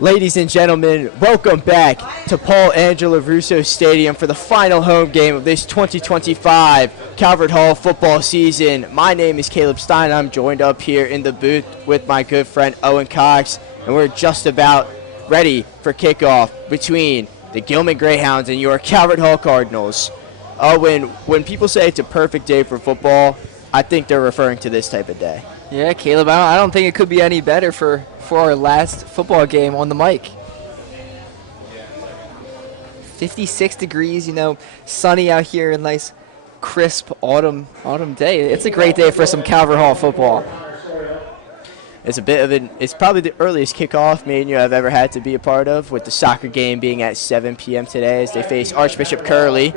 Ladies and gentlemen, welcome back to Paul Angelo Russo Stadium for the final home game of this 2025 Calvert Hall football season. My name is Caleb Stein. I'm joined up here in the booth with my good friend Owen Cox, and we're just about ready for kickoff between the Gilman Greyhounds and your Calvert Hall Cardinals. Owen, when people say it's a perfect day for football, I think they're referring to this type of day. Yeah, Caleb, I don't think it could be any better for our last football game on the mic. 56 degrees, sunny out here, a nice crisp autumn day. It's a great day for some Calvert Hall football. It's probably the earliest kickoff me and you have ever had to be a part of, with the soccer game being at 7 p.m. today as they face Archbishop Curley.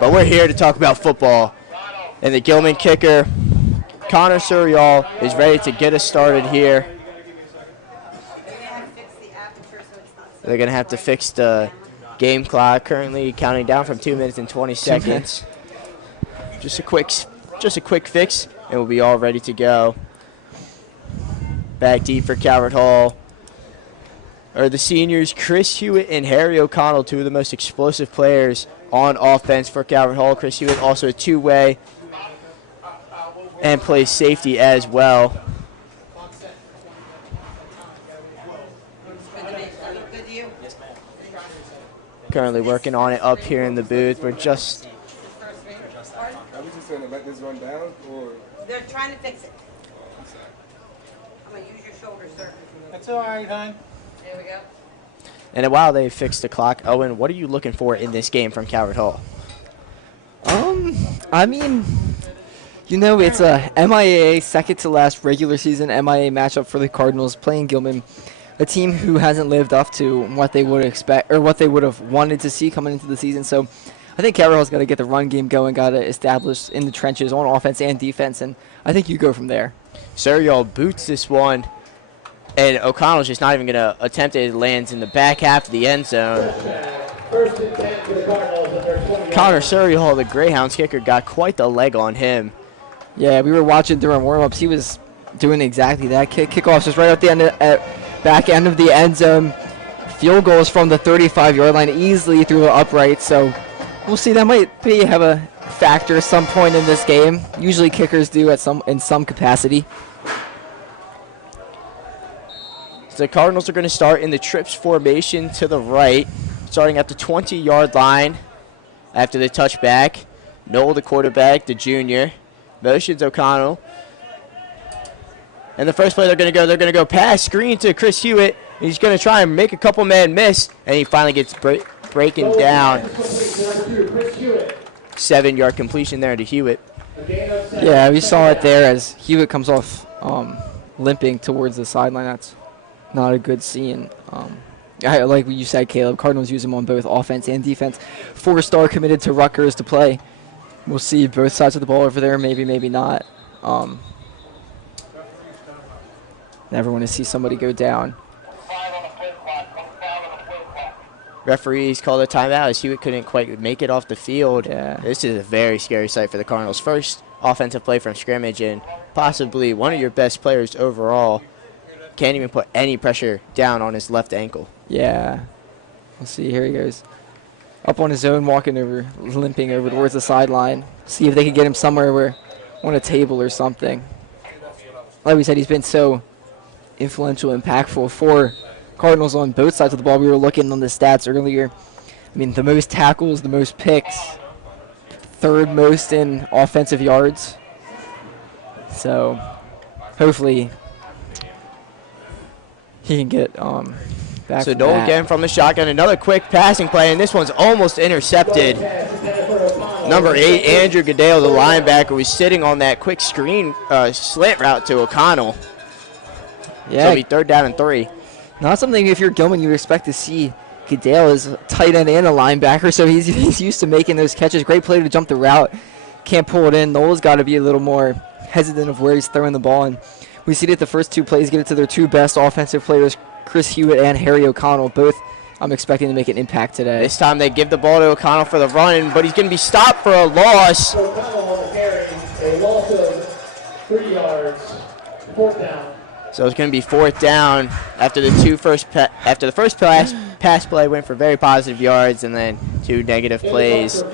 But we're here to talk about football. And the Gilman kicker, Connor Surial, is ready to get us started here. They're going to have to fix the game clock, currently counting down from 2 minutes and 20 seconds. Just a quick fix, and we'll be all ready to go. Back deep for Calvert Hall are the seniors Chris Hewitt and Harry O'Connell, two of the most explosive players on offense for Calvert Hall. Chris Hewitt also a two-way and plays safety as well. Currently working on it up here in the booth. We're just... Are we just going to let this run down, or? They're trying to fix it. I'm going to use your shoulder, sir. That's all right, hon. There we go. And while they fix the clock, Owen, what are you looking for in this game from Calvert Hall? It's a MIAA second to last regular season MIAA matchup for the Cardinals playing Gilman, a team who hasn't lived up to what they would expect or what they would have wanted to see coming into the season. So I think Calvert Hall's got to get the run game going, got to establish in the trenches on offense and defense, and I think you go from there. Surial boots this one, and O'Connell's just not even going to attempt it. It lands in the back half of the end zone. Connor Surial, the Greyhounds kicker, got quite the leg on him. Yeah, we were watching during warm-ups. He was doing exactly that. Kickoff's just right at the end back end of the end zone. Field goals from the 35-yard line easily through the upright. So we'll see. That might have a factor at some point in this game. Usually kickers do in some capacity. So the Cardinals are going to start in the trips formation to the right, starting at the 20-yard line after the touchback. Noel, the quarterback, the junior, motions O'Connell. And the first play they're going to go pass screen to Chris Hewitt. He's going to try and make a couple man miss, and he finally gets breaking down. 7-yard completion there to Hewitt. Yeah, we saw it there as Hewitt comes off limping towards the sideline. That's not a good scene. Like what you said, Caleb, Cardinals use him on both offense and defense. 4-star committed to Rutgers to play. We'll see both sides of the ball over there, maybe not. Never want to see somebody go down. Referees called a timeout as Hewitt couldn't quite make it off the field. Yeah. This is a very scary sight for the Cardinals. First offensive play from scrimmage, and possibly one of your best players overall can't even put any pressure down on his left ankle. Yeah. We'll see. Here he goes. Up on his own, limping over towards the sideline. See if they can get him somewhere on a table or something. Like we said, he's been so influential, impactful for Cardinals on both sides of the ball. We were looking on the stats earlier. The most tackles, the most picks, third most in offensive yards. So hopefully he can get back. So Noel again from the shotgun, another quick passing play, and this one's almost intercepted. Number 8, Andrew Goodale, the linebacker, was sitting on that quick screen slant route to O'Connell. Yeah. So it'll be 3rd down and 3. Not something if you're Gilman you would expect to see. Goodale is a tight end and a linebacker, so he's used to making those catches. Great play to jump the route. Can't pull it in. Noel's got to be a little more hesitant of where he's throwing the ball. And we see that the first two plays get it to their two best offensive players, Chris Hewitt and Harry O'Connell. Both I'm expecting to make an impact today. This time they give the ball to O'Connell for the run, but he's going to be stopped for a loss. O'Connell on the carry, a loss of 3 yards, 4th down. So it's going to be 4th down after the first pass play went for very positive yards and then 2 negative plays.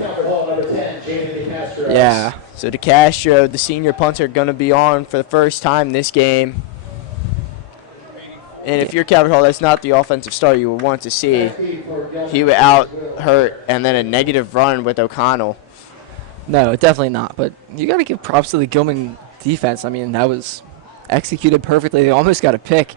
Yeah. So DeCastro, the senior punter, going to be on for the first time this game. And if you're Calvert Hall, that's not the offensive start you would want to see. He would out hurt and then a negative run with O'Connell. No, definitely not. But you got to give props to the Gilman defense. I mean, that was executed perfectly. They almost got a pick,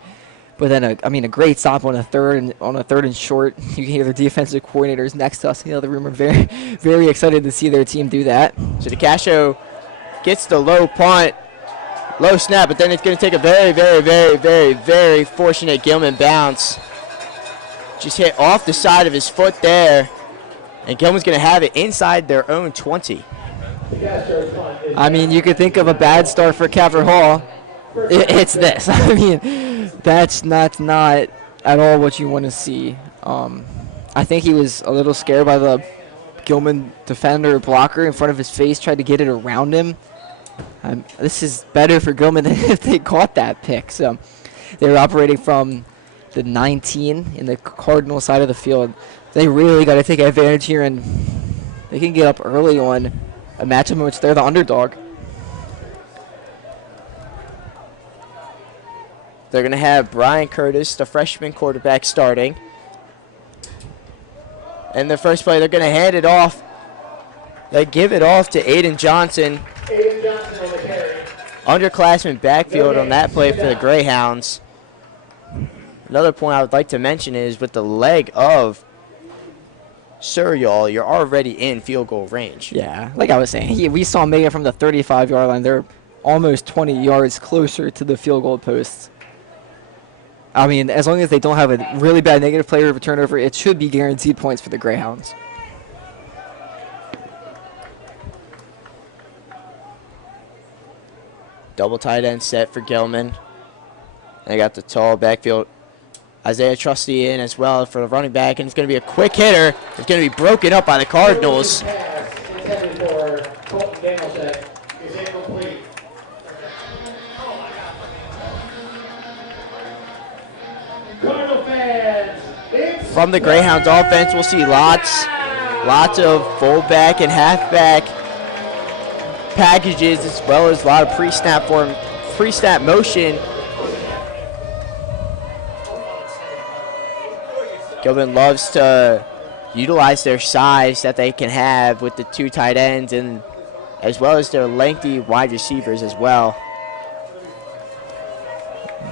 but then a great stop on a third and short. You can hear the defensive coordinators next to us in the other room are very, very excited to see their team do that. So DeCastro gets the low punt, low snap, but then it's going to take a very, very, very, very, very fortunate Gilman bounce. Just hit off the side of his foot there, and Gilman's going to have it inside their own 20. I mean, you could think of a bad start for Calvert Hall. It's this. I mean, that's not at all what you want to see. I think he was a little scared by the Gilman defender blocker in front of his face, tried to get it around him. This is better for Gilman than if they caught that pick. So they were operating from the 19 in the Cardinal side of the field. They really got to take advantage here, and they can get up early on a matchup in which they're the underdog. They're going to have Brian Curtis, the freshman quarterback, starting. And the first play, they're going to hand it off. They give it off to Aiden Johnson. Aiden Johnson on the carry. Underclassman backfield on that play for the Greyhounds. Another point I would like to mention is with the leg of Surial, you're already in field goal range. Yeah, like I was saying, we saw him make it from the 35-yard line. They're almost 20 yards closer to the field goal posts. I mean, as long as they don't have a really bad negative play or turnover, it should be guaranteed points for the Greyhounds. Double tight end set for Gilman. They got the tall backfield. Isaiah Trusty in as well for the running back, and it's going to be a quick hitter. It's going to be broken up by the Cardinals. From the Greyhounds offense, we'll see lots of fullback and halfback packages, as well as a lot of pre-snap motion. Gilman loves to utilize their size that they can have with the 2 tight ends, and as well as their lengthy wide receivers as well.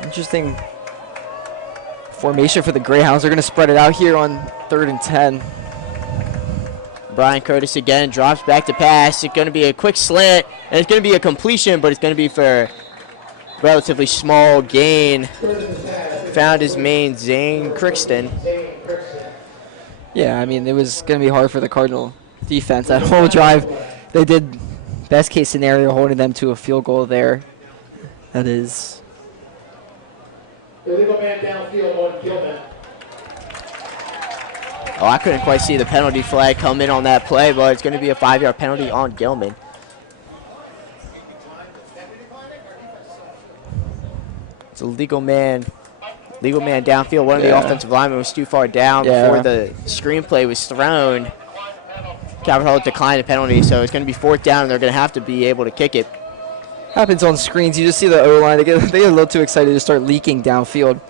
Interesting formation for the Greyhounds. They're going to spread it out here on 3rd and 10. Brian Curtis again drops back to pass. It's going to be a quick slant, and it's going to be a completion, but it's going to be for a relatively small gain. Found his main, Zane Crixton. Yeah, I mean, it was going to be hard for the Cardinal defense. That whole drive, they did best case scenario holding them to a field goal there. That is. Illegal man downfield on Gilman. Oh, I couldn't quite see the penalty flag come in on that play, but it's going to be a 5-yard penalty on Gilman. It's a legal man downfield. One of the offensive linemen was too far down before the screenplay was thrown. Calvert Hall declined the penalty, so it's going to be 4th down, and they're going to have to be able to kick it. Happens on screens. You just see the O-line. They get a little too excited to start leaking downfield.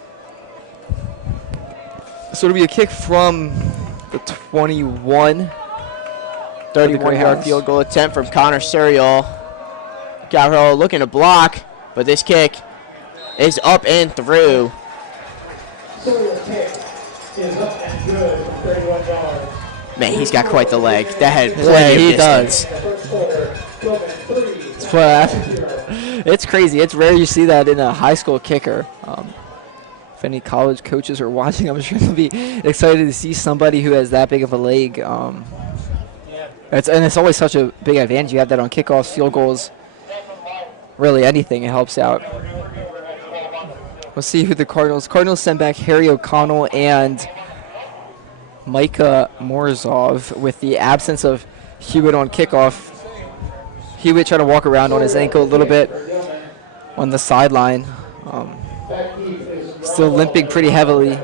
So it'll be a kick from the 21. 31-yard field goal attempt from Connor Surial. Calvert Hall looking to block, but this kick is up and through. Surial's kick is up and good from 31 yards. Man, he's got quite the leg. That had plenty of distance. It's crazy. It's rare you see that in a high school kicker. If any college coaches are watching, I'm sure they'll be excited to see somebody who has that big of a leg. It's always such a big advantage. You have that on kickoffs, field goals, really anything. It helps out. We'll see who the Cardinals send back Harry O'Connell and Micah Morzov with the absence of Hewitt on kickoff. Hewitt tried to walk around on his ankle a little bit on the sideline. Still limping pretty heavily.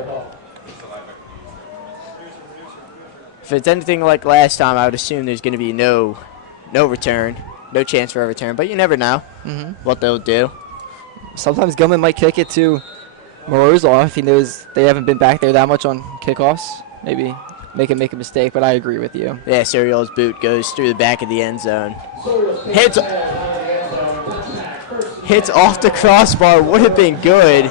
If it's anything like last time, I would assume there's going to be no return, no chance for a return. But you never know what they'll do. Sometimes Gilman might kick it to Morozov if he knows they haven't been back there that much on kickoffs. Maybe make a mistake, but I agree with you. Yeah, Serial's boot goes through the back of the end zone. Hits off the crossbar, would have been good.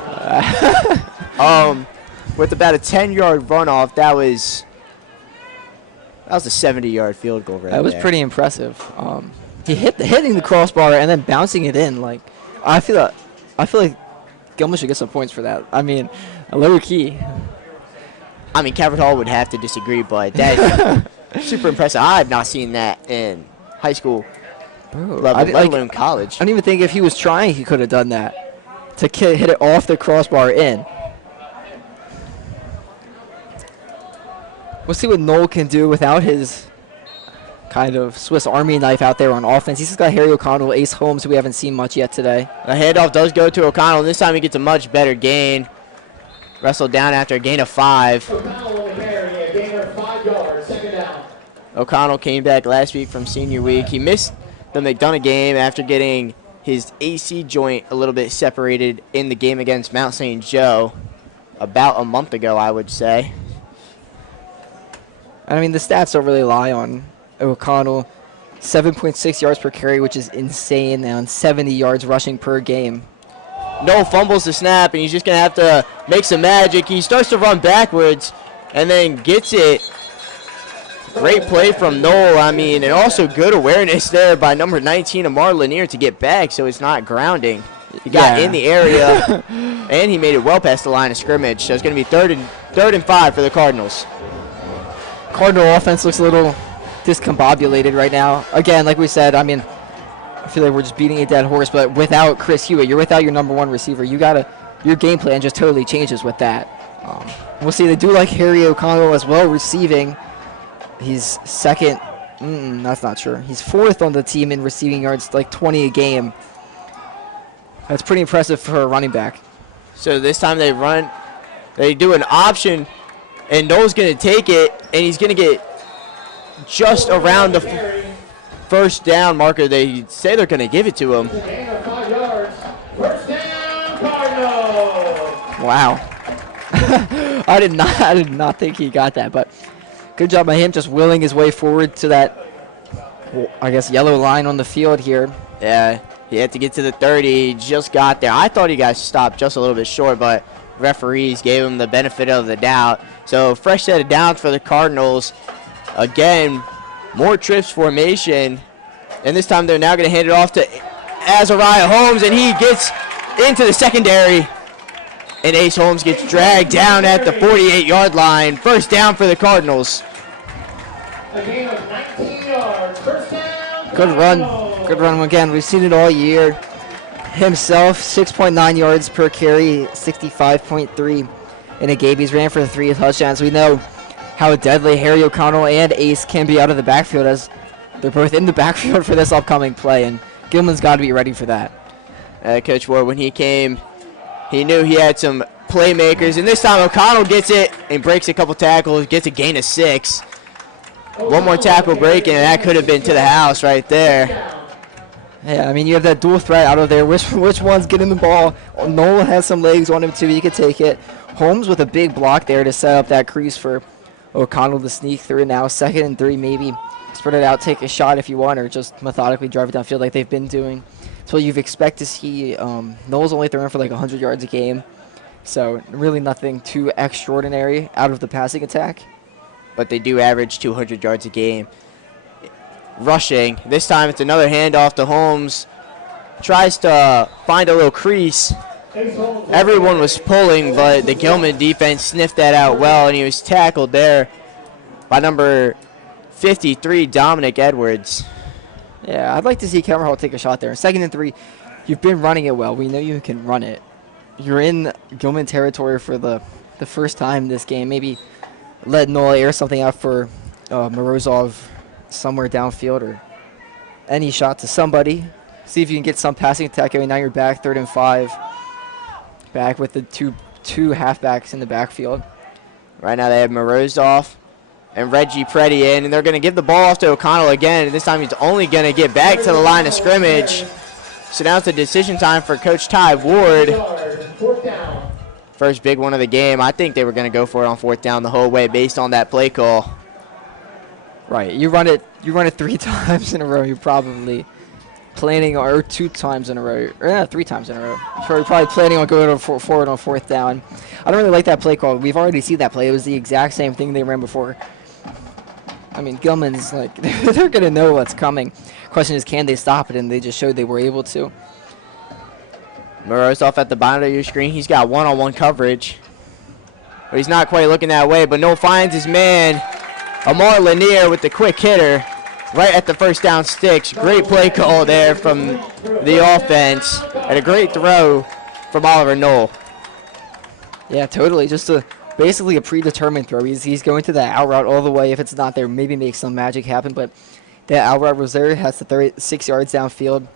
With about a 10-yard runoff, that was a 70-yard field goal right there. That was pretty impressive. He hitting the crossbar and then bouncing it in. Like I feel like Gilman should get some points for that. I mean, a lower key. I mean, Calvert Hall would have to disagree, but that's super impressive. I have not seen that in high school level, let alone college. I don't even think if he was trying, he could have done that. To hit it off the crossbar in. We'll see what Noel can do without his kind of Swiss Army knife out there on offense. He's got Harry O'Connell, Ace Holmes, who we haven't seen much yet today. The handoff does go to O'Connell. This time he gets a much better gain. Wrestled down after a gain of 5. O'Connell will carry a gain of 5 yards, second down. O'Connell came back last week from senior week. He missed the McDonough game after getting his AC joint a little bit separated in the game against Mount St. Joe about a month ago, I would say. I mean, the stats don't really lie on O'Connell. 7.6 yards per carry, which is insane, and 70 yards rushing per game. Noel fumbles the snap, and he's just going to have to make some magic. He starts to run backwards and then gets it. Great play from Noel, I mean, and also good awareness there by number 19, Amar Lanier, to get back so it's not grounding. He got in the area, and he made it well past the line of scrimmage. So it's going to be third and 5 for the Cardinals. Cardinal offense looks a little discombobulated right now. Again, like we said, I mean, I feel like we're just beating a dead horse, but without Chris Hewitt, you're without your number 1 receiver. Your game plan just totally changes with that. We'll see. They do like Harry O'Connell as well receiving. He's second. That's not true. He's 4th on the team in receiving yards, like 20 a game. That's pretty impressive for a running back. So this time they do an option, and Noel's going to take it, and he's going to get just around the first down marker. They say they're going to give it to him. Gain of 5 yards, first down, Cardinals. Wow. I did not think he got that, but good job by him just willing his way forward to that, I guess, yellow line on the field here. Yeah, he had to get to the 30. He just got there. I thought he got stopped just a little bit short, but referees gave him the benefit of the doubt. So fresh set of downs for the Cardinals. Again, more trips formation. And this time they're now going to hand it off to Azariah Holmes, and he gets into the secondary. And Ace Holmes gets dragged down at the 48-yard line. First down for the Cardinals. A gain of 19 yards, first down. Good run again. We've seen it all year. Himself, 6.9 yards per carry, 65.3 in a game. He's ran for 3 touchdowns. We know how deadly Harry O'Connell and Ace can be out of the backfield, as they're both in the backfield for this upcoming play, and Gilman's got to be ready for that. Coach Ward, when he came, he knew he had some playmakers, and this time O'Connell gets it and breaks a couple tackles, gets a gain of 6. One more tackle break, and that could have been to the house right there. Yeah, I mean, you have that dual threat out of there. Which one's getting the ball? Noel has some legs on him, too. He could take it. Holmes with a big block there to set up that crease for O'Connell to sneak through. Now 2nd and 3, maybe. Spread it out, take a shot if you want, or just methodically drive it downfield like they've been doing. That's what you've expect to see. Noel's only throwing for like 100 yards a game, so really nothing too extraordinary out of the passing attack. But they do average 200 yards a game rushing. This time it's another handoff to Holmes. Tries to find a little crease. Everyone was pulling, but the Gilman defense sniffed that out well, and he was tackled there by number 53, Dominic Edwards. Yeah, I'd like to see Calvert Hall take a shot there. 2nd and 3, you've been running it well. We know you can run it. You're in Gilman territory for the first time this game. Maybe let Noel air something out for Morozov somewhere downfield, or any shot to somebody. See if you can get some passing attack going. Now you're back 3rd and 5. Back with the two two halfbacks in the backfield. Right now they have Morozov and Reggie Preddy in, and they're going to give the ball off to O'Connell again, and this time he's only going to get back to the line of scrimmage. So now it's a decision time for Coach Ty Ward. Fourth down. First big one of the game. I think they were going to go for it on fourth down the whole way based on that play call. Right, you run it 3 times in a row. You're probably planning, or 2 times in a row, or 3 times in a row. You're probably planning on going forward on fourth down. I don't really like that play call. We've already seen that play. It was the exact same thing they ran before. I mean, Gilman's like, they're going to know what's coming. Question is, can they stop it? And they just showed they were able to. Morozov at the bottom of your screen. He's got one-on-one coverage. But he's not quite looking that way. But Noel finds his man, Amar Lanier, with the quick hitter right at the first down sticks. Great play call there from the offense. And a great throw from Oliver Noel. Yeah, totally. Just basically a predetermined throw. He's going to that out route all the way. If it's not there, maybe make some magic happen. But that out route was there. Has the 36 yards downfield.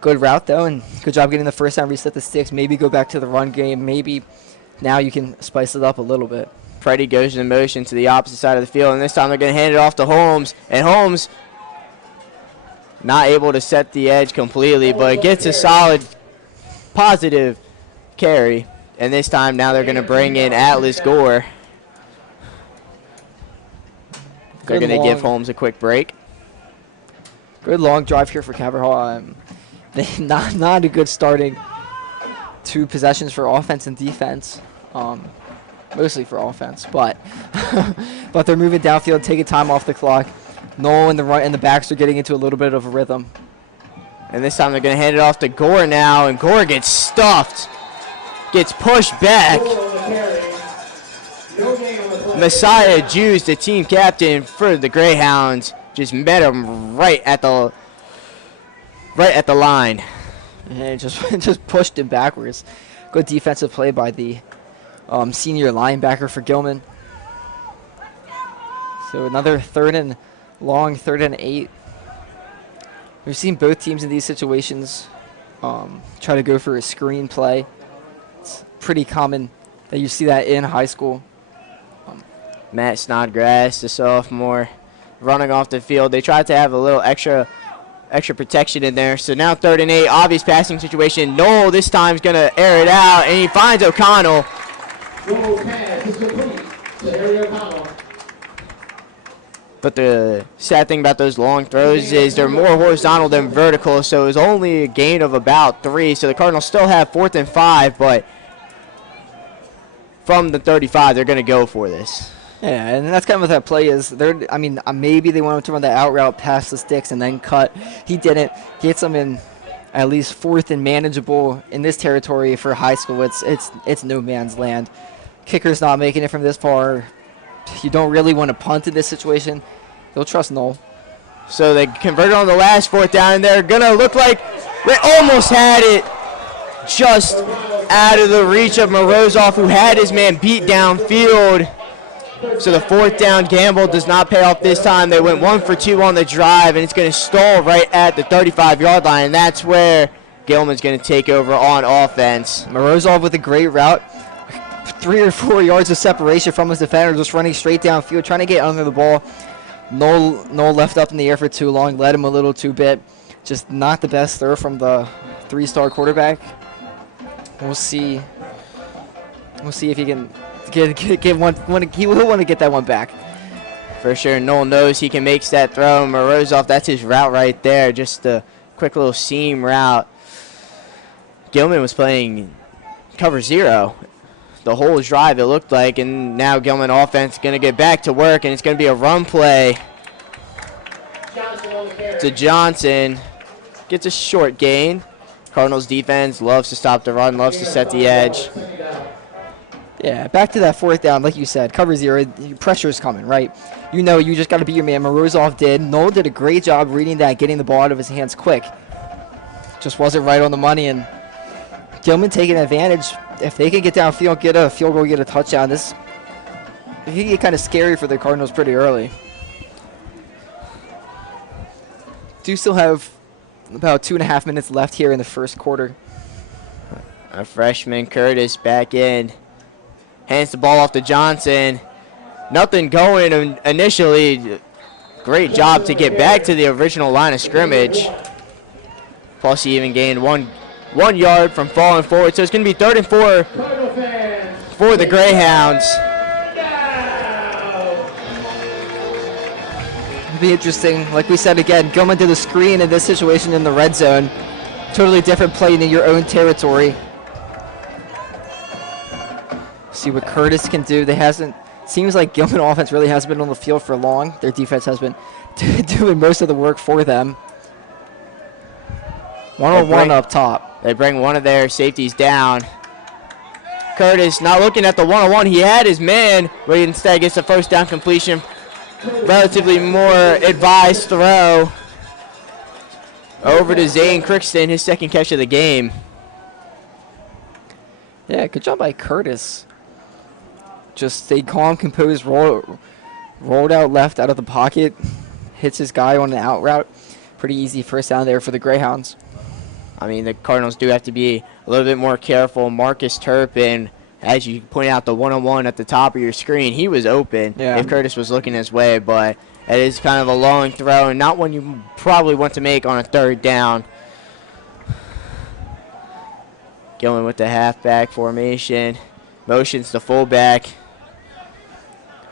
Good route, though, and good job getting the first down, reset the sticks, maybe go back to the run game. Maybe now you can spice it up a little bit. Preddy goes in motion to the opposite side of the field, and this time they're going to hand it off to Holmes. And Holmes not able to set the edge completely, but gets a solid, positive carry. And this time now they're going to bring in Atlas Gore. They're going to give Holmes a quick break. Good long drive here for Calvert Hall. Not a good starting 2 possessions for offense and defense. Mostly for offense, but but they're moving downfield, taking time off the clock. Noel and the backs are getting into a little bit of a rhythm. And this time they're going to hand it off to Gore now, and Gore gets stuffed, gets pushed back. Messiah Jews, the team captain for the Greyhounds, just met him right at the line. And just pushed him backwards. Good defensive play by the senior linebacker for Gilman. So another third and 8. We've seen both teams in these situations try to go for a screen play. It's pretty common that you see that in high school. Matt Snodgrass, the sophomore, running off the field. They tried to have a little extra protection in there. So now 3rd and 8, obvious passing situation. Noel this time is going to air it out, and he finds O'Connell. But the sad thing about those long throws is they're more horizontal than vertical, so it was only a gain of about 3. So the Cardinals still have 4th and 5, but from the 35, they're going to go for this. Yeah, and that's kind of what that play is. Maybe they wanted to run the out route past the sticks and then cut. He didn't. Gets them in at least 4th and manageable in this territory for high school. It's no man's land. Kicker's not making it from this far. You don't really want to punt in this situation. They'll trust Noel. So they converted on the last 4th down, and they're going to look like they almost had it just out of the reach of Morozov, who had his man beat downfield. So the 4th down gamble does not pay off this time. They went 1 for 2 on the drive, and it's going to stall right at the 35-yard line, and that's where Gilman's going to take over on offense. Morozov with a great route. 3 or 4 yards of separation from his defender, just running straight downfield, trying to get under the ball. Noel left up in the air for too long, led him a little too bit. Just not the best throw from the 3-star quarterback. We'll see if he can get one. He will want to get that one back. For sure, Noel knows he can make that throw. Morozov, that's his route right there. Just a quick little seam route. Gilman was playing cover 0 the whole drive, it looked like, and now Gilman offense going to get back to work, and it's going to be a run play to Johnson. Gets a short gain. Cardinals defense loves to stop the run, loves to set the edge. Yeah, back to that 4th down, like you said, cover 0, pressure is coming, right? You know, you just got to be your man. Morozov did. Noel did a great job reading that, getting the ball out of his hands quick. Just wasn't right on the money, and Gilman taking advantage. If they can get downfield, get a field goal, get a touchdown, this it can get kind of scary for the Cardinals pretty early. Do still have about 2.5 minutes left here in the first quarter. A freshman, Curtis, back in. Hands the ball off to Johnson. Nothing going initially. Great job to get back to the original line of scrimmage. Plus he even gained one yard from falling forward. So it's going to be 3rd and 4 for the Greyhounds. It'll be interesting. Like we said again, Gilman did the screen in this situation in the red zone. Totally different play in your own territory. See what Curtis can do. Seems like Gilman offense really hasn't been on the field for long. Their defense has been doing most of the work for them. 1-on-1 up top. They bring one of their safeties down. Curtis not looking at the 1-on-1. He had his man, but he instead gets a first down completion. Relatively more advised throw over to Zane Crookston, his 2nd catch of the game. Yeah, good job by Curtis. Just stayed calm, composed, rolled out left out of the pocket, hits his guy on an out route. Pretty easy first down there for the Greyhounds. I mean, the Cardinals do have to be a little bit more careful. Marcus Turpin, as you point out, the 1-on-1 at the top of your screen, he was open if Curtis was looking his way, but it is kind of a long throw and not one you probably want to make on a 3rd down. Going with the halfback formation. Motions the fullback.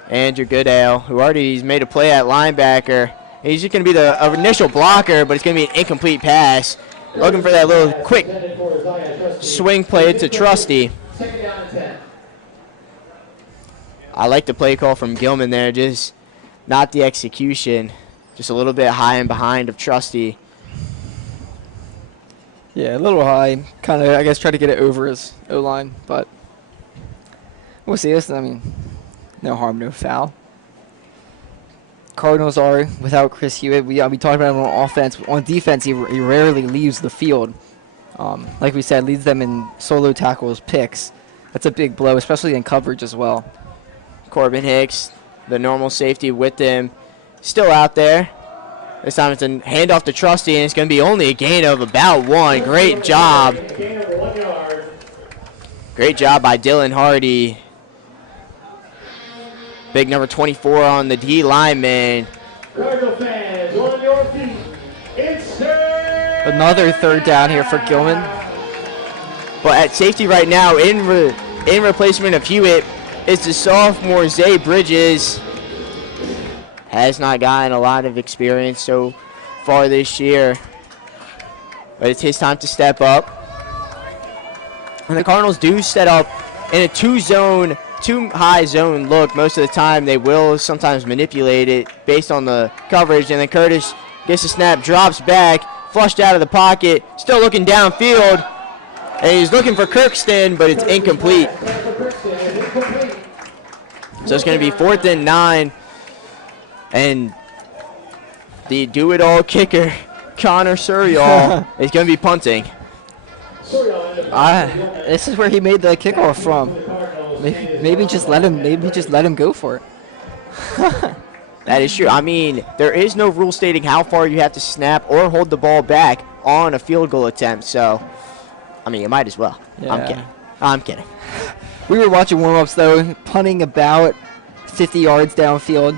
Andrew Goodale, who already made a play at linebacker. He's just going to be the initial blocker, but it's going to be an incomplete pass. Looking for that little quick swing play to Trusty. I like the play call from Gilman there, just not the execution. Just a little bit high and behind of Trusty. Yeah, a little high. Kind of, I guess, try to get it over his O-line, but we'll see. This, I mean, no harm, no foul. Cardinals are without Chris Hewitt. We talked about him on offense. On defense, he rarely leaves the field. Like we said, leads them in solo tackles, picks. That's a big blow, especially in coverage as well. Corbin Hicks, the normal safety with them, still out there. This time it's a handoff to Trusty, and it's going to be only a gain of about 1. Great job. Great job by Dylan Hardy. Big number 24 on the D lineman. Another 3rd down here for Gilman. But at safety right now, in replacement of Hewitt, is the sophomore Zay Bridges. Has not gotten a lot of experience so far this year. But it's his time to step up. And the Cardinals do set up in a too high zone look. Most of the time they will sometimes manipulate it based on the coverage. And then Curtis gets the snap, drops back, flushed out of the pocket, still looking downfield. And he's looking for Kirkston, but it's incomplete. So it's going to be 4th and 9. And the do-it-all kicker, Connor Surial, is going to be punting. This is where he made the kickoff from. Maybe just let him go for it. That is true. I mean, there is no rule stating how far you have to snap or hold the ball back on a field goal attempt. So, I mean, you might as well. Yeah. I'm kidding. We were watching warm-ups, though, punting about 50 yards downfield.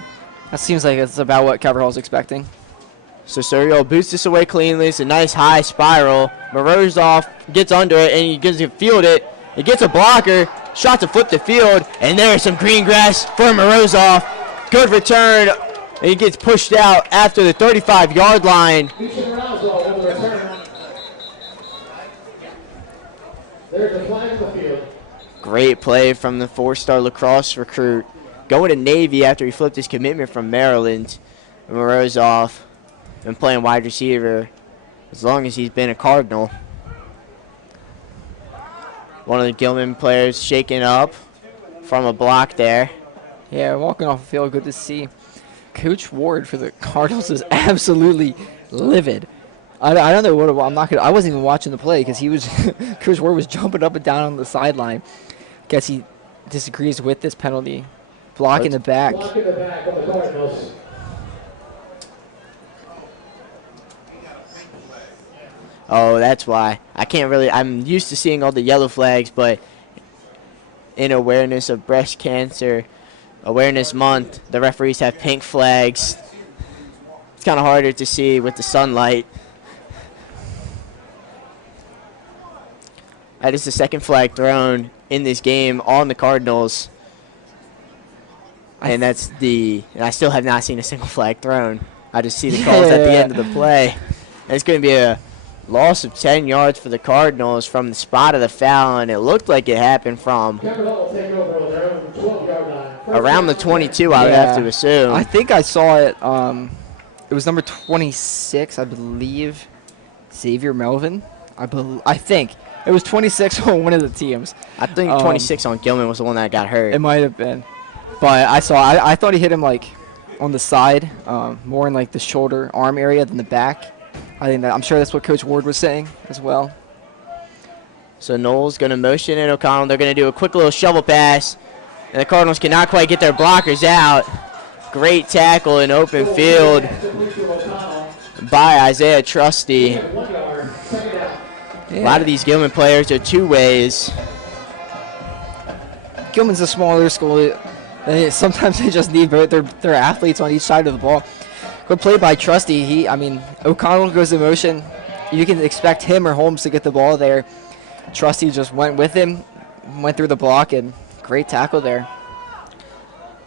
That seems like it's about what Calvert Hall's expecting. So Suriel boots this away cleanly. It's a nice high spiral. Morozov gets under it, and he gets to field it. He gets a blocker. Shot to flip the field, and there's some green grass for Morozov. Good return. And he gets pushed out after the 35-yard line. Great play from the 4-star lacrosse recruit. Going to Navy after he flipped his commitment from Maryland. Morozov been playing wide receiver as long as he's been a Cardinal. One of the Gilman players shaking up from a block there. Yeah, walking off the field, good to see. Coach Ward for the Cardinals is absolutely livid. I don't know what I wasn't even watching the play because he was Coach Ward was jumping up and down on the sideline. Guess he disagrees with this penalty. Block in the back. Block in the back of the Cardinals. Oh, that's why. I'm used to seeing all the yellow flags, but in awareness of Breast Cancer Awareness Month. The referees have pink flags. It's kind of harder to see with the sunlight. That is the second flag thrown in this game on the Cardinals. And I still have not seen a single flag thrown. I just see the calls at the end of the play. And it's going to be a loss of 10 yards for the Cardinals from the spot of the foul, and it looked like it happened from around the 22, I would have to assume. I think I saw it. It was number 26, I believe, Xavier Melvin. I think. It was 26 on one of the teams. I think 26 on Gilman was the one that got hurt. It might have been. But I thought he hit him like on the side, more in like the shoulder, arm area than the back. I'm sure that's what Coach Ward was saying as well. So Knowles going to motion in O'Connell. They're going to do a quick little shovel pass. And the Cardinals cannot quite get their blockers out. Great tackle in open field by Isaiah Trusty. A lot of these Gilman players are two ways. Gilman's a smaller school. Sometimes they just need both their athletes on each side of the ball. Good play by Trusty. O'Connell goes in motion. You can expect him or Holmes to get the ball there. Trusty just went with him, went through the block, and great tackle there.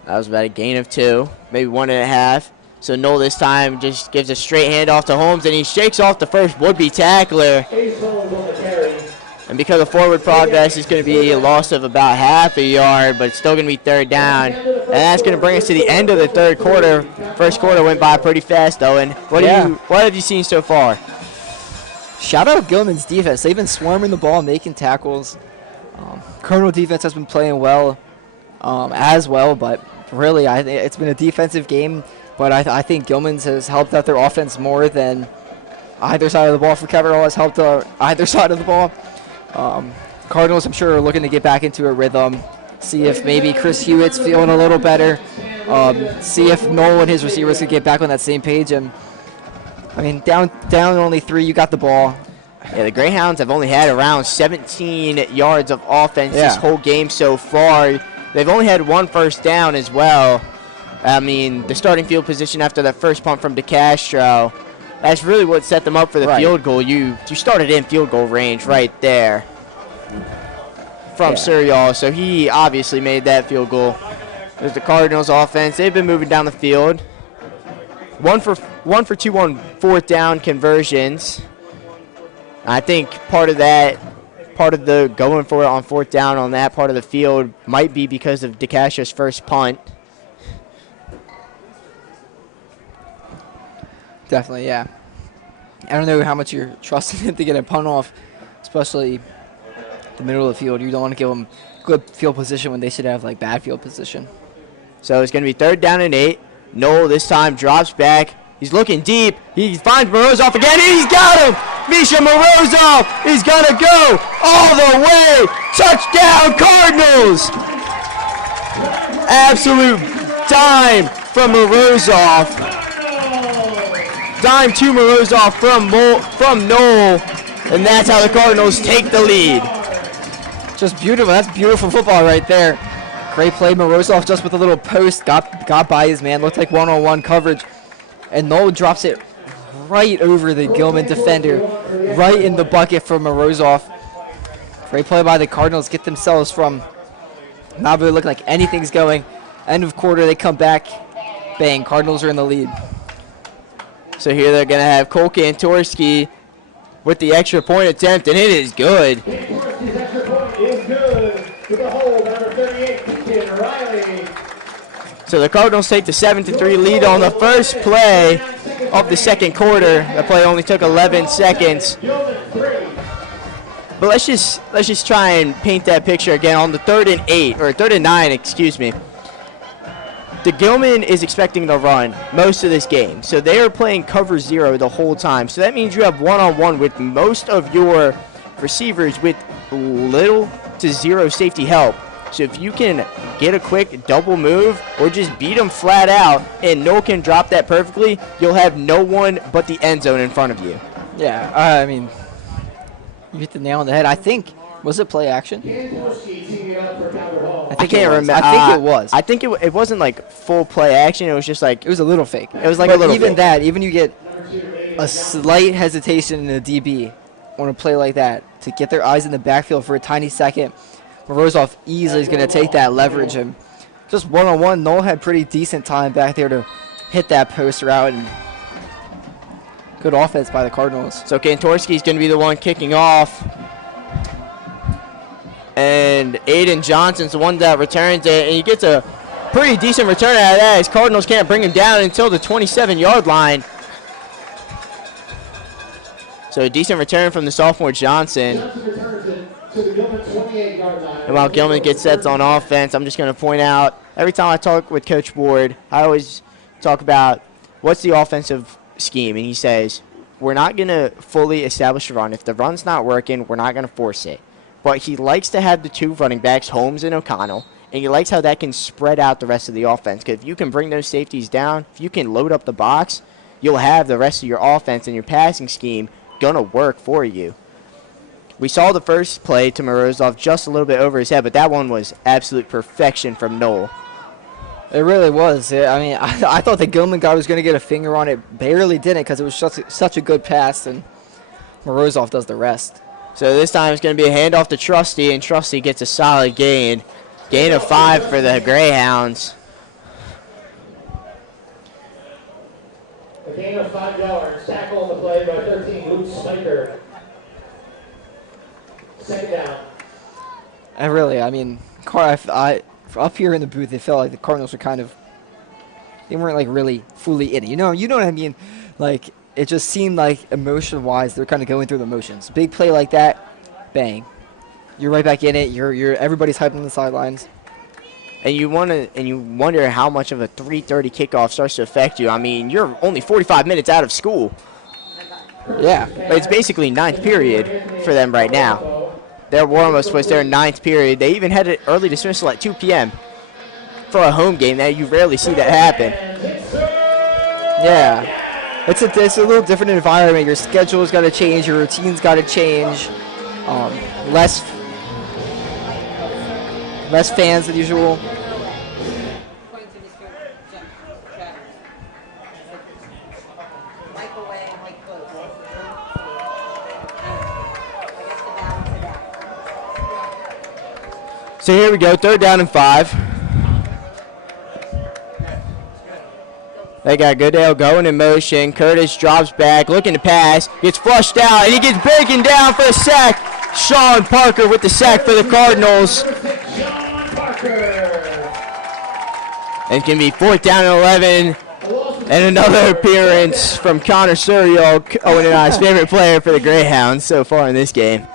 That was about a gain of 2, maybe 1.5. So Knoll this time just gives a straight handoff to Holmes, and he shakes off the first would-be tackler. And because of forward progress, it's going to be a loss of about half a yard, but it's still going to be third down. And that's going to bring us to the end of the third quarter. First quarter went by pretty fast, though. And what have you seen so far? Shout out Gilman's defense. They've been swarming the ball, making tackles. Cardinal defense has been playing well as well, but really I think it's been a defensive game. But I think Gilman's has helped out their offense more than either side of the ball. For Calvert Hall has helped either side of the ball. Cardinals, I'm sure, are looking to get back into a rhythm, see if maybe Chris Hewitt's feeling a little better, see if Noel and his receivers can get back on that same page. And I mean, down only 3, you got the ball. Yeah, the Greyhounds have only had around 17 yards of offense this whole game so far. They've only had 1 first down as well. I mean, the starting field position after that first punt from DeCastro, that's really what set them up for the field goal. You started in field goal range right there from Surial, so he obviously made that field goal. There's the Cardinals offense. They've been moving down the field. 1 for 2 on fourth down conversions. I think part of the going for it on fourth down on that part of the field might be because of DeCastro's first punt. Definitely, yeah. I don't know how much you're trusting him to get a punt off, especially the middle of the field. You don't want to give them good field position when they should have like bad field position. So it's going to be 3rd down and 8. Noel this time drops back. He's looking deep. He finds Morozov again, and he's got him! Misha Morozov is going to go all the way! Touchdown, Cardinals! Absolute dime from Morozov. Dime to Morozov from Noel, and that's how the Cardinals take the lead. Just beautiful. That's beautiful football right there. Great play. Morozov just with a little post got by his man. Looked like one-on-one coverage, and Noel drops it right over the Gilman defender, right in the bucket for Morozov. Great play by the Cardinals. Get themselves from not really looking like anything's going. End of quarter, they come back. Bang, Cardinals are in the lead. So here they're going to have Cole Kantorski with the extra point attempt, and it is good. Kantorski's extra point is good. With the hold, number 38, Keaton Riley. So the Cardinals take the 7-3 lead on the first play of the second quarter. The play only took 11 seconds. But let's just try and paint that picture again on the 3rd and 9, excuse me. The Gilman is expecting to run most of this game, so they are playing cover 0 the whole time. So that means you have one-on-one with most of your receivers with little to zero safety help. So if you can get a quick double move or just beat them flat out and Noel can drop that perfectly, you'll have no one but the end zone in front of you. Yeah, I mean, you hit the nail on the head. I think, was it play action? Kantorski teaming up for Calvert I can't remember. I think it was. I think it wasn't like full play action. It was just like It was a little fake. It was like But a little even fake. that, even you get a slight hesitation in the DB on a play like that to get their eyes in the backfield for a tiny second. Morozov easily is going to take that, leverage him. Just one-on-one, Noel had pretty decent time back there to hit that post route, and good offense by the Cardinals. So Kantorski's going to be the one kicking off. And Aiden Johnson's the one that returns it, and he gets a pretty decent return out of that as Cardinals can't bring him down until the 27-yard line. So a decent return from the sophomore Johnson. And while Gilman gets sets on offense, I'm just going to point out, every time I talk with Coach Ward, I always talk about what's the offensive scheme, and he says, we're not going to fully establish a run. If the run's not working, we're not going to force it. But he likes to have the two running backs, Holmes and O'Connell, and he likes how that can spread out the rest of the offense. Because if you can bring those safeties down, if you can load up the box, you'll have the rest of your offense and your passing scheme going to work for you. We saw the first play to Morozov just a little bit over his head, but that one was absolute perfection from Noel. It really was. I mean, I thought the Gilman guy was going to get a finger on it. Barely didn't because it was such a good pass, and Morozov does the rest. So this time it's going to be a handoff to Trusty, and Trusty gets a solid gain. Gain of 5 for the Greyhounds. A gain of 5 yards. Tackle on the play by 13, Luke Spiker. Second down. And really, I mean, up here in the booth, it felt like the Cardinals were kind of, they weren't like really fully in it. You know what I mean? Like, it just seemed like emotion-wise, they're kind of going through the motions. Big play like that, bang, you're right back in it. You're everybody's hyped on the sidelines. And you wonder how much of a 3:30 kickoff starts to affect you. I mean, you're only 45 minutes out of school. Yeah, But it's basically ninth period for them right now. Their warm-ups was their ninth period. They even had an early dismissal at 2 p.m. for a home game. That you rarely see that happen. yeah. It's a little different environment. Your schedule's got to change. Your routine's got to change. Less fans than usual. So here we go, 3rd down and 5. They got Goodale going in motion. Curtis drops back, looking to pass, gets flushed out, and he gets breaking down for a sack. Sean Parker with the sack for the Cardinals. And it can be 4th down and 11. And another appearance from Connor Suriel, Owen and I's favorite player for the Greyhounds so far in this game.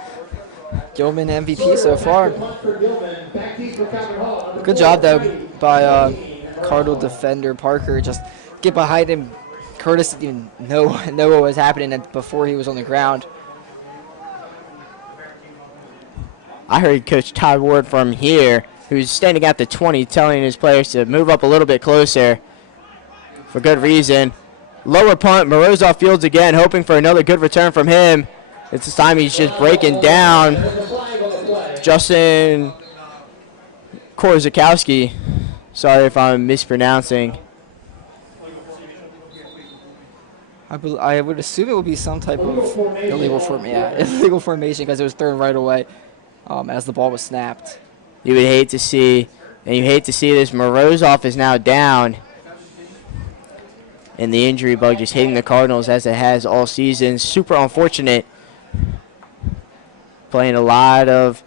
Gilman MVP so far. Good job, though, by Cardinal defender Parker. Just get behind him. Curtis didn't even know what was happening before he was on the ground. I heard Coach Todd Ward from here, who's standing at the 20, telling his players to move up a little bit closer for good reason. Lower punt, Morozov fields again, hoping for another good return from him. This time he's just breaking down. Justin Korzakowski. Sorry if I'm mispronouncing. I would assume it would be some type of illegal formation because it was thrown right away as the ball was snapped. You would hate to see, and you hate to see this. Morozov is now down. And the injury bug just hitting the Cardinals as it has all season. Super unfortunate. Playing a lot of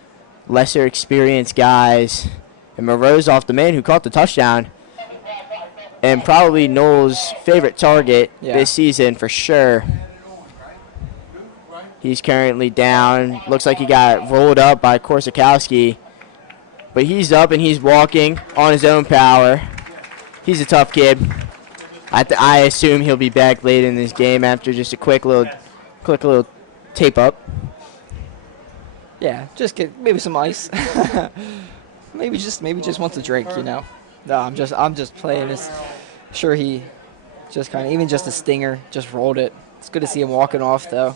lesser experienced guys. And Morozov, the man who caught the touchdown, and probably Noel's favorite target this season for sure. He's currently down. Looks like he got rolled up by Korzakowski. But he's up and he's walking on his own power. He's a tough kid. I assume he'll be back late in this game after just a quick little tape up. Yeah, just get maybe some ice. maybe just wants a drink, you know. No, I'm just playing this. Sure, he just kind of even just a stinger, just rolled it. It's good to see him walking off though.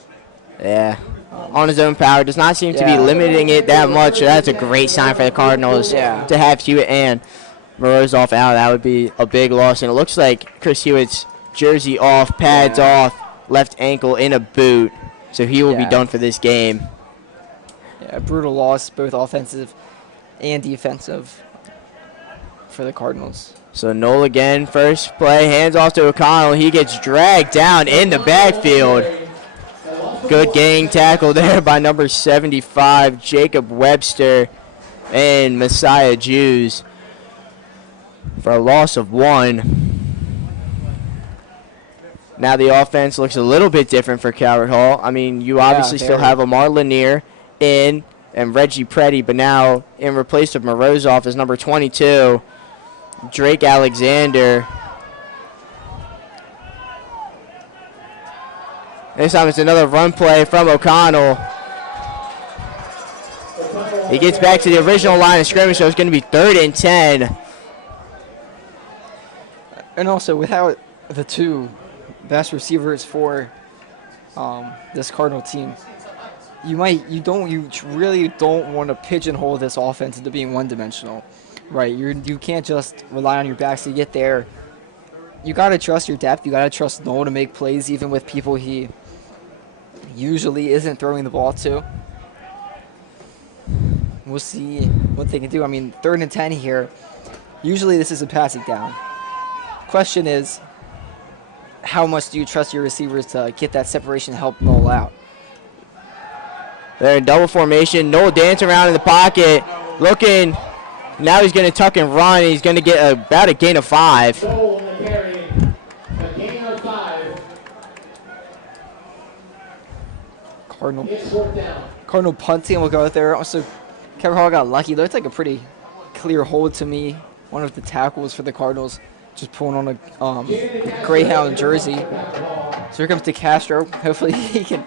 Yeah. on his own power. Does not seem to be Yeah. limiting it that much. So that's a great sign for the Cardinals to have Hewitt and Morozov out. That would be a big loss. And it looks like Chris Hewitt's jersey off, pads off, left ankle in a boot. So he will be done for this game. Yeah, brutal loss, both offensive and defensive for the Cardinals. So Knoll again, first play, hands off to O'Connell. He gets dragged down in the backfield. Good gang tackle there by number 75, Jacob Webster and Messiah Jews for a loss of 1. Now the offense looks a little bit different for Calvert Hall. I mean, you obviously still have Amar Lanier in and Reggie Preddy, but now in replace of Morozov is number 22, Drake Alexander. This time it's another run play from O'Connell. He gets back to the original line of scrimmage, so it's going to be 3rd and 10. And also, without the two best receivers for this Cardinal team, you really don't want to pigeonhole this offense into being one-dimensional, right? You can't just rely on your backs to get there. You got to trust your depth. You got to trust Noel to make plays, even with people he usually isn't throwing the ball to. We'll see what they can do. I mean, 3rd and 10 here. Usually this is a passing down. Question is, how much do you trust your receivers to get that separation and help Noel out? They're in double formation. Noel dancing around in the pocket, looking. Now he's going to tuck and run. He's going to get about a gain of 5. Goal in the carry. A gain of 5. Cardinal It's 4th down. Cardinal punting will go out there. Also, Calvert Hall got lucky. Looked like a pretty clear hold to me. One of the tackles for the Cardinals just pulling on a Greyhound jersey. So here comes DeCastro. Hopefully he can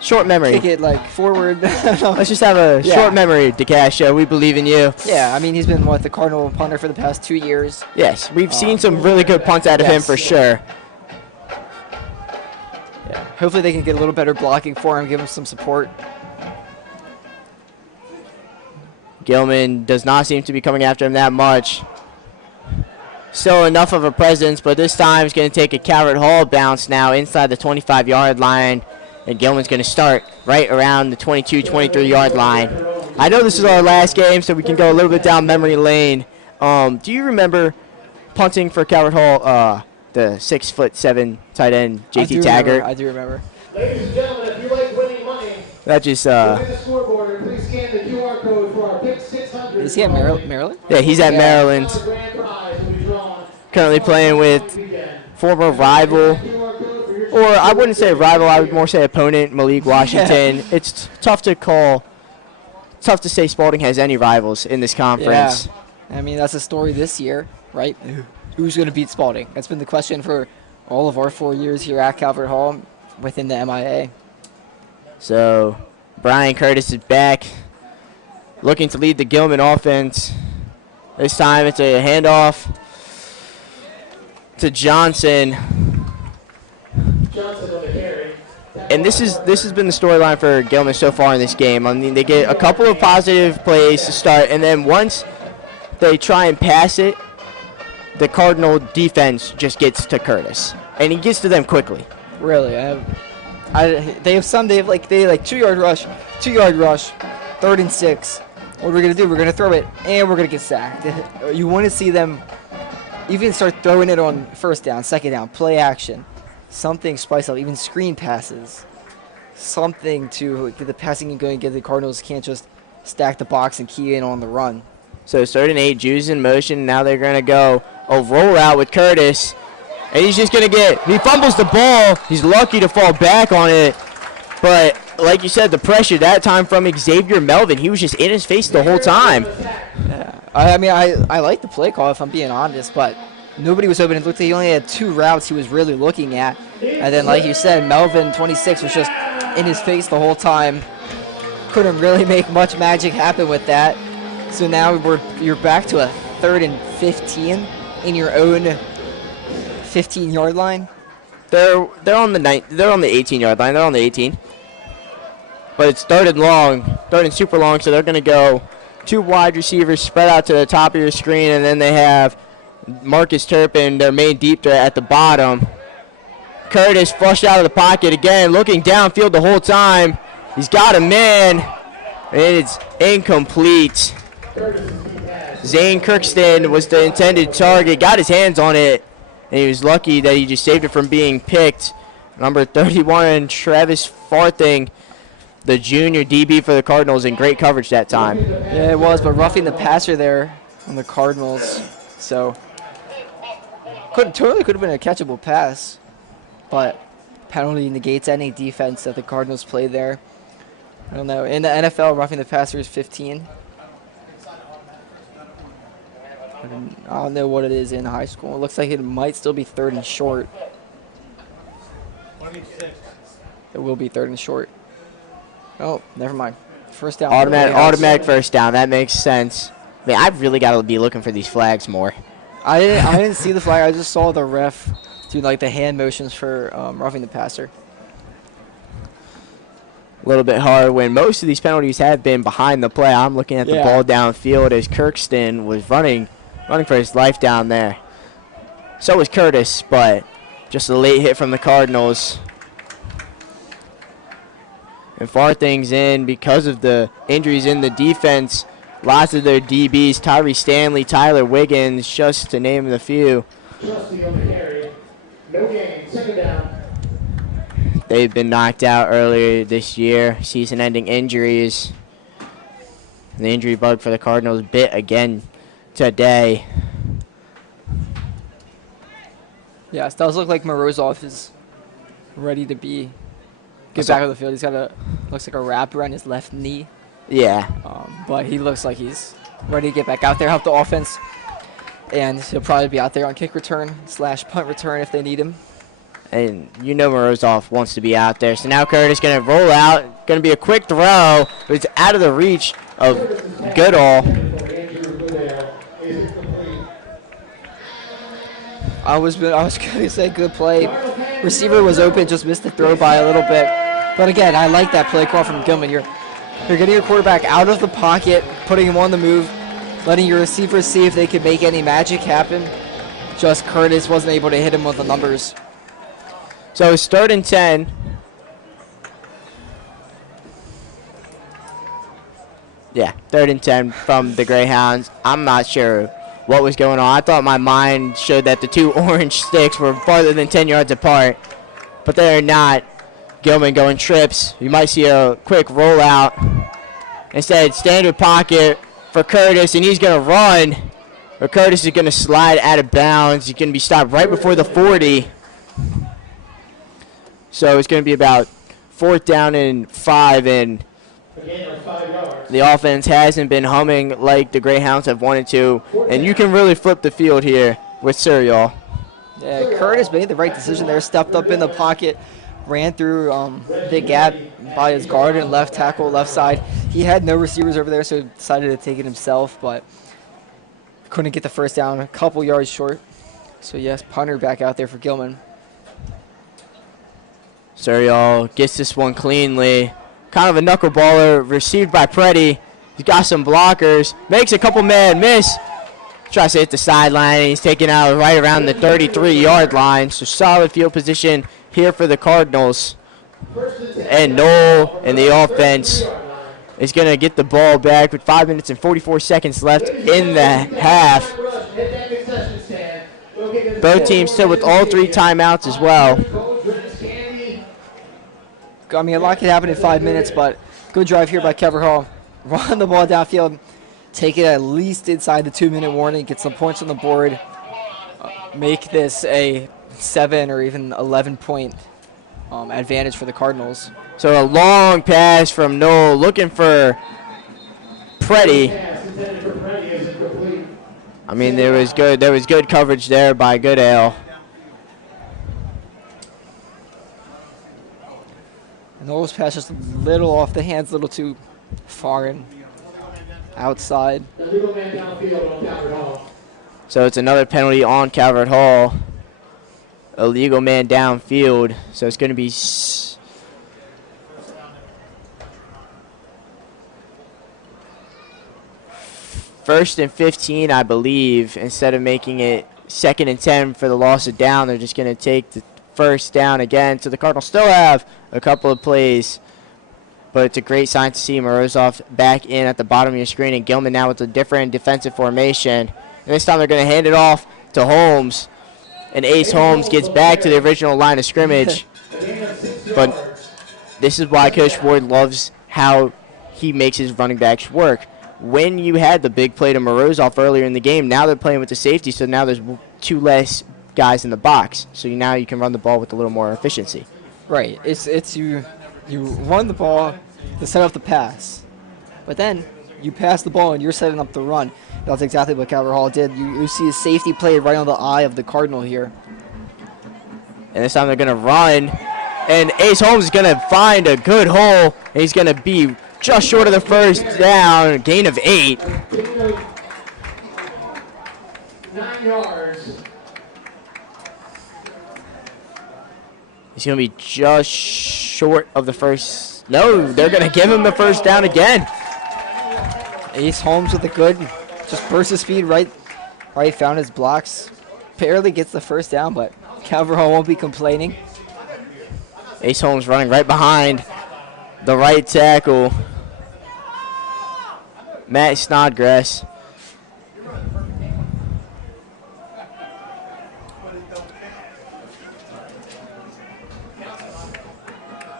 Short memory. kick it like forward. Let's just have a short memory, DeCastro. We believe in you. Yeah, I mean, he's been, the Cardinal punter for the past 2 years. Yes, we've seen some really good punts out of him for sure. Yeah. Hopefully they can get a little better blocking for him, give him some support. Gilman does not seem to be coming after him that much. Still enough of a presence, but this time he's going to take a Calvert Hall bounce now inside the 25-yard line. And Gilman's going to start right around the 22, 23-yard line. I know this is our last game, so we can go a little bit down memory lane. Do you remember punting for Calvert Hall, the 6'7" tight end, JT Taggart? I do remember. Ladies and gentlemen, if you like winning money, That just, look at the scoreboard and please scan the QR code for our Pick 600. Is he at Maryland? yeah, he's at Maryland. Grand prize will be drawn. Currently playing with former rival, or I wouldn't say rival, I would more say opponent, Malik Washington. Yeah. It's tough to call, tough to say Spalding has any rivals in this conference. Yeah. I mean, that's the story this year, right? Who's going to beat Spalding? That's been the question for all of our 4 years here at Calvert Hall within the MIA. So Brian Curtis is back, looking to lead the Gilman offense. This time it's a handoff to Johnson. Johnson on the carry. And this has been the storyline for Gilman so far in this game. I mean, they get a couple of positive plays to start, and then once they try and pass it, the Cardinal defense just gets to Curtis, and he gets to them quickly. Really, they have 2-yard rush, 3rd and 6. What are we gonna do? We're gonna throw it, and we're gonna get sacked. You want to see them even start throwing it on 1st down, 2nd down, play action, something spice up, even screen passes, something to get the passing game going. Get the Cardinals can't just stack the box and key in on the run. So 3rd and 8, Jews in motion. Now they're gonna go a rollout with Curtis. And he's just going to he fumbles the ball. He's lucky to fall back on it. But like you said, the pressure that time from Xavier Melvin, he was just in his face the whole time. Yeah. I mean, I like the play call, if I'm being honest, but nobody was open. It looked like he only had 2 routes he was really looking at. And then, like you said, Melvin, 26, was just in his face the whole time. Couldn't really make much magic happen with that. So now you're back to a 3rd and 15 in your own 15-yard line. They're on the 18-yard line. They're on the 18. but it's third and super long, so they're going to go 2 wide receivers spread out to the top of your screen, and then they have Marcus Turpin, their main deep threat, at the bottom. Curtis flushed out of the pocket again, looking downfield the whole time. He's got a man, and it's incomplete. Zane Kirkston was the intended target, got his hands on it, and he was lucky that he just saved it from being picked. Number 31, Travis Farthing, the junior DB for the Cardinals, in great coverage that time. Yeah, it was, but roughing the passer there on the Cardinals. So, totally could have been a catchable pass, but penalty negates any defense that the Cardinals played there. I don't know. In the NFL, roughing the passer is 15. I don't know what it is in high school. It looks like it might still be 3rd and short. It will be 3rd and short. Oh, never mind. First down. Automatic first down. That makes sense. I mean, I've really got to be looking for these flags more. I didn't see the flag. I just saw the ref do like the hand motions for roughing the passer. A little bit hard when most of these penalties have been behind the play. I'm looking at the ball downfield as Kirkston was running for his life down there. So was Curtis, but just a late hit from the Cardinals. And Farthing's in because of the injuries in the defense. Lots of their DBs, Tyree Stanley, Tyler Wiggins, just to name a few. No gain, 2nd down. They've been knocked out earlier this year, season-ending injuries. And the injury bug for the Cardinals bit again today. Yeah, it does look like Morozov is ready to get back on the field. He's got looks like a wrap around his left knee. Yeah. But he looks like he's ready to get back out there, help the offense. And he'll probably be out there on kick return / punt return if they need him. And you know Morozov wants to be out there. So now Curtis going to roll out. Going to be a quick throw. But it's out of the reach of Goodall. I was going to say good play. Receiver was open, just missed the throw by a little bit. But again, I like that play call from Gilman. You're getting your quarterback out of the pocket, putting him on the move, letting your receivers see if they can make any magic happen. Just Curtis wasn't able to hit him with the numbers. So it's 3rd and 10. Yeah, 3rd and 10 from the Greyhounds. I'm not sure what was going on. I thought my mind showed that the 2 orange sticks were farther than 10 yards apart, but they're not. Gilman going trips. You might see a quick rollout. Instead, standard pocket for Curtis, and he's going to run. But Curtis is going to slide out of bounds. He's going to be stopped right before the 40. So it's going to be about 4th down and 5, and the offense hasn't been humming like the Greyhounds have wanted to, and you can really flip the field here with Suriel. Yeah, Curtis made the right decision there, stepped up in the pocket, ran through the gap by his guard and left tackle, left side. He had no receivers over there, so he decided to take it himself, but couldn't get the first down, a couple yards short. So yes, punter back out there for Gilman. Suriel gets this one cleanly. Kind of a knuckleballer, received by Preddy. He's got some blockers, makes a couple man miss. Tries to hit the sideline, and he's taken out right around the 33-yard line. So solid field position here for the Cardinals. And Noel and the offense is going to get the ball back with 5 minutes and 44 seconds left in the half. Both teams still with all 3 timeouts as well. I mean, a lot can happen in 5 minutes, but good drive here by Calvert Hall. Run the ball downfield, take it at least inside the 2-minute warning, get some points on the board, make this a 7 or even 11-point advantage for the Cardinals. So a long pass from Noel, looking for Preddy. I mean, there was good coverage there by Goodale. And Noel's pass just a little off the hands, a little too far and outside. So it's another penalty on Calvert Hall. Illegal man downfield. So it's going to be 1st and 15, I believe. Instead of making it 2nd and 10 for the loss of down, they're just going to take the first down again. So the Cardinals still have a couple of plays, but it's a great sign to see Morozov back in at the bottom of your screen, and Gilman now with a different defensive formation. And this time they're going to hand it off to Holmes, and Ace Holmes gets back to the original line of scrimmage. But this is why Coach Ward loves how he makes his running backs work. When you had the big play to Morozov earlier in the game, now they're playing with the safety, so now there's 2 less guys in the box. So now you can run the ball with a little more efficiency. Right. It's you run the ball to set up the pass, but then you pass the ball and you're setting up the run. That's exactly what Calvert Hall did. You see a safety play right on the eye of the Cardinal here. And this time they're going to run, and Ace Holmes is going to find a good hole, and he's going to be just short of the first down, gain of 8. 9 yards. He's going to be just short of the first. No, they're going to give him the first down again. Ace Holmes with a good, just burst of speed right, found his blocks. Barely gets the first down, but Calvert Hall won't be complaining. Ace Holmes running right behind the right tackle, Matt Snodgrass.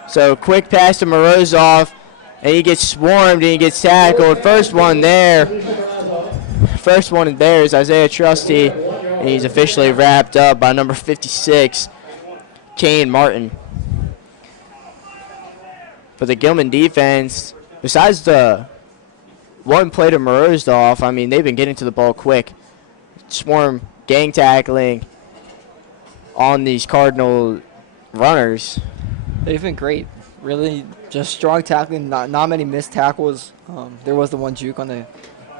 So quick pass to Morozov, and he gets swarmed and he gets tackled. First one there is Isaiah Trusty, and he's officially wrapped up by number 56, Kane Martin. But the Gilman defense, besides the one play to Morozov, I mean, they've been getting to the ball quick. Swarm gang tackling on these Cardinal runners. They've been great. Really just strong tackling, not many missed tackles. There was the one juke on the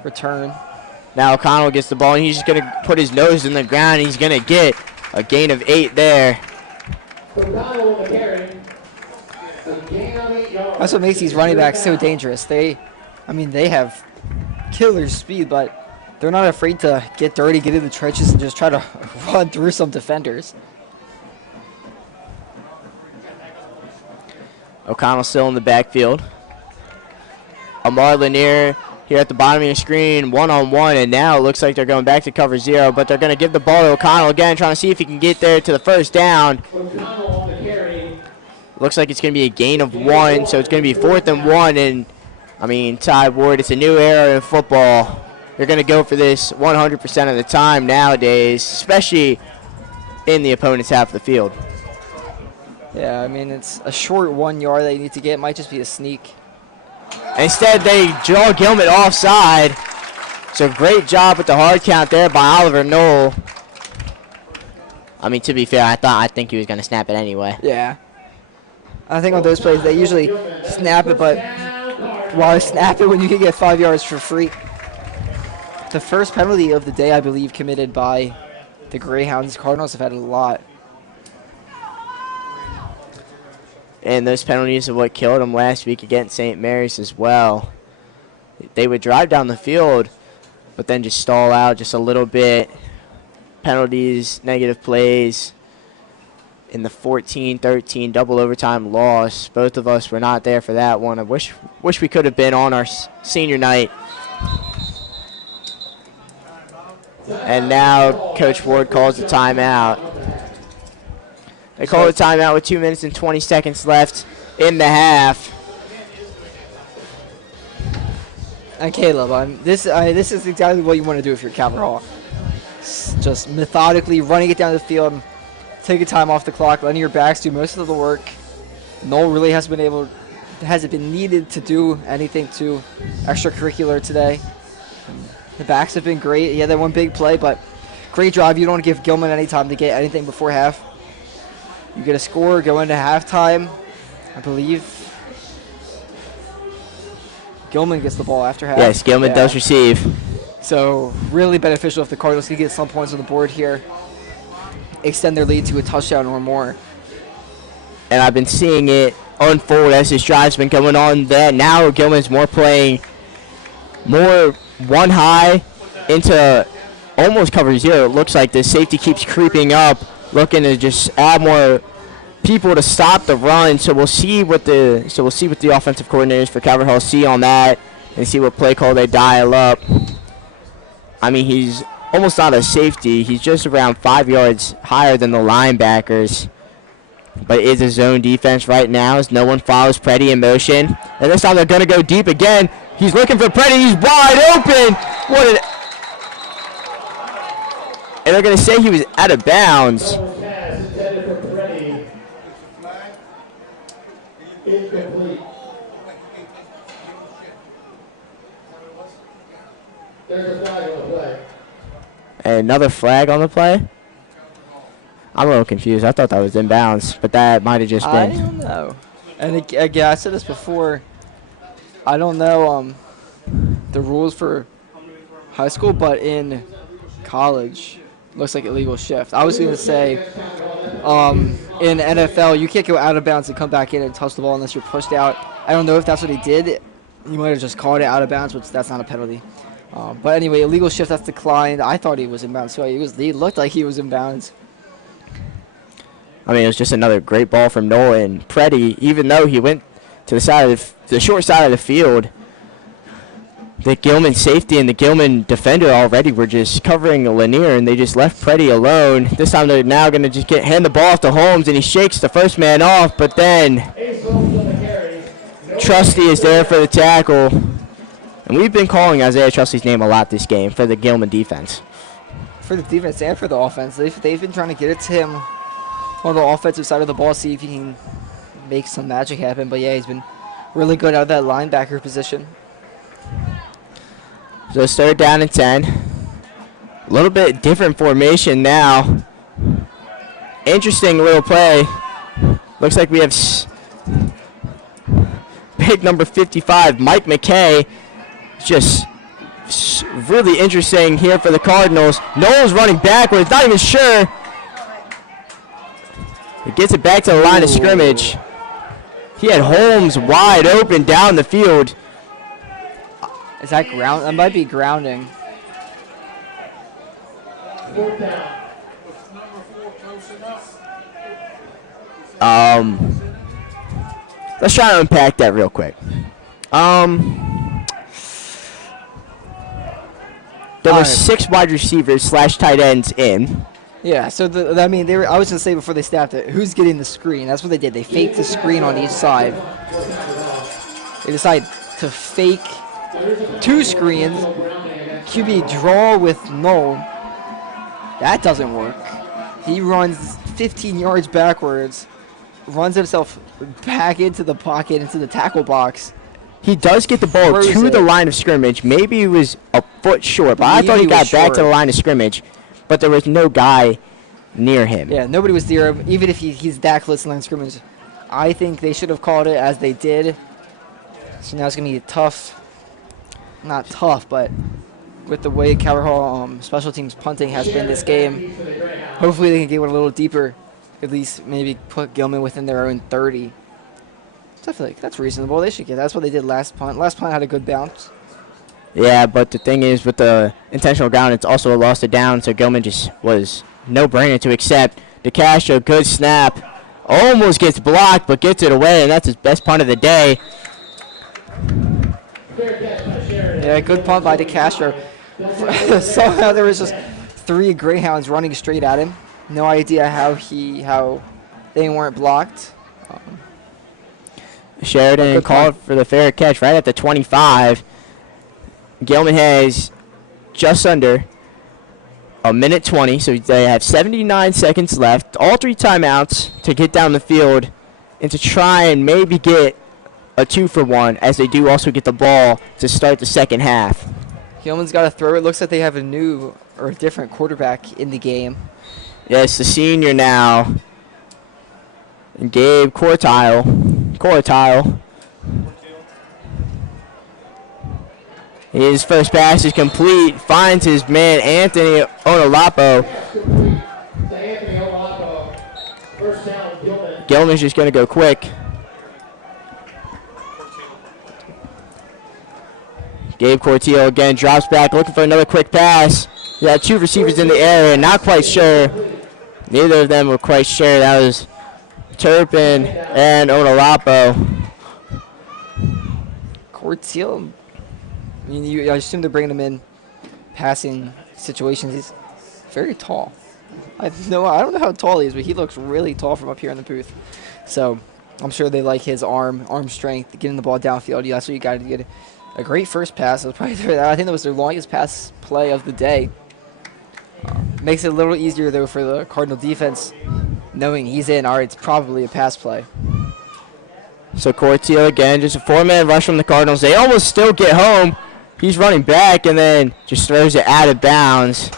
return. Now O'Connell gets the ball, and he's just going to put his nose in the ground. He's going to get a gain of 8 there. That's what makes these running backs so dangerous. They have killer speed, but they're not afraid to get dirty, get in the trenches, and just try to run through some defenders. O'Connell still in the backfield. Amar Lanier here at the bottom of your screen, one-on-one, and now it looks like they're going back to cover 0, but they're going to give the ball to O'Connell again, trying to see if he can get there to the first down. Looks like it's going to be a gain of 1, so it's going to be 4th and 1, and, I mean, Ty Ward, it's a new era in football. They're going to go for this 100% of the time nowadays, especially in the opponent's half of the field. Yeah, I mean, it's a short 1 yard they need to get. It might just be a sneak. Instead, they draw Gilman offside. So great job with the hard count there by Oliver Knoll. I mean, to be fair, I think he was going to snap it anyway. Yeah. I think on those plays, they usually snap it, but why snap it when you can get 5 yards for free? The first penalty of the day, I believe, committed by the Greyhounds. Cardinals have had a lot. And those penalties are what killed them last week against St. Mary's as well. They would drive down the field, but then just stall out just a little bit. Penalties, negative plays. In the 14-13 double overtime loss, both of us were not there for that one. I wish we could have been on our senior night. And now Coach Ward calls the timeout. They call the timeout with 2 minutes and 20 seconds left in the half. And Caleb, this is exactly what you want to do if you're Calvert Hall. Just methodically running it down the field, taking time off the clock, letting your backs do most of the work. Noel really hasn't been needed to do anything too extracurricular today. The backs have been great. He had that one big play, but great drive. You don't want to give Gilman any time to get anything before half. You get a score, go into halftime. I believe Gilman gets the ball after half. Yes, Gilman does receive. So really beneficial if the Cardinals can get some points on the board here, extend their lead to a touchdown or more. And I've been seeing it unfold as this drive's been going on. That now Gilman's playing more one high into almost cover zero. It looks like the safety keeps creeping up, looking to just add more people to stop the run. So we'll see what the offensive coordinators for Calvert Hall see on that and see what play call they dial up. I mean, he's almost not a safety. He's just around 5 yards higher than the linebackers. But it is a zone defense right now as no one follows Preddy in motion. And this time they're going to go deep again. He's looking for Preddy. He's wide open. And they're going to say he was out of bounds. Pass intended for Preddy. Incomplete. There's a flag on the play. And another flag on the play. I'm a little confused. I thought that was inbounds, but that might have just been. I don't know. And again, I said this before. I don't know the rules for high school, but in college, looks like illegal shift. I was going to say in NFL, you can't go out of bounds and come back in and touch the ball unless you're pushed out. I don't know if that's what he did. You might have just called it out of bounds, which that's not a penalty. But anyway, illegal shift, that's declined. I thought he was in bounds, so he looked like he was in bounds. I mean, it was just another great ball from Noah and Preddy. Even though he went to the side of the short side of the field, the Gilman safety and the Gilman defender already were just covering Lanier, and they just left Preddy alone. This time they're now going to just hand the ball off to Holmes, and he shakes the first man off, but then Trusty is there for the tackle. And we've been calling Isaiah Trusty's name a lot this game for the Gilman defense. For the defense and for the offense, they've been trying to get it to him on the offensive side of the ball, see if he can make some magic happen. But yeah, he's been really good out of that linebacker position. So it's 3rd down and 10. A little bit different formation now. Interesting little play. Looks like we have big number 55, Mike McKay. Just really interesting here for the Cardinals. Noel's running backwards, not even sure. He gets it back to the line of scrimmage. He had Holmes wide open down the field. Is that ground? That might be grounding. 4th down. Let's try to unpack that real quick. There were 6 wide receivers / tight ends in. Yeah, so I mean, I was going to say before they snapped it, who's getting the screen? That's what they did. They faked the screen on each side. They decided to fake 2 screens. QB draw with Noel. That doesn't work. He runs 15 yards backwards, runs himself back into the pocket, into the tackle box. He does get the ball to the line of scrimmage. Maybe he was a foot short, but I thought he got back to the line of scrimmage. But there was no guy near him. Yeah, nobody was near him, even if he's that close to the line of scrimmage. I think they should have called it as they did. So now it's going to be tough. Not tough, but with the way Calvert Hall special teams punting has been this game, hopefully they can get one a little deeper. At least maybe put Gilman within their own 30. So I feel like that's reasonable. They should get that. That's what they did last punt. Last punt had a good bounce. Yeah, but the thing is, with the intentional ground, it's also a loss of down, so Gilman just was no-brainer to accept. DeCastro, good snap. Almost gets blocked, but gets it away, and that's his best punt of the day. Yeah, good punt by DeCastro. Somehow there was just 3 Greyhounds running straight at him. No idea how they weren't blocked. Sheridan called for the fair catch right at the 25. Gilman has just under a minute 20, so they have 79 seconds left. All 3 timeouts to get down the field and to try and maybe get a 2-for-1, as they do also get the ball to start the second half. Gilman's got to throw it. Looks like they have a new or a different quarterback in the game. Yes, the senior now, Gabe Cortile. His first pass is complete. Finds his man, Anthony Onolapo. Gilman's just going to go quick. Gabe Cortiel again drops back, looking for another quick pass. You got two receivers in the area, not quite sure. Neither of them were quite sure. That was Turpin and Onolapo. Cortiel, I mean, I assume they're bringing him in passing situations. He's very tall. I don't know how tall he is, but he looks really tall from up here in the booth. So I'm sure they like his arm strength, getting the ball downfield. That's what you got to get. A great first pass. It was probably I think that was their longest pass play of the day. Makes it a little easier, though, for the Cardinal defense, knowing he's in. All right, it's probably a pass play. So Cortiel again, just a 4-man rush from the Cardinals. They almost still get home. He's running back and then just throws it out of bounds.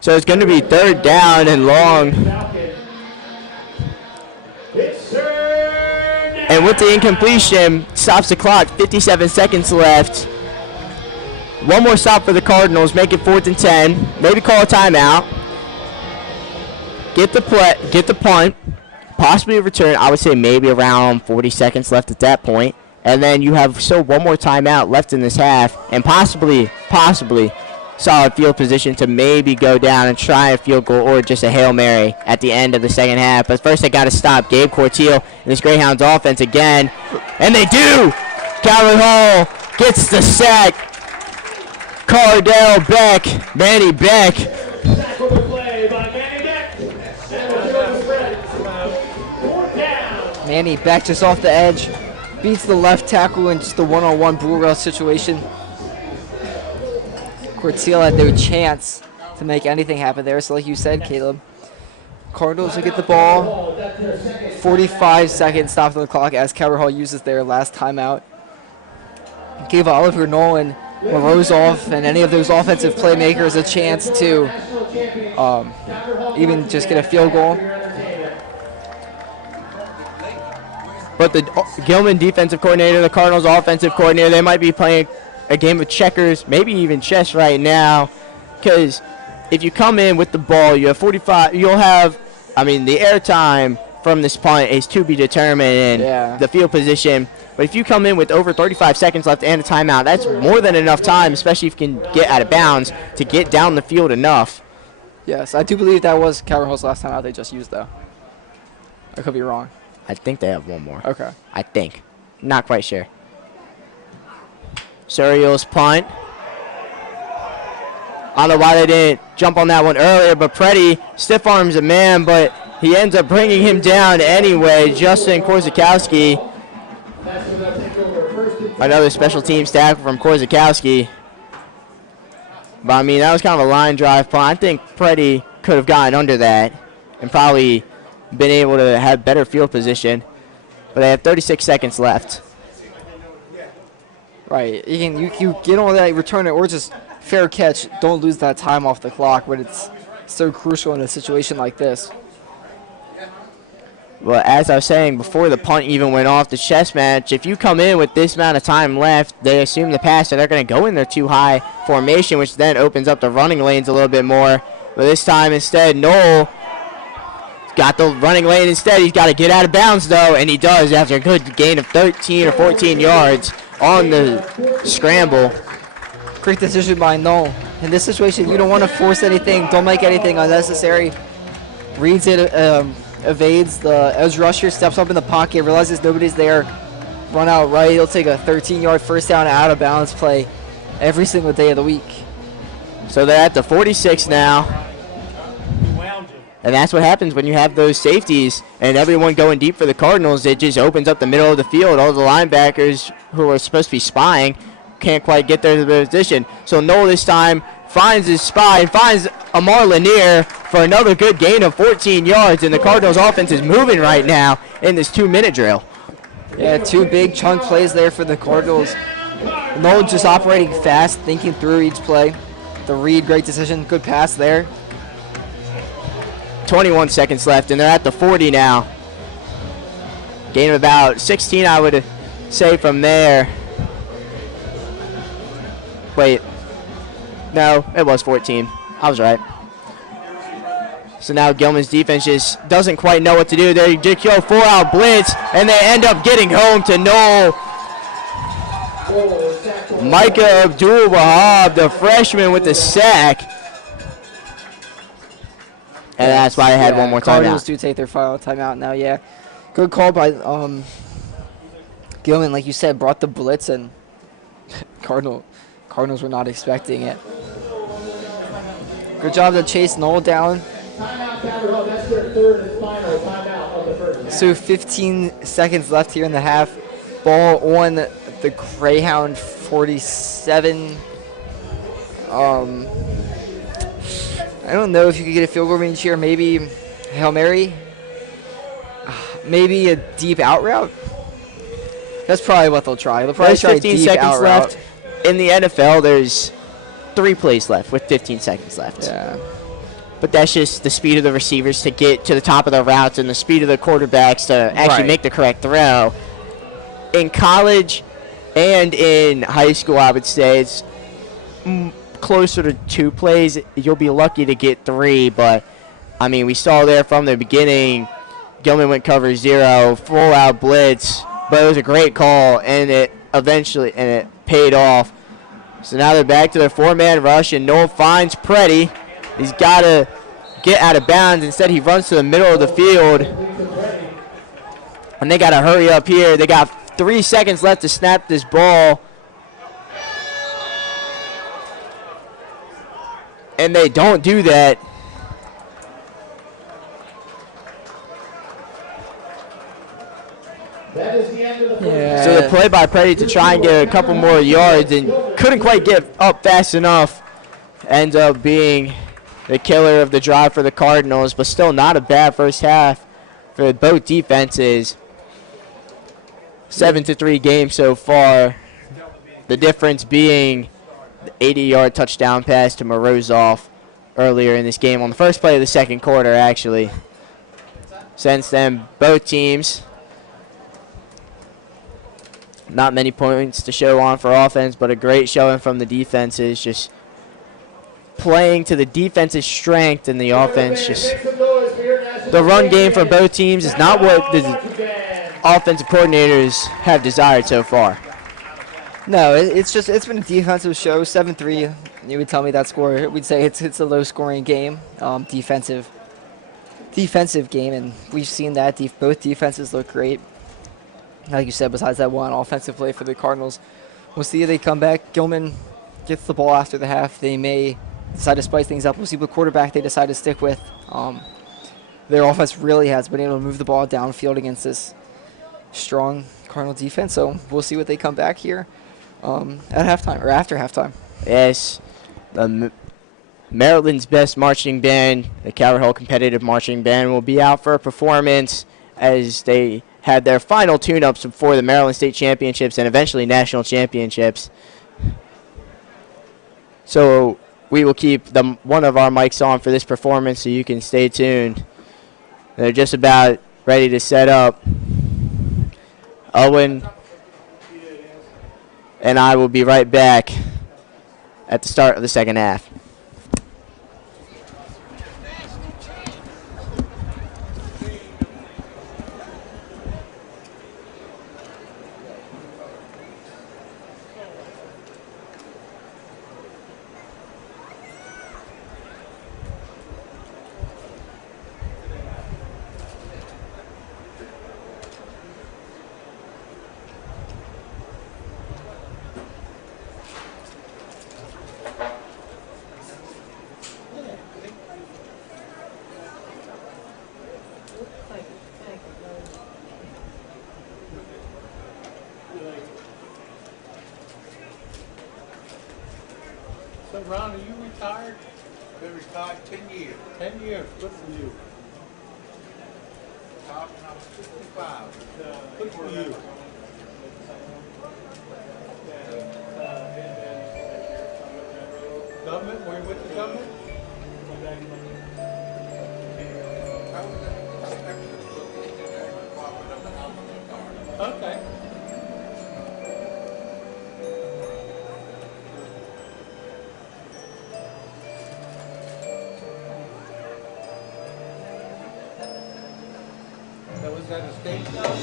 So it's going to be 3rd down and long. And with the incompletion, stops the clock, 57 seconds left. One more stop for the Cardinals, make it 4th and 10. Maybe call a timeout. Get the punt, possibly a return. I would say maybe around 40 seconds left at that point. And then you have one more timeout left in this half, and possibly solid field position to maybe go down and try a field goal or just a Hail Mary at the end of the second half. But first they got to stop Gabe Cortiel and this Greyhounds offense again. And they do! Calvert Hall gets the sack. Cardell Beck, Manny Beck. Manny Beck just off the edge. Beats the left tackle in just a one-on-one bull rush situation. Cortiel had no chance to make anything happen there. So like you said, Caleb, Cardinals will get the ball. 45 seconds stop on the clock as Calvert Hall uses their last timeout. Gave Oliver Nolan, Morozov, and any of those offensive playmakers a chance to even just get a field goal. But the Gilman defensive coordinator, the Cardinals offensive coordinator, they might be playing a game of checkers, maybe even chess right now. Because if you come in with the ball, you have 45, you'll have, the air time from this punt is to be determined and the field position. But if you come in with over 35 seconds left and a timeout, that's more than enough time, especially if you can get out of bounds, to get down the field enough. Yes, I do believe that was Calvert Hall's last timeout they just used, though. I could be wrong. I think they have one more. Okay. I think. Not quite sure. Surreal's punt. I don't know why they didn't jump on that one earlier, but Preddy stiff arms a man, but he ends up bringing him down anyway. Justin Korzakowski. Another special teams tackle from Korzakowski. But, that was kind of a line drive punt. I think Preddy could have gotten under that and probably been able to have better field position. But they have 36 seconds left. Right. You get on that, return it, or just fair catch. Don't lose that time off the clock when it's so crucial in a situation like this. Well, as I was saying before the punt even went off, the chess match, if you come in with this amount of time left, they assume the pass, and they're going to go in their too high formation, which then opens up the running lanes a little bit more. But this time instead, Noel got the running lane instead. He's got to get out of bounds, though, and he does after a good gain of 13 or 14 yards on the scramble. Great decision by Noel. In this situation, you don't want to force anything. Don't make anything unnecessary. Reads it, evades the edge rusher, steps up in the pocket, realizes nobody's there. Run out right. He'll take a 13-yard first down out of bounds play every single day of the week. So they're at the 46 now. And that's what happens when you have those safeties and everyone going deep for the Cardinals. It just opens up the middle of the field. All the linebackers who are supposed to be spying can't quite get there to the position. So Noel this time finds his spy and finds Amar Lanier for another good gain of 14 yards. And the Cardinals offense is moving right now in this 2-minute drill. Yeah, two big chunk plays there for the Cardinals. Noel just operating fast, thinking through each play. The read, great decision, good pass there. 21 seconds left, and they're at the 40 now. Gain of about 16, I would say, from there. Wait. No, it was 14. I was right. So now Gilman's defense just doesn't quite know what to do. They just go full-out blitz, and they end up getting home to Noel. Micah Abdul-Wahab, the freshman, with the sack. And that's why I had one more Cardinals timeout. do take their final timeout now, yeah. Good call by Gilman, like you said, brought the blitz, and Cardinals were not expecting it. Good job to chase Noel down. That's their third and final timeout of the first. So 15 seconds left here in the half. Ball on the Greyhound 47. I don't know if you could get a field goal range here. Maybe Hail Mary. Maybe a deep out route. That's probably what they'll try. They'll probably There's try a 15 deep seconds out left. route. In the NFL, there's 3 plays left with 15 seconds left. Yeah. But that's just the speed of the receivers to get to the top of their routes and the speed of the quarterbacks to actually Right. make the correct throw. In college and in high school, I would say it's closer to 2 plays. You'll be lucky to get 3, but, I mean, we saw there from the beginning, Gilman went cover 0, full-out blitz, but it was a great call, and it paid off. So now they're back to their 4-man rush, and Noel finds Preddy. He's got to get out of bounds. Instead, he runs to the middle of the field. And they got to hurry up here. They got 3 seconds left to snap this ball. And they don't do that. That is the end of the first. Yeah. So the play by Preddy to try and get a couple more yards and couldn't quite get up fast enough. Ends up being the killer of the drive for the Cardinals, but still not a bad first half for both defenses. 7-3 game so far. The difference being the 80-yard touchdown pass to Morozov earlier in this game on the first play of the second quarter, actually. Since then, both teams, not many points to show on for offense, but a great showing from the defenses, just playing to the defense's strength, and the offense just the run game for both teams is not what the offensive coordinators have desired so far. No, it's been a defensive show. 7-3. You would tell me that score. We'd say it's a low scoring game, defensive game, and we've seen that. Both defenses look great. Like you said, besides that one offensive play for the Cardinals, we'll see if they come back. Gilman gets the ball after the half. They may decide to spice things up. We'll see what quarterback they decide to stick with. Their offense really has been able to move the ball downfield against this strong Cardinal defense, so we'll see what they come back here at halftime or after halftime. Yes, Maryland's best marching band, the Calvert Hall Competitive Marching Band, will be out for a performance as they had their final tune-ups before the Maryland State Championships and eventually National Championships. So we will keep one of our mics on for this performance so you can stay tuned. They're just about ready to set up. Owen and I will be right back at the start of the second half. So Ron, are you retired? Been retired 10 years. 10 years, good for you. Retired when I was 65. Good for you. Government? Were you with the government? I was in the Department of the Housing Authority. Okay. Was that a state job?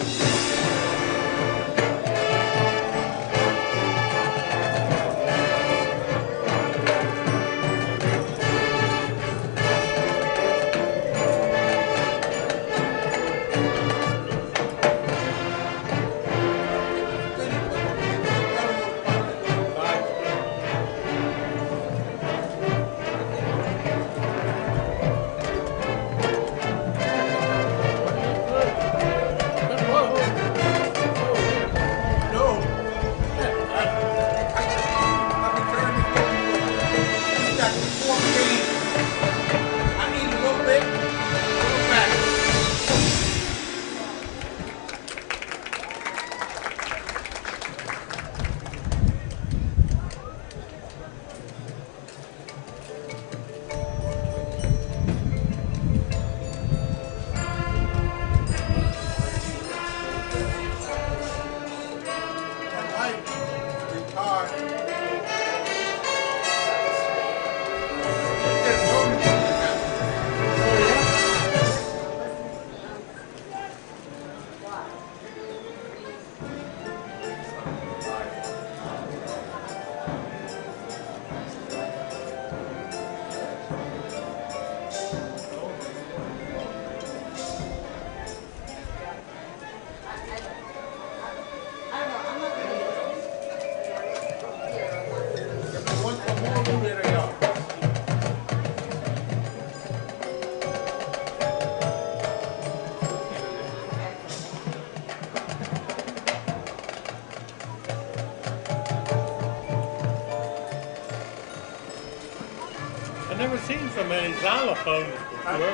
never seen so many xylophones before.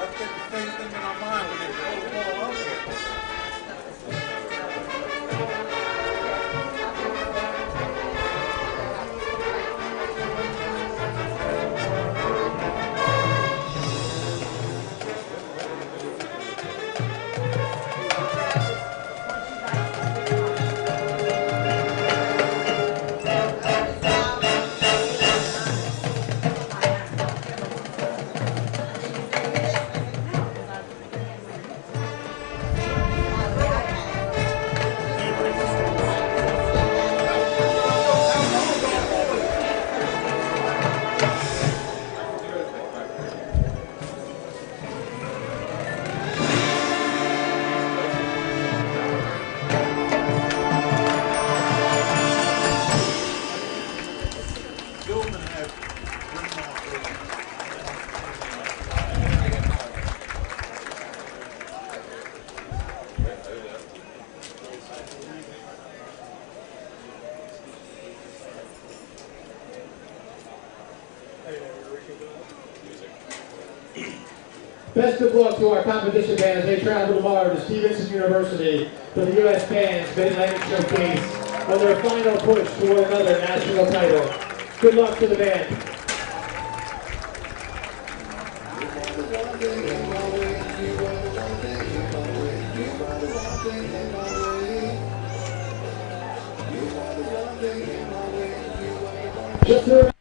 I think the same thing in our mind when they pull the ball out there. Gilman has Best of luck to our competition band as they travel tomorrow to Stevenson University for the U.S. Band's Mid-Atlantic Showcase on their final push toward another national title. Good luck to the band. Just a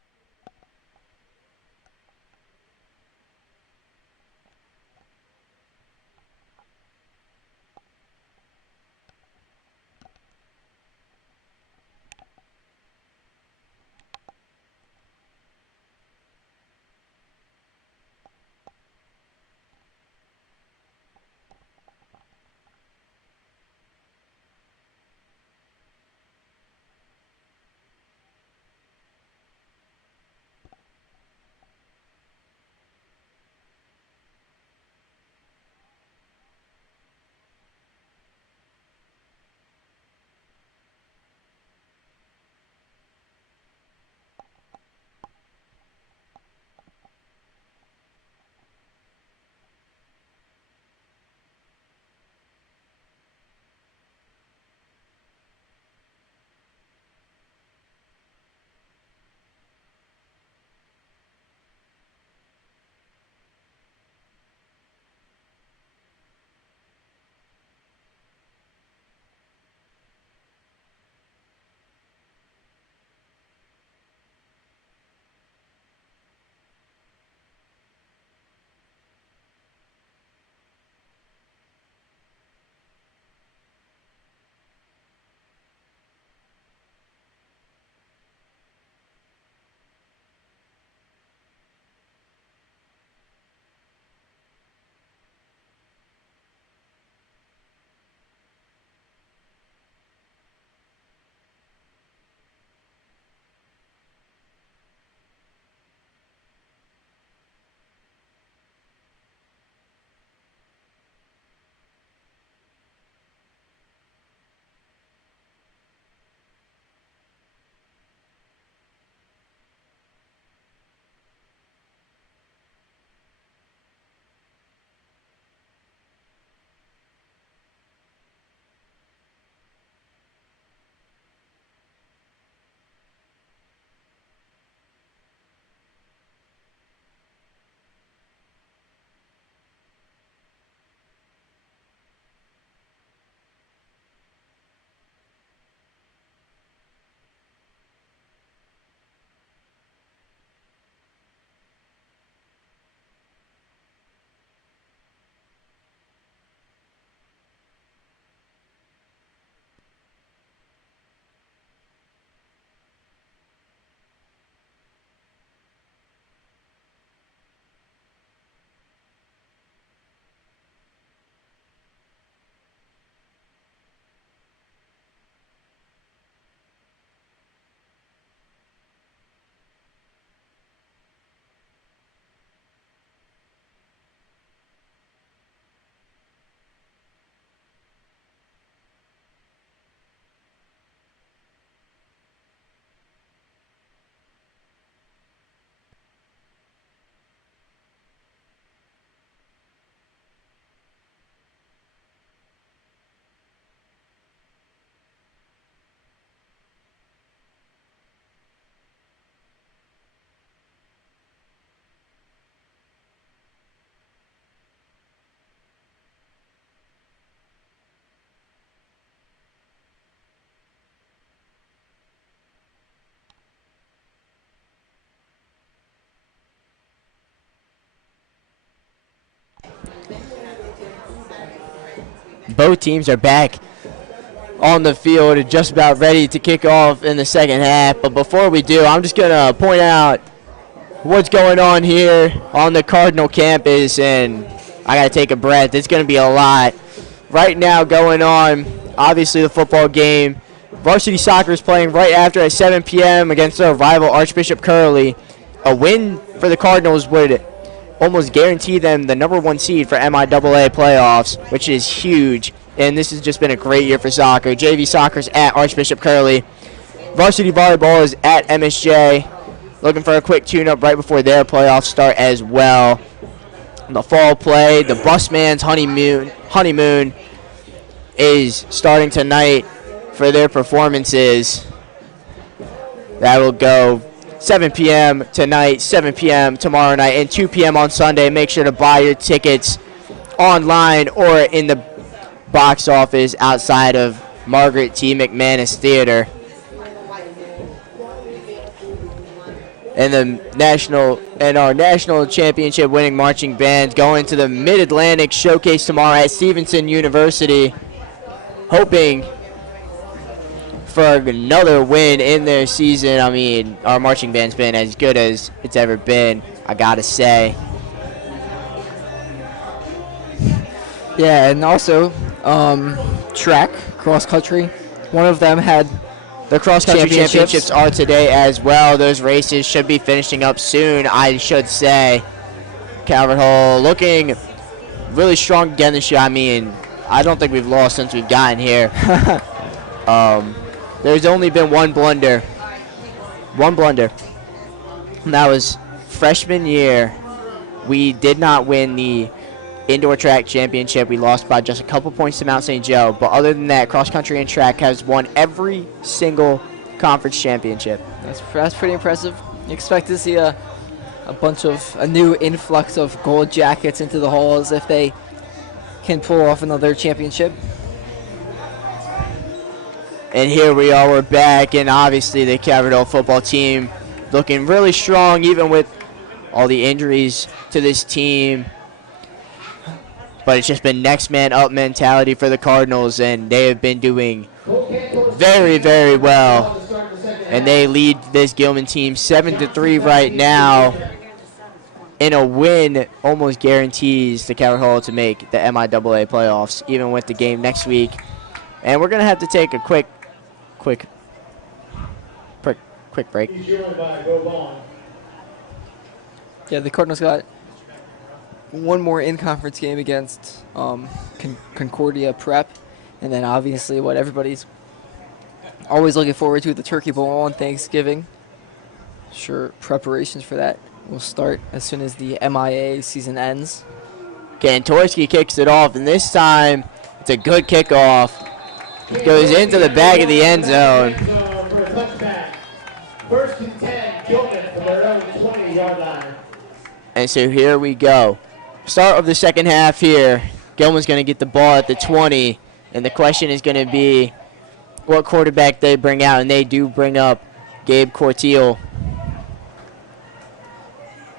both teams are back on the field and just about ready to kick off in the second half. But before we do, I'm just going to point out what's going on here on the Cardinal campus, and I got to take a breath. It's going to be a lot right now going on. Obviously, the football game. Varsity soccer is playing right after at 7 p.m. against their rival Archbishop Curley. A win for the Cardinals would almost guarantee them the #1 seed for MIAA playoffs, which is huge. And this has just been a great year for soccer. JV soccer's at Archbishop Curley. Varsity volleyball is at MSJ. Looking for a quick tune-up right before their playoffs start as well. The fall play, the Busman's honeymoon is starting tonight for their performances. That will go 7 p.m. tonight, 7 p.m. tomorrow night, and 2 p.m. on Sunday. Make sure to buy your tickets online or in the box office outside of Margaret T. McManus Theater. And our national championship winning marching bands going to the Mid-Atlantic Showcase tomorrow at Stevenson University, hoping for another win in their season. I mean, our marching band's been as good as it's ever been, I gotta say. Yeah, and also track, cross country. One of them had the cross-country championships are today as well. Those races should be finishing up soon, I should say. Calvert Hall looking really strong again this year. I mean, I don't think we've lost since we've gotten here. There's only been one blunder. And that was freshman year. We did not win the indoor track championship. We lost by just a couple points to Mount St. Joe. But other than that, cross country and track has won every single conference championship. That's pretty impressive. You expect to see a new influx of gold jackets into the halls if they can pull off another championship. And here we are, we're back, and obviously the Calvert Hall football team looking really strong, even with all the injuries to this team. But it's just been next man up mentality for the Cardinals, and they have been doing very, very well. And they lead this Gilman team 7-3 right now. And a win almost guarantees the Calvert Hall to make the MIAA playoffs, even with the game next week. And we're going to have to take a quick break. Yeah, the Cardinals got one more in-conference game against Concordia Prep, and then obviously what everybody's always looking forward to, the Turkey Bowl on Thanksgiving. Sure, preparations for that will start as soon as the MIA season ends. Kantorski kicks it off, and this time it's a good kickoff. It goes into the back of the end zone. For a touchback. First and 10, Gilman from their own 20-yard line. And so here we go. Start of the second half here. Gilman's going to get the ball at the 20, and the question is going to be what quarterback they bring out, and they do bring up Gabe Corteal.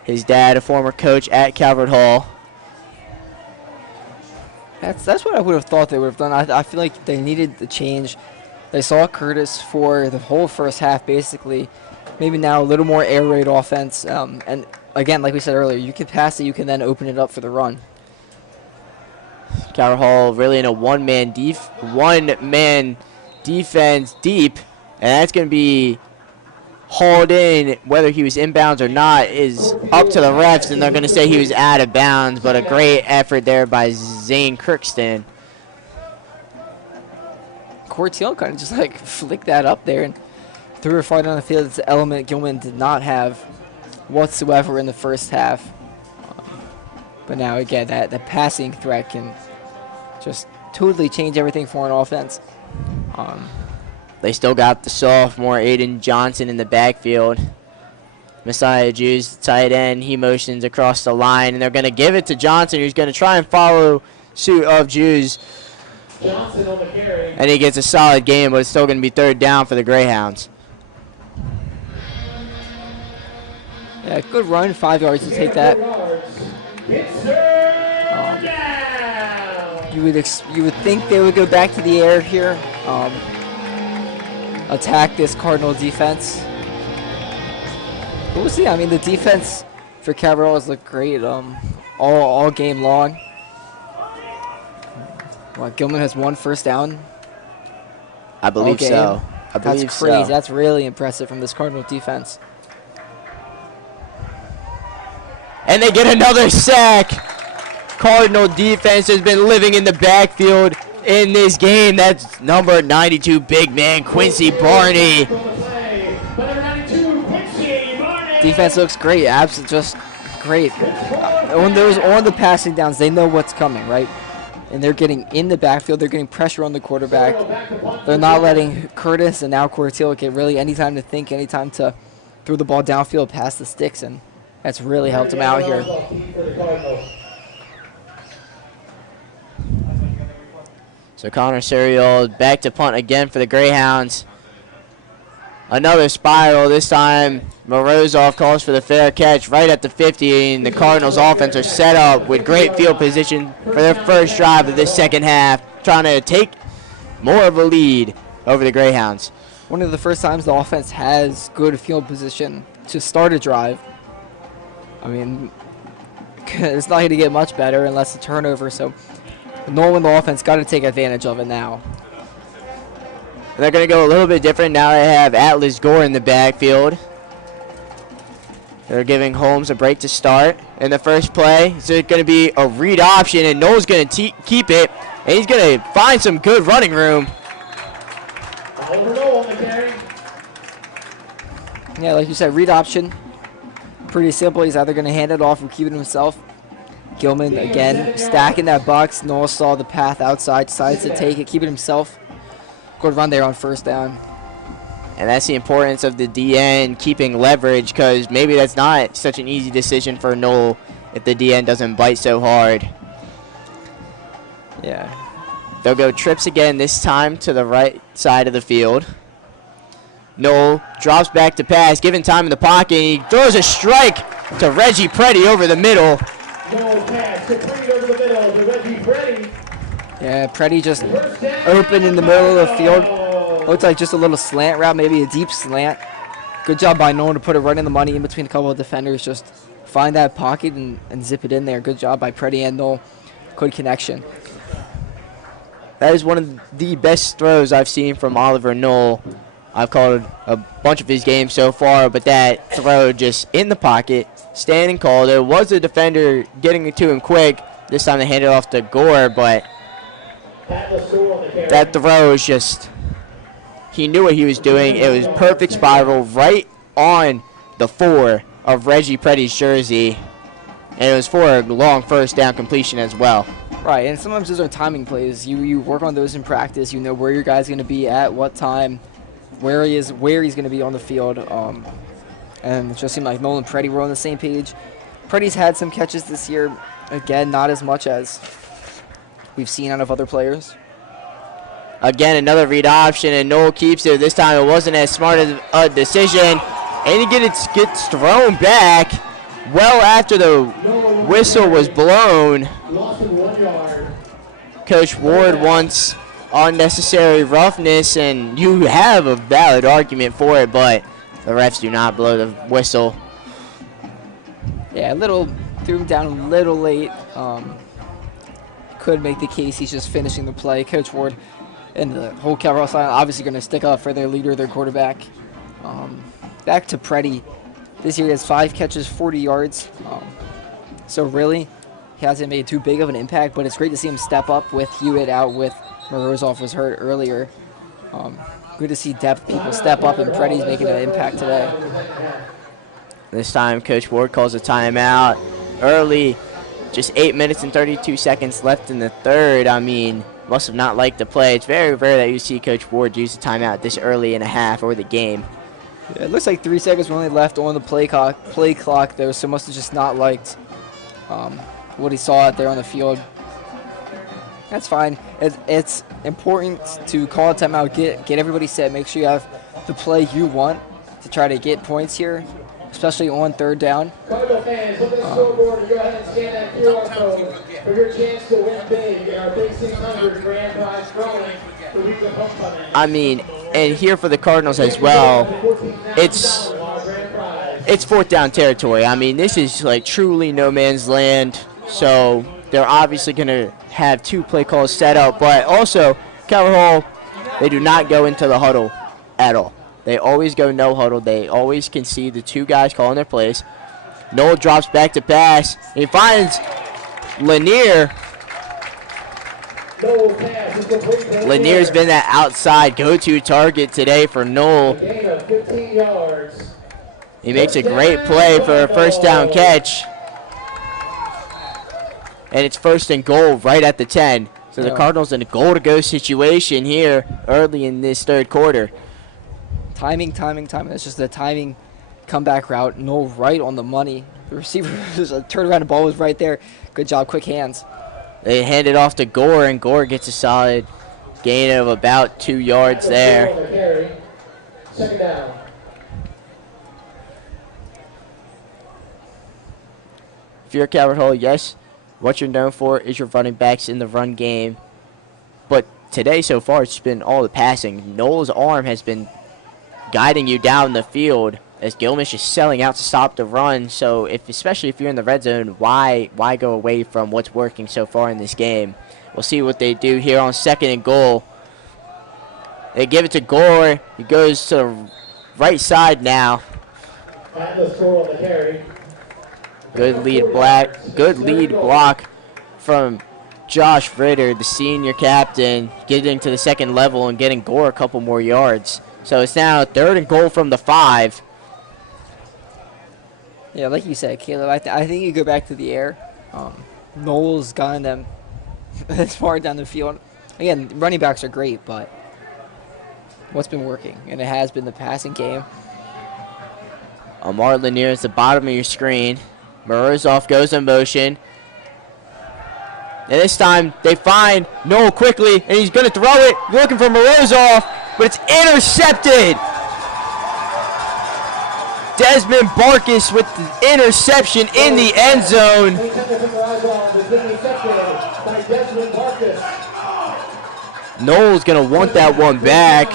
His dad, a former coach at Calvert Hall. That's what I would have thought they would have done. I feel like they needed the change. They saw Curtis for the whole first half, basically. Maybe now a little more air raid offense. And again, like we said earlier, you can pass it, you can then open it up for the run. Calvert Hall really in a one-man defense deep, and that's going to be hauled in. Whether he was inbounds or not is up to the refs, and they're going to say he was out of bounds, but a great effort there by Zane Kirkston. Corteal kind of just like flicked that up there and threw it far down the field. It's an element Gilman did not have whatsoever in the first half. But now again, that passing threat can just totally change everything for an offense. They still got the sophomore Aiden Johnson in the backfield. Messiah Jews, tight end, he motions across the line, and they're going to give it to Johnson, who's going to try and follow suit of Jews. Johnson on the carry. And he gets a solid game, but it's still going to be third down for the Greyhounds. Yeah, good run, 5 yards to take that. You would think they would go back to the air here, attack this Cardinal defense. But we'll see. I mean, the defense for Calvert Hall has looked great all game long. Well, Gilman has 1 first down. I believe so. I believe That's crazy. so. That's really impressive from this Cardinal defense. And they get another sack. Cardinal defense has been living in the backfield in this game. That's number 92 big man Quincy Barney. Defense looks great. Absolutely just great. On the passing downs, they know what's coming, right? And they're getting in the backfield. They're getting pressure on the quarterback. They're not letting Curtis and now Cortil get really any time to think, any time to throw the ball downfield past the sticks, and that's really helped them out here. So Connor Serial back to punt again for the Greyhounds. Another spiral. This time Morozov calls for the fair catch right at the 50, and the Cardinals offense are set up with great field position for their first drive of this second half, trying to take more of a lead over the Greyhounds. One of the first times the offense has good field position to start a drive. I mean, it's not going to get much better unless a turnover, so Nolan, the offense, got to take advantage of it now. They're going to go a little bit different. Now they have Atlas Gore in the backfield. They're giving Holmes a break to start. In the first play, it's going to be a read option, and Noel's going to keep it, and he's going to find some good running room. Yeah, like you said, read option. Pretty simple. He's either going to hand it off or keep it himself. Gilman, again, stacking that box. Noel saw the path outside, decides to take it, keep it himself. Good run there on first down. And that's the importance of the DN keeping leverage, because maybe that's not such an easy decision for Noel if the DN doesn't bite so hard. Yeah. They'll go trips again, this time to the right side of the field. Noel drops back to pass, given time in the pocket. He throws a strike to Reggie Preddy over the middle. Noel pass complete over the middle to Reggie Preddy. Yeah, Preddy just open in the middle of the field. Looks like just a little slant route, maybe a deep slant. Good job by Nolan to put it right in the money in between a couple of defenders. Just find that pocket and zip it in there. Good job by Preddy and Noel. Good connection. That is one of the best throws I've seen from Oliver Noel. I've called a bunch of his games so far, but that throw just in the pocket, standing call. There was a defender getting it to him quick. This time they handed it off to Gore, but that throw is just, he knew what he was doing. It was perfect spiral right on the 4 of Reggie Preddy's jersey, and it was for a long first down completion as well. Right, and sometimes those are timing plays. You work on those in practice. You know where your guy's going to be at what time, where he's going to be on the field. And it just seemed like Nolan and Preddy were on the same page. Preddy's had some catches this year. Again, not as much as we've seen out of other players. Again, another read option, and Noel keeps it. This time it wasn't as smart as a decision. And he gets thrown back well after the whistle was blown. Coach Ward wants unnecessary roughness, and you have a valid argument for it, but the refs do not blow the whistle. Yeah, threw him down a little late. Could make the case he's just finishing the play. Coach Ward and the whole Calvert Hall side obviously going to stick up for their leader, their quarterback. Back to Preddy. This year he has 5 catches, 40 yards. So really, he hasn't made too big of an impact, but it's great to see him step up with Hewitt out, with Morozov was hurt earlier. Good to see depth people step up, and Preddy's making an impact today. This time, Coach Ward calls a timeout early. Just 8 minutes and 32 seconds left in the third. I mean, must have not liked the play. It's very rare that you see Coach Ward use a timeout this early in a half or the game. Yeah, it looks like 3 seconds were only left on the play clock though, so must have just not liked what he saw out there on the field. That's fine. It's important to call a timeout, get everybody set, make sure you have the play you want to try to get points here, especially on third down. For your chance to win big in our Big 600 grand prize drawing the week of homecoming. I mean, and here for the Cardinals as well, it's fourth down territory. I mean, this is like truly no man's land. So they're obviously going to have 2 play calls set up, but also Calvert Hall, they do not go into the huddle at all. They always go no huddle. They always can see the 2 guys calling their plays. Noel drops back to pass. He finds Lanier. Lanier's been that outside go-to target today for Noel. He makes a great play for a first down catch. And it's 1st and goal right at the 10. So the Cardinals in a goal-to-go situation here early in this 3rd quarter. Timing. That's just the timing comeback route. No, right on the money. The receiver, a turnaround, the ball was right there. Good job, quick hands. They hand it off to Gore, and Gore gets a solid gain of about 2 yards there. 2nd down. If you're Calvert Hall, yes, what you're known for is your running backs in the run game. But today so far, it's been all the passing. Noel's arm has been guiding you down the field as Gilman's just selling out to stop the run. So especially if you're in the red zone, why go away from what's working so far in this game? We'll see what they do here on 2nd and goal. They give it to Gore. He goes to the right side now. And the score on the carry. Good lead block from Josh Ritter, the senior captain, getting to the 2nd level and getting Gore a couple more yards. So it's now 3rd and goal from the 5. Yeah, like you said, Caleb, I think you go back to the air. Noel's gotten them as far down the field. Again, running backs are great, but what's been working? And it has been the passing game. Amar Lanier is the bottom of your screen. Morozov goes in motion. And this time they find Noel quickly, and he's going to throw it. Looking for Morozov, but it's intercepted. Desmond Barkus with the interception in the end zone. Noel's going to want that one back,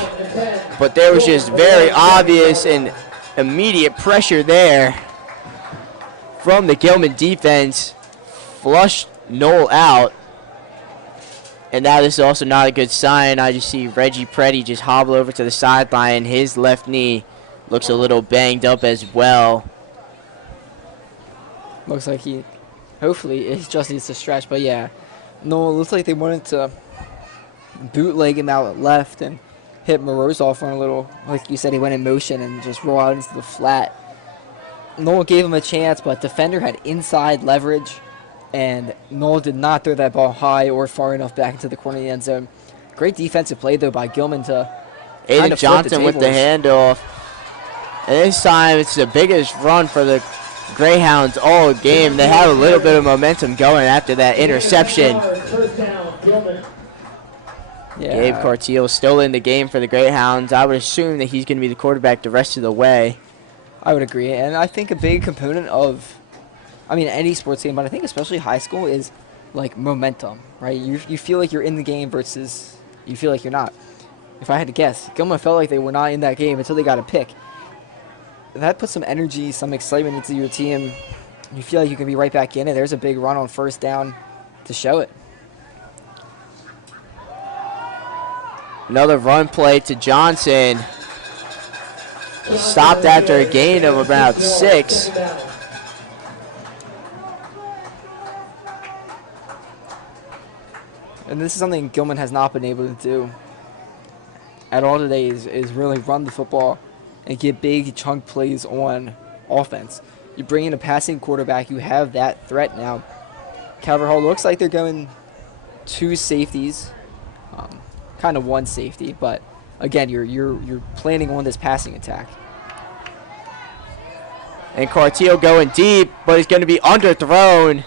but there was just very obvious and immediate pressure there from the Gilman defense. Flushed Noel out. And now this is also not a good sign. I just see Reggie Preddy just hobble over to the sideline. His left knee looks a little banged up as well. Looks like hopefully it just needs to stretch. But yeah, Noel, looks like they wanted to bootleg him out left and hit Morozov on a little, like you said, he went in motion and just roll out into the flat. Noel gave him a chance, but defender had inside leverage, and Noel did not throw that ball high or far enough back into the corner of the end zone. Great defensive play, though, by Gilman to Aiden Johnson with the handoff. And this time, it's the biggest run for the Greyhounds all game. They have a little bit of momentum going after that interception. Yeah. Gabe Cartiel still in the game for the Greyhounds. I would assume that he's going to be the quarterback the rest of the way. I would agree. And I think a big component of, any sports game, but I think especially high school is, like, momentum, right? You feel like you're in the game versus you feel like you're not. If I had to guess, Gilman felt like they were not in that game until they got a pick. That puts some energy, some excitement into your team. You feel like you can be right back in it. There's a big run on first down to show it. Another run play to Johnson. Stopped after a gain of about 6. And this is something Gilman has not been able to do at all today is really run the football and get big chunk plays on offense. You bring in a passing quarterback, you have that threat now. Calvert Hall looks like they're going 2 safeties, kind of 1 safety, but again, you're planning on this passing attack. And Cartiel going deep, but he's going to be underthrown.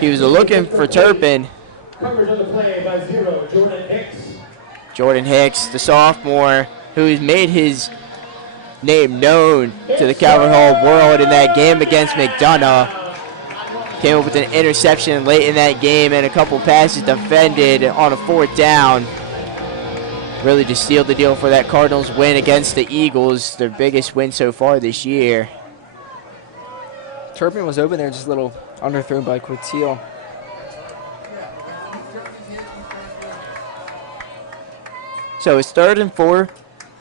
He was looking for Turpin. Coverage on the play by 0, Jordan Hicks. Jordan Hicks, the sophomore, who's made his name known to the Calvert Hall world in that game against McDonough. came up with an interception late in that game and a couple passes defended on a 4th down. Really just sealed the deal for that Cardinals win against the Eagles, their biggest win so far this year. Turpin was open there, just a little underthrown by Corteil. So it's 3rd and 4,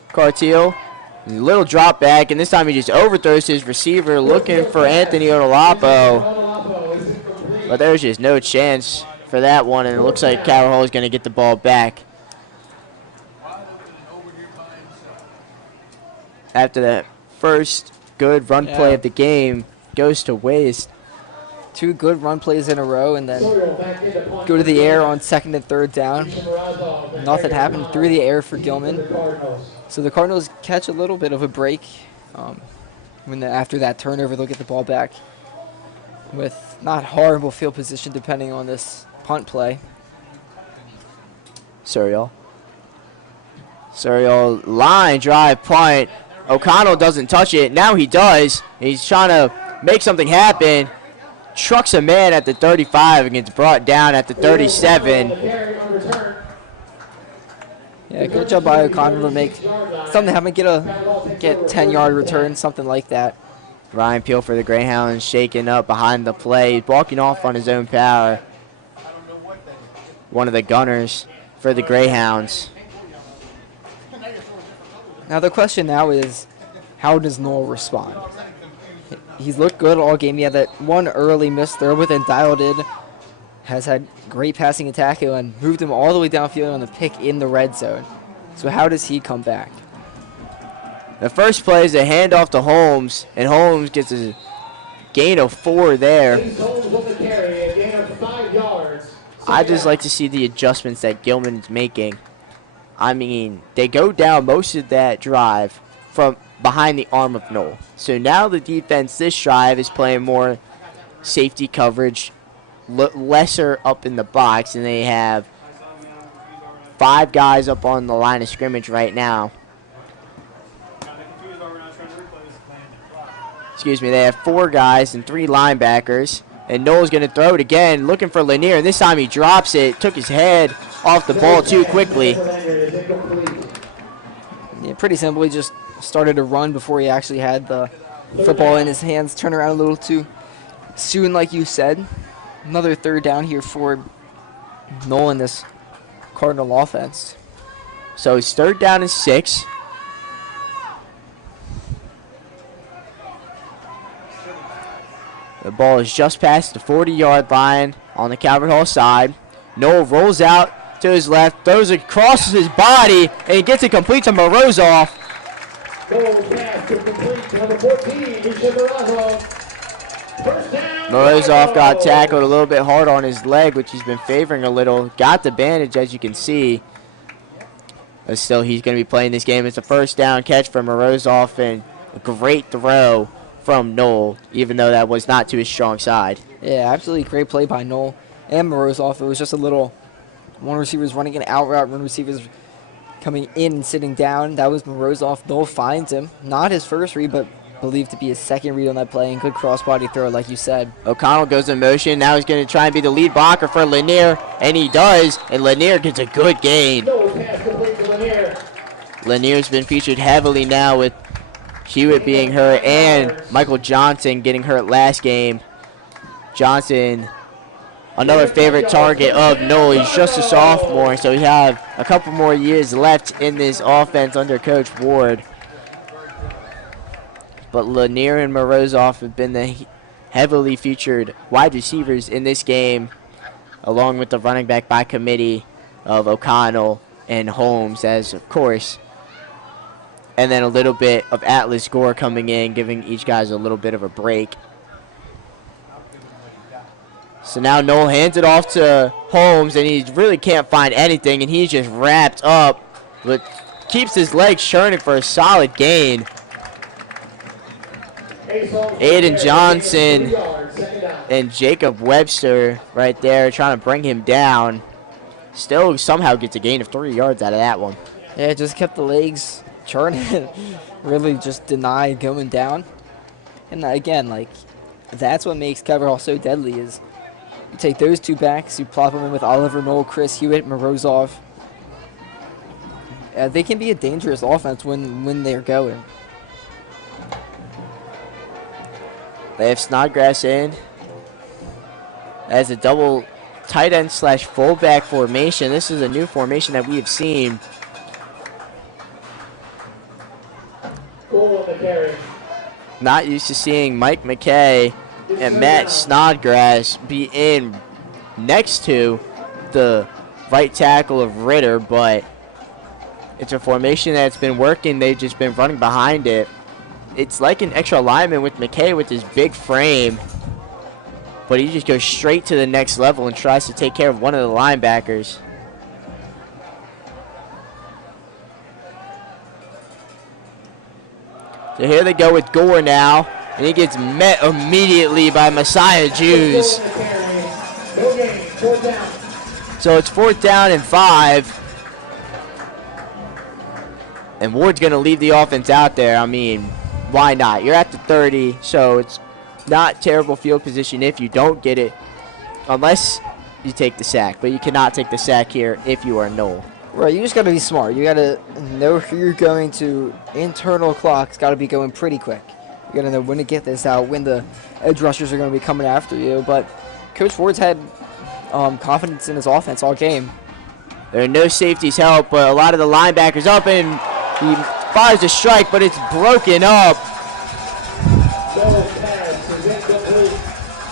Cartiel. A little drop back, and this time he just overthrows his receiver looking for Anthony Odolapo. But there's just no chance for that one, and it looks like Calvert Hall is going to get the ball back. After that first good run play of the game goes to waste. 2 good run plays in a row, and then go to the air on 2nd and 3rd down. Nothing happened through the air for Gilman. So the Cardinals catch a little bit of a break. After that turnover, they'll get the ball back with not horrible field position depending on this punt play. Suriel line drive punt. O'Connell doesn't touch it. Now he does. He's trying to make something happen. Trucks a man at the 35 and gets brought down at the 37. Yeah, good job by O'Connell to make something happen, get 10-yard return, something like that. Ryan Peel for the Greyhounds shaking up behind the play, walking off on his own power. One of the gunners for the Greyhounds. Now the question now is, how does Noel respond? He's looked good all game. He had that one early missed throw, but then dialed in. Has had great passing attack and moved him all the way downfield on the pick in the red zone. So how does he come back? The first play is a handoff to Holmes, and Holmes gets a gain of 4 there. I just like to see the adjustments that Gilman's making. I mean, they go down most of that drive from behind the arm of Noel. So now the defense this drive is playing more safety coverage, lesser up in the box, and they have 5 guys up on the line of scrimmage right now. Excuse me, they have 4 guys and 3 linebackers. And Noel's going to throw it again, looking for Lanier. And this time he drops it, took his head off the ball too quickly. Yeah, pretty simple. He just started to run before he actually had the football in his hands. Turn around a little too soon, like you said. Another 3rd down here for Noel in this Cardinal offense. So it's 3rd down and 6. The ball is just past the 40-yard line on the Calvert Hall side. Noel rolls out to his left, throws it across his body, and he gets it complete to Morozov. Morozov got tackled a little bit hard on his leg, which he's been favoring a little. Got the bandage, as you can see. But still, he's going to be playing this game. It's a 1st down catch for Morozov, and a great throw from Noel, even though that was not to his strong side. Yeah, absolutely great play by Noel and Morozov. It was just a little, one receiver's running an out route, one receiver's coming in and sitting down. That was Morozov. Noel finds him. Not his first read, but believed to be his 2nd read on that play, and good crossbody throw, like you said. O'Connell goes in motion. Now he's going to try and be the lead blocker for Lanier, and he does, and Lanier gets a good gain. Lanier's been featured heavily now with Hewitt being hurt and Michael Johnson getting hurt last game. Johnson, another favorite target of Noel. He's just a sophomore, so we have a couple more years left in this offense under Coach Ward. But Lanier and Morozov have been the heavily featured wide receivers in this game, along with the running back by committee of O'Connell and Holmes, as of course. And then a little bit of Atlas Gore coming in, giving each guys a little bit of a break. So now Noel hands it off to Holmes, and he really can't find anything, and he's just wrapped up, but keeps his legs churning for a solid gain. Aiden Johnson and Jacob Webster right there trying to bring him down. Still somehow gets a gain of 3 yards out of that one. Yeah, just kept the legs churning. Really just denied going down. And again, like, that's what makes Calvert Hall so deadly is you take those two backs, you plop them in with Oliver, Knoll, Chris Hewitt, Morozov. They can be a dangerous offense when they're going. They have Snodgrass in as a double tight end / fullback formation. This is a new formation that we have seen. Not used to seeing Mike McKay and Matt Snodgrass be in next to the right tackle of Ritter, but it's a formation that's been working. They've just been running behind it. It's like an extra lineman with McKay with his big frame, but he just goes straight to the next level and tries to take care of one of the linebackers. So here they go with Gore now, and he gets met immediately by Messiah Jews. So it's 4th down and 5. And Ward's going to leave the offense out there. I mean, why not? You're at the 30, so it's not terrible field position if you don't get it, unless you take the sack. But you cannot take the sack here if you are Knoll. Right, you just got to be smart. You got to know who you're going to. Internal clock's got to be going pretty quick. You got to know when to get this out, when the edge rushers are going to be coming after you. But Coach Ford's had confidence in his offense all game. There are no safeties help, but a lot of the linebackers up, and he fires a strike, but it's broken up.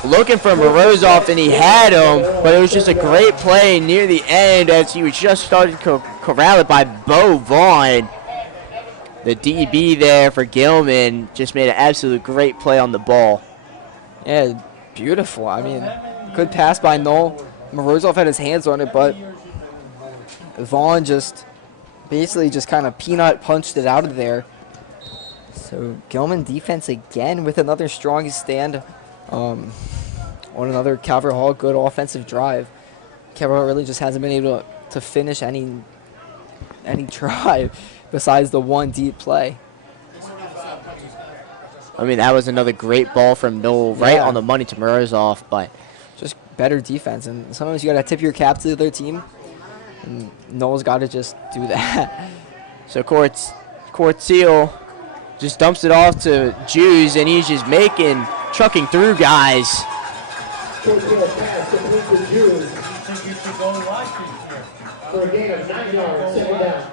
Looking for Morozov, and he had him, but it was just a great play near the end as he was just started corralled by Bo Vaughn. The DB there for Gilman just made an absolute great play on the ball. Yeah, beautiful. I mean, good pass by Knoll. Morozov had his hands on it, but Vaughn just basically just kind of peanut punched it out of there. So Gilman defense again with another strong stand on another Calvert Hall good offensive drive. Calvert Hall really just hasn't been able to finish any drive besides the one deep play. I mean, that was another great ball from Knoll right on the money to Morozov, but just better defense. And sometimes you got to tip your cap to the other team, and Knoll's got to just do that. So Seal just dumps it off to Jews, and he's just trucking through guys. Pass complete to Jews for a gain of 9 yards, 2nd down.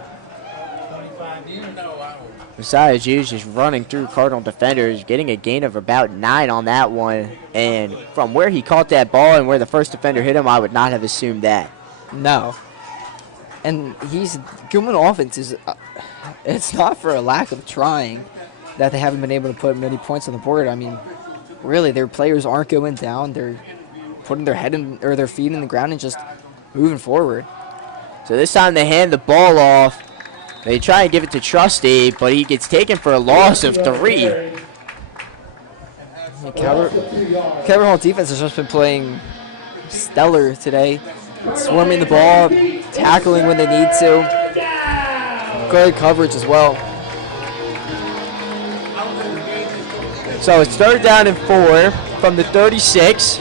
Messiah Jews just running through Cardinal defenders, getting a gain of about 9 on that one. And from where he caught that ball and where the first defender hit him, I would not have assumed that. No. And Gilman offense is, it's not for a lack of trying that they haven't been able to put many points on the board. I mean, really, their players aren't going down. They're putting their head in, or their feet in the ground and just moving forward. So this time they hand the ball off. They try and give it to Trusty, but he gets taken for a loss of 3. Calvert Hall defense has just been playing stellar today. Swarming the ball, tackling when they need to. Good coverage as well. So it's 3rd down and 4 from the 36.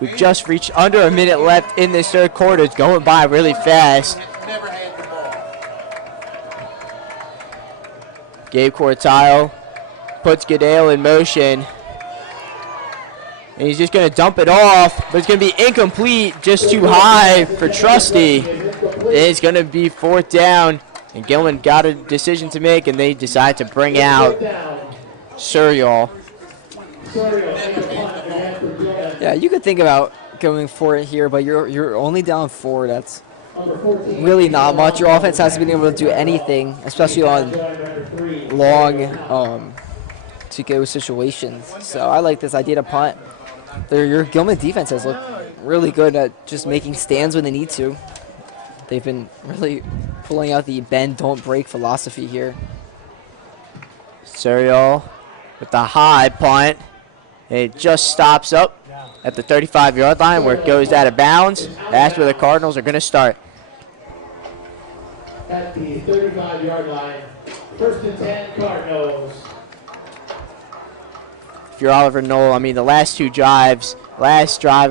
We've just reached under a minute left in this 3rd quarter. It's going by really fast. Gabe Cortile puts Goodale in motion. And he's just going to dump it off, but it's going to be incomplete, just too high for Trusty. It's going to be 4th down, and Gilman got a decision to make, and they decide to bring out Suriel. Yeah, you could think about going for it here, but you're only down 4. That's really not much. Your offense hasn't been able to do anything, especially on long to-go situations. So I like this idea to punt. Your Gilman defense has looked really good at just making stands when they need to. They've been really pulling out the bend, don't break philosophy here. Suriel with the high punt. It just stops up at the 35-yard line where it goes out of bounds. That's where the Cardinals are going to start. At the 35-yard line, 1st and 10, Cardinals. you're Oliver Knoll. I mean, the last drive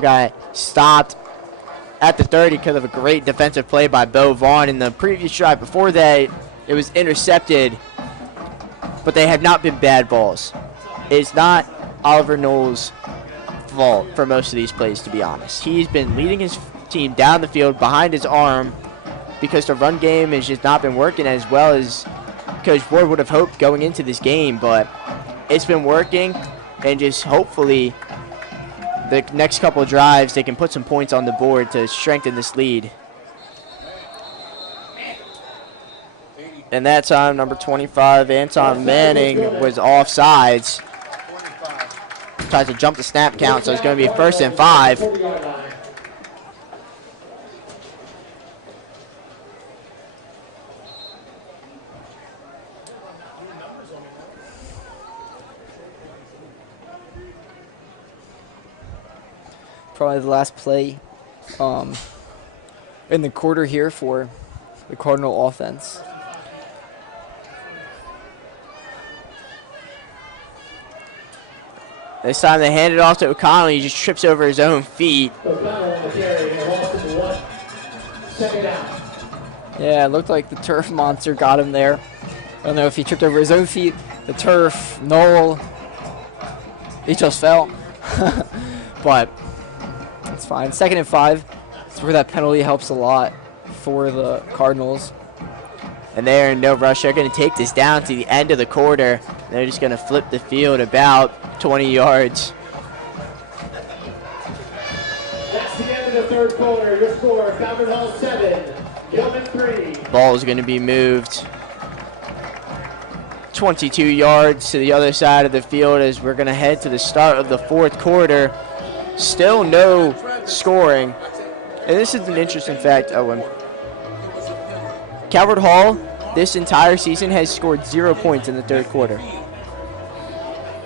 got stopped at the 30 because of a great defensive play by Bo Vaughn. In the previous drive before that, it was intercepted, but they have not been bad balls. It's not Oliver Knoll's fault for most of these plays, to be honest. He's been leading his team down the field behind his arm because the run game has just not been working as well as Coach Ward would have hoped going into this game, but it's been working, and just hopefully the next couple of drives they can put some points on the board to strengthen this lead. And that time, number 25, Anton Manning, was offsides. Tries to jump the snap count, so it's going to be 1st and 5. Probably the last play in the quarter here for the Cardinal offense. This time they hand it off to O'Connell. He just trips over his own feet. Yeah, it looked like the turf monster got him there. I don't know if he tripped over his own feet, the turf, Knoll. He just fell. But it's fine. 2nd and 5. That's where that penalty helps a lot for the Cardinals. And they're in no rush. They're going to take this down to the end of the quarter. They're just going to flip the field about 20 yards. That's the end of the 3rd quarter. Your score, Calvert Hall 7, Gilman 3. Ball is going to be moved 22 yards to the other side of the field as we're going to head to the start of the 4th quarter. Still no scoring. And this is an interesting fact, Owen. Calvert Hall, this entire season, has scored 0 points in the 3rd quarter.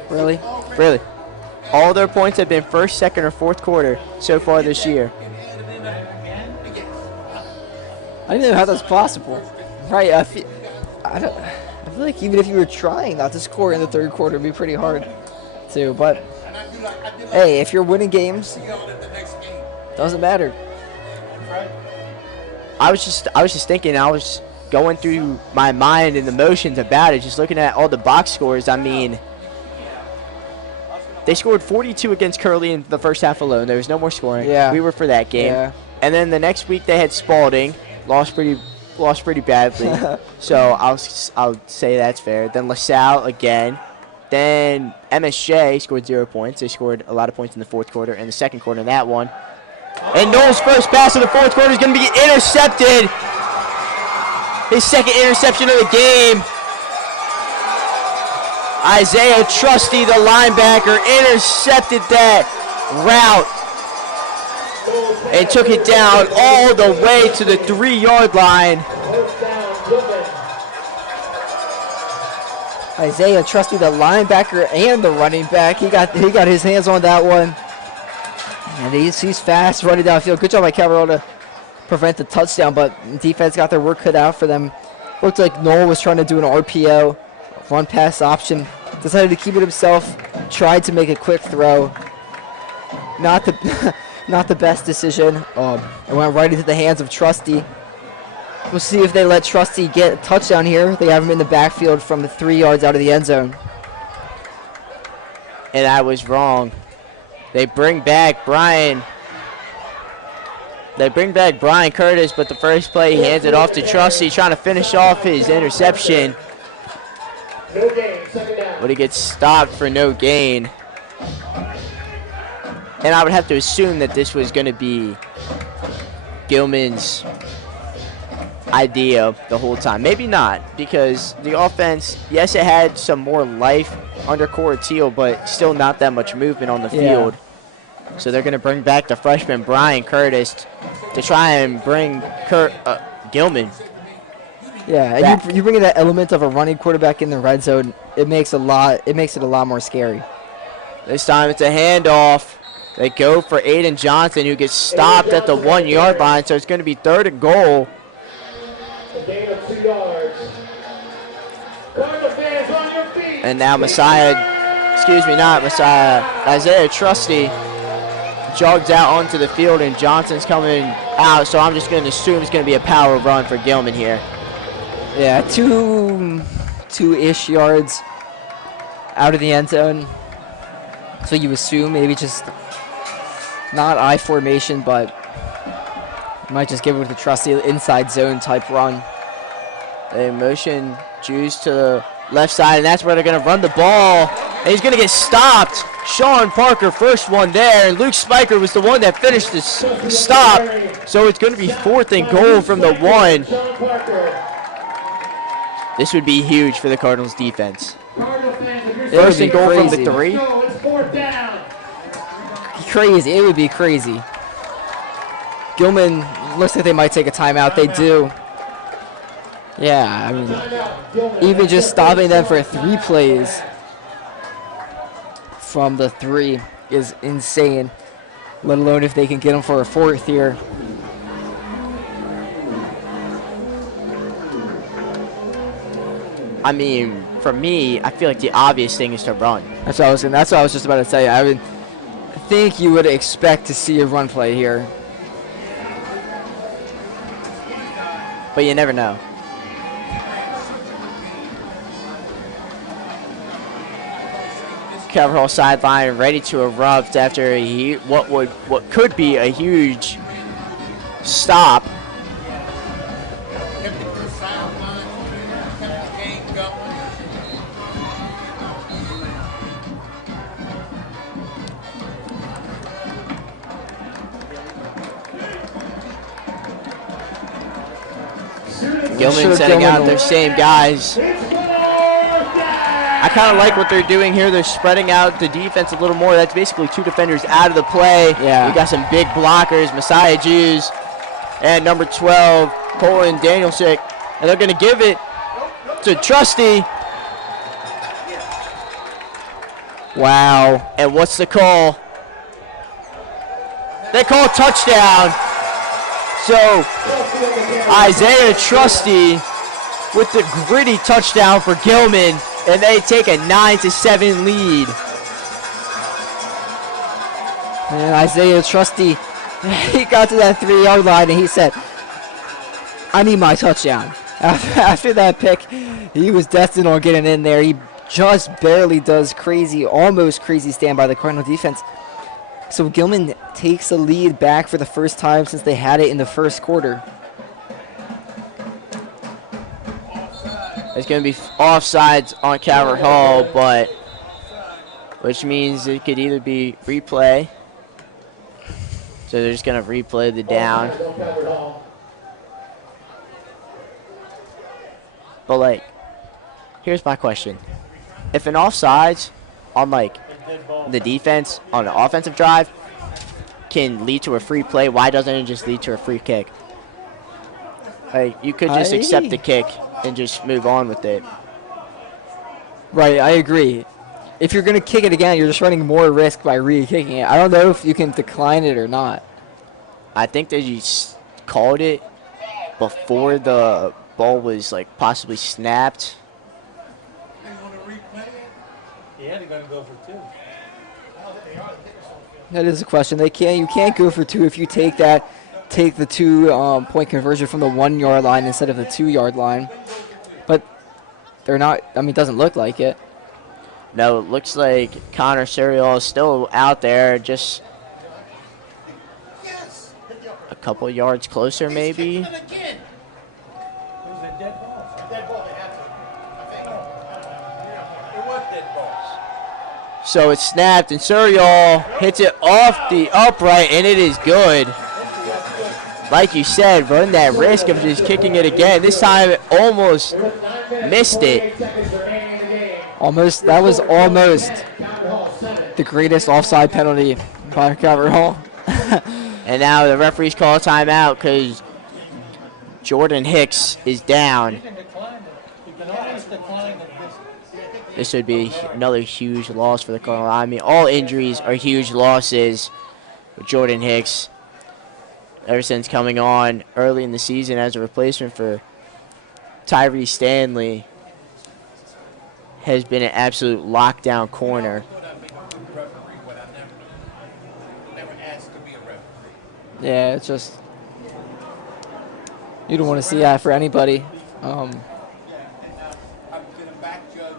Really? Really. All their points have been 1st, 2nd, or 4th quarter so far this year. I don't know how that's possible. Right, I feel like even if you were trying not to score in the 3rd quarter, it'd be pretty hard to. But hey, if you're winning games, doesn't matter. I was just thinking, I was going through my mind and the motions about it, just looking at all the box scores. I mean, they scored 42 against Curley in the first half alone. There was no more scoring. Yeah. We were for that game. Yeah. And then the next week they had Spalding, lost pretty badly. So I'll say that's fair. Then LaSalle again. Then MSJ scored 0 points. They scored a lot of points in the 4th quarter and the 2nd quarter in that one. And Knoll's first pass of the 4th quarter is going to be intercepted. His 2nd interception of the game. Isaiah Trusty, the linebacker, intercepted that route and took it down all the way to the 3-yard line. Isaiah Trusty, the linebacker and the running back, he got his hands on that one. And he's fast running downfield. Good job by Calvert to prevent the touchdown, but defense got their work cut out for them. Looked like Knoll was trying to do an RPO, run pass option. Decided to keep it himself. Tried to make a quick throw. Not the best decision. It went right into the hands of Trusty. We'll see if they let Trusty get a touchdown here. They have him in the backfield from the 3 yards out of the end zone. And I was wrong. They bring back Brian Curtis, but the first play he hands it off to Trusty, trying to finish off his interception. No gain, 2nd down. But he gets stopped for no gain. And I would have to assume that this was going to be Gilman's idea the whole time. Maybe not, because the offense, yes, it had some more life under Cora Teal, but still not that much movement on the field. So they're going to bring back the freshman Brian Curtis to try and bring Gilman. Yeah, and you bring in that element of a running quarterback in the red zone, it makes it a lot more scary. This time it's a handoff. They go for Aiden Johnson, who gets stopped at the 1-yard line, so it's going to be 3rd and goal. A gain of 2 yards. Cardinal fans on your feet. And now Messiah excuse me, not Messiah, Isaiah Trusty jogs out onto the field, and Johnson's coming out, so I'm just going to assume it's going to be a power run for Gilman here. Yeah, two-ish yards out of the end zone. So you assume maybe just not I formation, but might just give it with the Trusty inside zone type run. They motion Jews to the left side, and that's where they're going to run the ball. And he's going to get stopped. Sean Parker, first one there. And Luke Spiker was the one that finished the stop. So it's going to be 4th and goal from the 1. This would be huge for the Cardinals defense. First and goal from the 3. Crazy. It would be crazy. Gilman looks like they might take a timeout. They do. Yeah, I mean, even just stopping them for 3 plays from the 3 is insane, let alone if they can get them for a 4th here. I mean, for me, I feel like the obvious thing is to run. That's what I was just about to tell you. I would think you would expect to see a run play here. But you never know. Calvert Hall sideline ready to erupt after what could be a huge stop. Kept it to the sideline, kept the game going. Gilman setting out their same guys. I kind of like what they're doing here. They're spreading out the defense a little more. That's basically 2 defenders out of the play. Yeah. We got some big blockers, Messiah Jews, and number 12, Colin Danielsick. And they're going to give it to Trusty. Wow. And what's the call? They call touchdown. So Isaiah Trusty with the gritty touchdown for Gilman, and they take a 9-7 lead. And Isaiah Trusty, he got to that 3-yard line and he said, I need my touchdown. After that pick, he was destined on getting in there. He just barely does almost crazy stand by the Cardinal defense. So Gilman takes the lead back for the first time since they had it in the first quarter. It's going to be offsides on Calvert Hall, which means it could either be replay. So they're just going to replay the down. But, here's my question. If an offsides on, the defense on an offensive drive can lead to a free play, why doesn't it just lead to a free kick? You could just accept the kick and just move on with it. Right, I agree. If you're going to kick it again, you're just running more risk by re-kicking it. I don't know if you can decline it or not. I think that you called it before the ball was, possibly snapped. They want to replay it? Yeah, they're going to go for 2. That is a question. You can't go for 2 if you take the 2-point conversion from the 1-yard line instead of the 2-yard line. But they're not, it doesn't look like it. No, it looks like Connor Serial is still out there, just a couple yards closer maybe. It was a dead ball. It was dead ball. So it's snapped, and Serial hits it off the upright, and it is good. Like you said, run that risk of just kicking it again. This time it almost missed it. That was almost the greatest offside penalty by Calvert Hall. And now the referees call a timeout because Jordan Hicks is down. You can decline it. You can always decline it. This would be another huge loss for the Cardinals. All injuries are huge losses with Jordan Hicks. Ever since coming on early in the season as a replacement for Tyree Stanley, has been an absolute lockdown corner. Referee when I never asked to be a referee. Yeah, it's just you don't want to see that for anybody. I've been a back judge,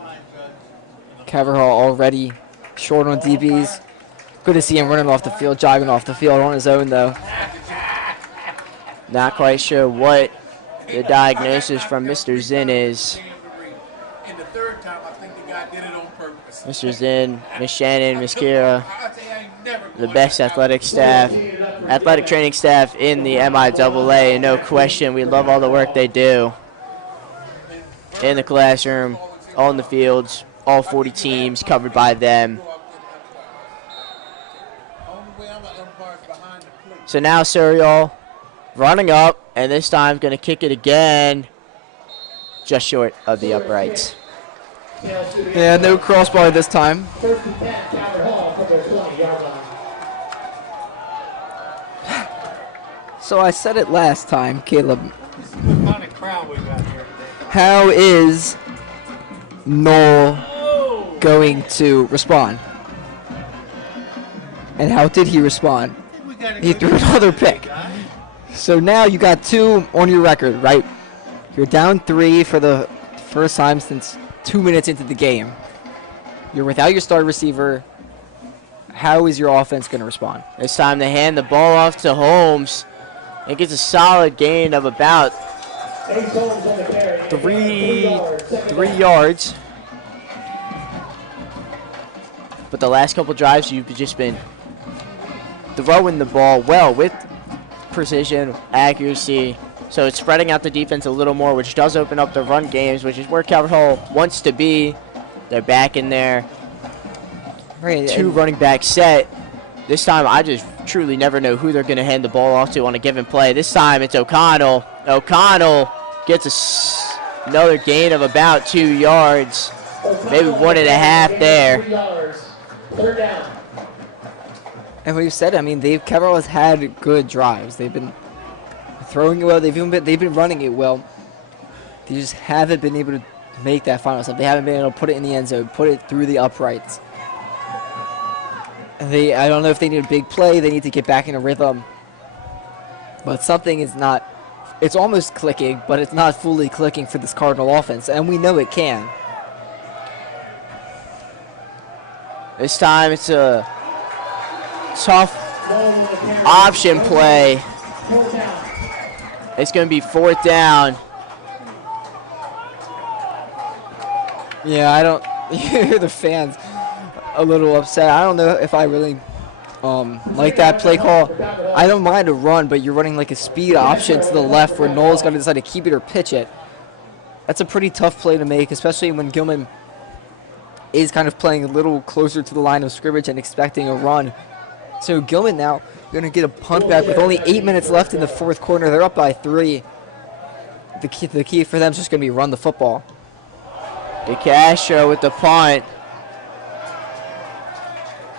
line judge. Calvert Hall already short on DBs. Good to see him running off the field, jogging off the field on his own, though. Not quite sure what the diagnosis from Mr. Zinn is. And the third time, I think the guy did it on purpose. Mr. Zinn, Miss Shannon, Miss Kira, I say I ain't never the going best out. athletic training staff in the MIAA, and no question, we love all the work they do in the classroom, on the fields, all 40 teams covered by them. Only way I'm an umpire is behind the plate. So now Suriel running up, and this time going to kick it again, just short of the uprights. Yeah, no crossbar this time. First and 10, Calvert Hall from their 20-yard line. So I said it last time, Caleb. What kind of crowd we got here today? How is Noel going to respond? And how did he respond? We got a He good threw another pick. So now you got 2 on your record, right? You're down 3 for the first time since 2 minutes into the game. You're without your star receiver. How is your offense going to respond? This time they hand the ball off to Holmes. It gets a solid gain of about Ace Holmes on the carry. 3 yards. But the last couple drives, you've just been throwing the ball well with precision, accuracy. So it's spreading out the defense a little more, which does open up the run games, which is where Calvert Hall wants to be. They're back in there. Right. 2 running back set. This time, I just truly never know who they're going to hand the ball off to on a given play. This time, it's O'Connell. O'Connell gets another gain of about 2 yards, maybe 1.5 there. 3 yards. Third down. And we've said, I mean, Calvert Hall has had good drives. They've been throwing it well. They've been running it well. They just haven't been able to make that final step. They haven't been able to put it in the end zone, put it through the uprights. And I don't know if they need a big play. They need to get back in a rhythm. But something is not. It's almost clicking, but it's not fully clicking for this Cardinal offense, and we know it can. This time, it's a tough option play. Fourth down. It's going to be 4th down. Yeah, I don't. You hear the fans a little upset. I don't know if I really like that play call. I don't mind a run, but you're running like a speed option to the left where Noel's going to decide to keep it or pitch it. That's a pretty tough play to make, especially when Gilman is kind of playing a little closer to the line of scrimmage and expecting a run. So Gilman now going to get a punt back with only 8 minutes left in the fourth quarter. They're up by 3. The key for them is just going to be run the football. DeCastro with the punt.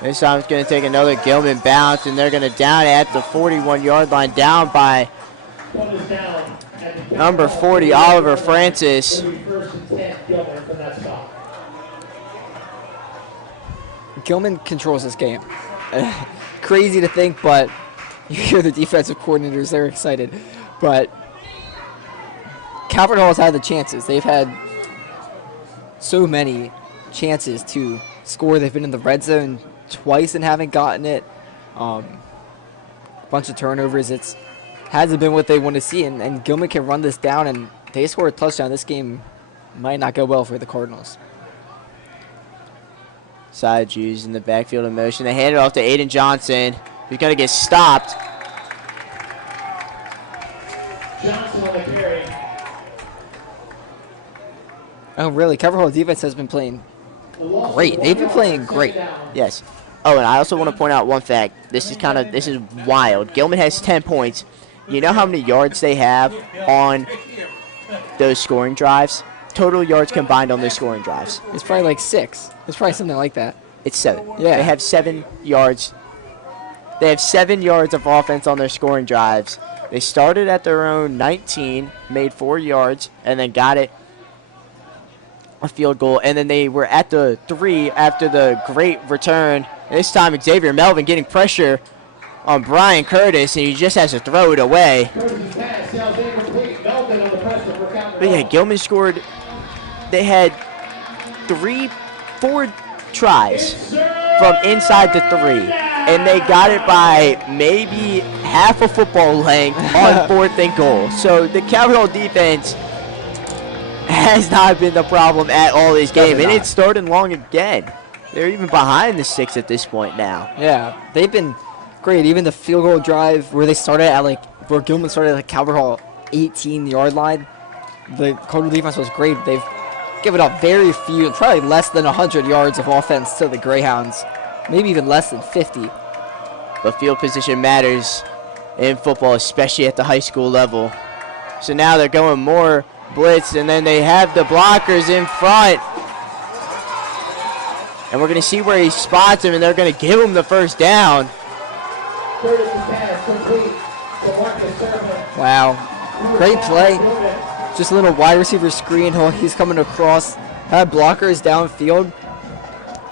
This time it's going to take another Gilman bounce, and they're going to down it at the 41-yard line, down by Punt is down at the number 40, Oliver Francis. It'll be first and 10, Gilman from that spot. Gilman controls this game. Crazy to think, but you hear the defensive coordinators, they're excited. But Calvert Hall's had the chances. They've had so many chances to score. They've been in the red zone twice and haven't gotten it. Bunch of turnovers. It hasn't been what they want to see, and Gilman can run this down, and they score a touchdown. This game might not go well for the Cardinals. Side Jews in the backfield in motion. They hand it off to Aiden Johnson, who's going to get stopped. Johnson on the carry. Oh, really? Calvert Hall defense has been playing great. They've been playing great. Yes. Oh, and I also want to point out one fact. This is wild. Gilman has 10 points. You know how many yards they have on those scoring drives? Total yards combined on those scoring drives. It's probably like 6. It's probably something like that. It's 7. Yeah. They have 7 yards. They have 7 yards of offense on their scoring drives. They started at their own 19, made 4 yards, and then got it a field goal, and then they were at the 3 after the great return. This time Xavier Melvin getting pressure on Brian Curtis, and he just has to throw it away. Curtis's pass sails incomplete. Melvin on the pressure for Calvert But yeah, Hall. Gilman scored. They had 4 tries from inside the 3, and they got it by maybe half a football length on 4th and goal. So the Calvert Hall defense has not been the problem at all this game, and it's starting long again. They're even behind the 6 at this point now. Yeah, they've been great. Even the field goal drive where they started at where Gilman started at the Calvert Hall 18-yard line, the Cardinal defense was great. They've given up very few, probably less than 100 yards of offense to the Greyhounds, maybe even less than 50. But field position matters in football, especially at the high school level. So now they're going more blitz, and then they have the blockers in front. And we're going to see where he spots him, and they're going to give him the first down. Curtis's pass complete to Marcus Sermon. Wow, great play. Just a little wide receiver screen. He's coming across. Had blockers downfield.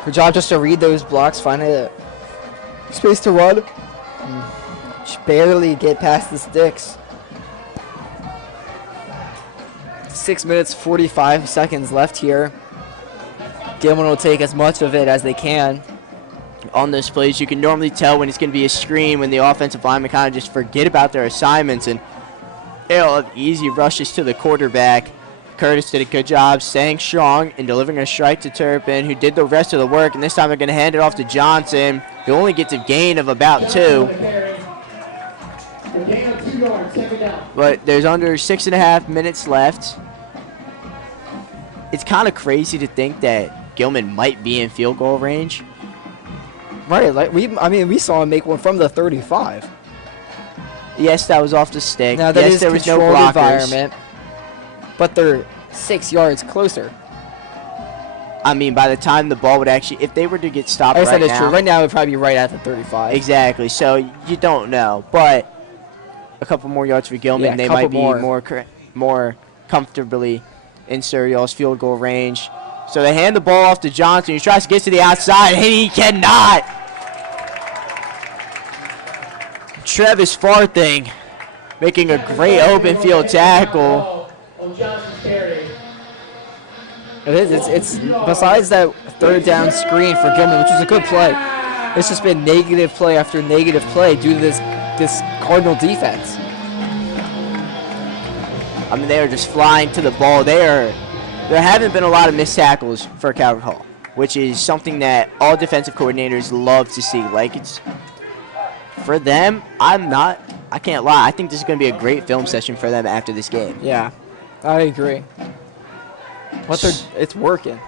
Good job just to read those blocks, find a space to run. Just barely get past the sticks. 6 minutes, 45 seconds left here. Gilman will take as much of it as they can. On those plays, you can normally tell when it's going to be a screen, when the offensive linemen kind of just forget about their assignments, and they'll have easy rushes to the quarterback. Curtis did a good job staying strong and delivering a strike to Turpin, who did the rest of the work, and this time they're going to hand it off to Johnson, who only gets a gain of about 2. But there's under 6.5 minutes left. It's kind of crazy to think that Gilman might be in field goal range. Right, we saw him make one from the 35. Yes, that was off the stick. Now that yes, is there was no controlled blockers. environment, but they're 6 yards closer. I mean, by the time the ball would actually, if they were to get stopped I guess right that is now, true. Right now, it would probably be right at the 35. exactly. So you don't know, but a couple more yards for Gilman, Yeah, a they couple might be more. more comfortably in Surreal's field goal range. So they hand the ball off to Johnson. He tries to get to the outside, and he cannot. Travis Farthing making a great open field tackle. It is. It's besides that third down screen for Gilman, which was a good play. It's just been negative play after negative play due to this Cardinal defense. I mean, they are just flying to the ball. There haven't been a lot of missed tackles for Calvert Hall, which is something that all defensive coordinators love to see. Like, it's for them, I can't lie. I think this is going to be a great film session for them after this game. Yeah, I agree. It's working.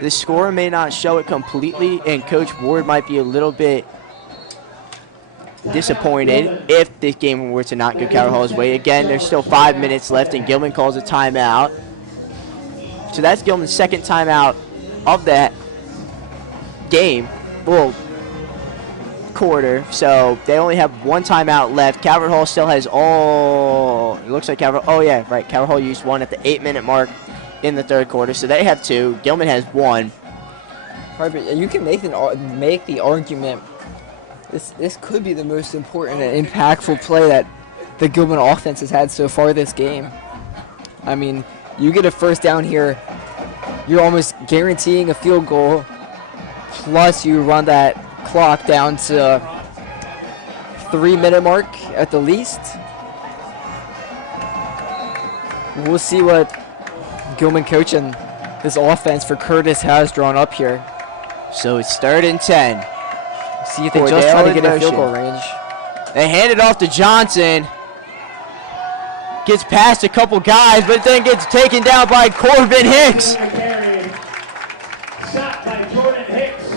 The score may not show it completely, and Coach Ward might be a little bit disappointed if this game were to not go Calvert Hall's way. Again, there's still 5 minutes left, and Gilman calls a timeout. So that's Gilman's second timeout of that game. Well, quarter. So they only have one timeout left. Calvert Hall still has it looks like Calvert Hall used one at the 8-minute mark in the third quarter. So they have 2. Gilman has 1. Right, but you can make the argument this could be the most important and impactful play that the Gilman offense has had so far this game. I mean, you get a first down here, you're almost guaranteeing a field goal, plus you run that clock down to 3-minute mark at the least. We'll see what Gilman coach and this offense for Curtis has drawn up here. So it's 3rd and 10. See if they just try to get a field goal range. They hand it off to Johnson. Gets past a couple guys, but then gets taken down by Corbin Hicks. Shot by Jordan Hicks.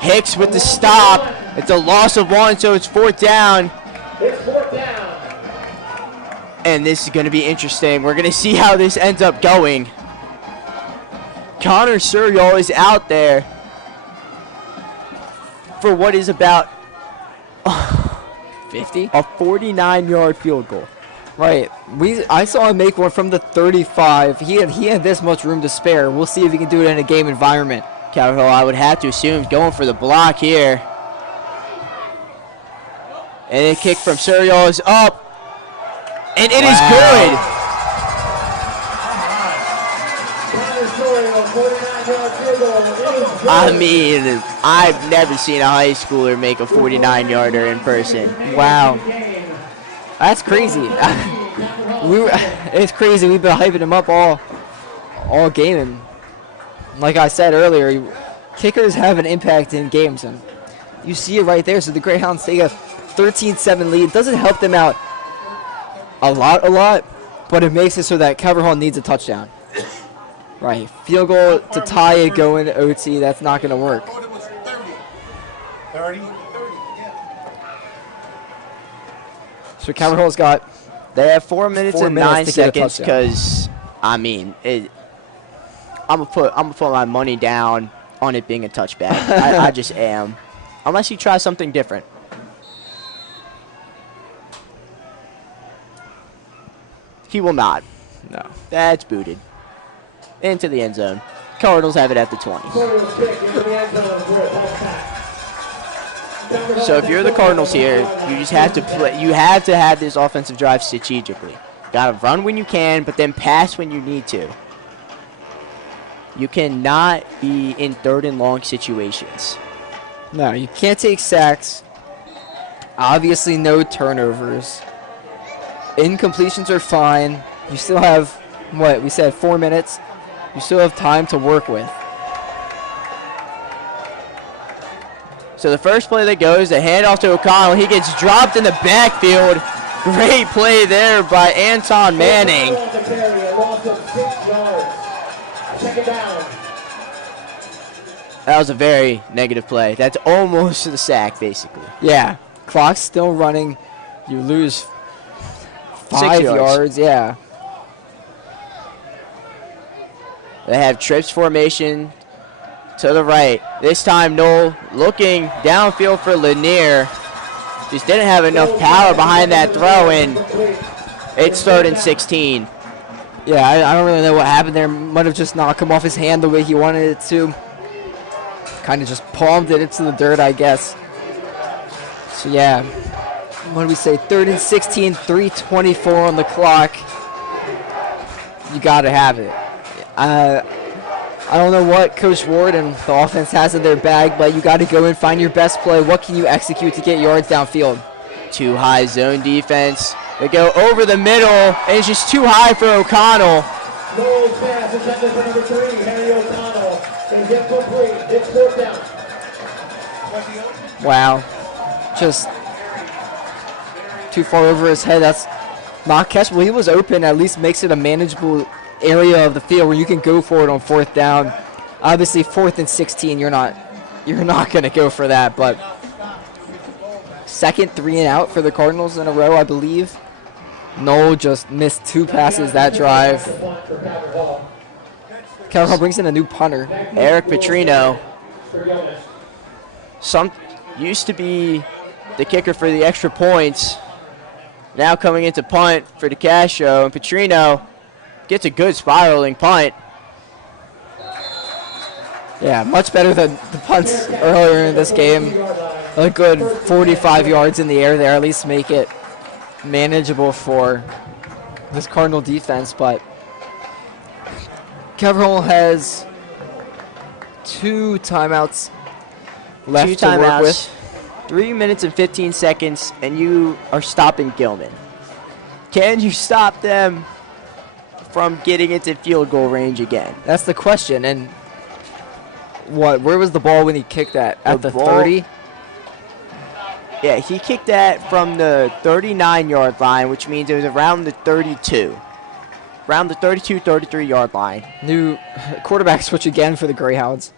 Hicks with the stop. It's a loss of 1, so it's 4th down. It's 4th down. And this is going to be interesting. We're going to see how this ends up going. Connor Surreal is out there for what is about 50? a 49-yard field goal. Right. I saw him make one from the 35. He had this much room to spare. We'll see if he can do it in a game environment. Calvert Hall, I would have to assume, going for the block here. And a kick from Suriel is up. And it is good. I mean, I've never seen a high schooler make a 49-yarder in person. Wow. That's crazy. It's crazy. We've been hyping him up all game. And like I said earlier, kickers have an impact in games. And you see it right there. So the Greyhounds take a 13-7 lead. It doesn't help them out a lot, but it makes it so that Calvert Hall needs a touchdown. Right. Field goal to tie it going to OT. That's not going to work. 30? So Calvert Hall's got. They have 4 minutes and 9 to get a seconds touchdown. because, I mean, I'm gonna put my money down on it being a touchback. I just am, unless he tries something different. He will not. No. That's booted into the end zone. Cardinals have it at the 20. So if you're the Cardinals here, you just have to play. You have to have this offensive drive strategically. Got to run when you can, but then pass when you need to. You cannot be in 3rd and long situations. No, you can't take sacks. Obviously, no turnovers. Incompletions are fine. You still have, what, we said 4 minutes. You still have time to work with. So the first play that goes, the handoff to O'Connell. He gets dropped in the backfield. Great play there by Anton Manning. That was a very negative play. That's almost the sack, basically. Yeah, clock's still running. You lose 5 6 yards. yards. Yeah. They have trips formation to the right. This time, Noel looking downfield for Lanier. Just didn't have enough power behind that throw, and it's 3rd and 16. Yeah, I don't really know what happened there. Might have just not come off his hand the way he wanted it to. Kind of just palmed it into the dirt, I guess. So, yeah. What do we say? 3rd and 16, 3:24 on the clock. You got to have it. I don't know what Coach Ward and the offense has in their bag, but you got to go and find your best play. What can you execute to get yards downfield? Too high zone defense. They go over the middle, and it's just too high for O'Connell. Noel's pass intended for number 3, Henry O'Connell. Is incomplete. It's 4th down. Wow. Just too far over his head. That's not catchable. He was open. At least makes it a manageable area of the field where you can go for it on 4th down. Obviously, 4th and 16, you're not going to go for that. But second 3 and out for the Cardinals in a row, I believe. Noel just missed 2 passes that drive. Calvert Hall brings in a new punter. Eric Petrino used to be the kicker for the extra points. Now coming into punt for DeCastro, and Petrino gets a good spiraling punt. Yeah, much better than the punts earlier in this game. A good 45 yards in the air there, at least make it manageable for this Cardinal defense. But Calvert Hall has 2 timeouts left 2 to work timeouts, with. 3 minutes and 15 seconds, and you are stopping Gilman. Can you stop them from getting into field goal range again? That's the question. And where was the ball when he kicked that? At the ball- 30? Yeah, he kicked that from the 39-yard line, which means it was around the 32. Around the 32, 33-yard line. New quarterback switch again for the Greyhounds.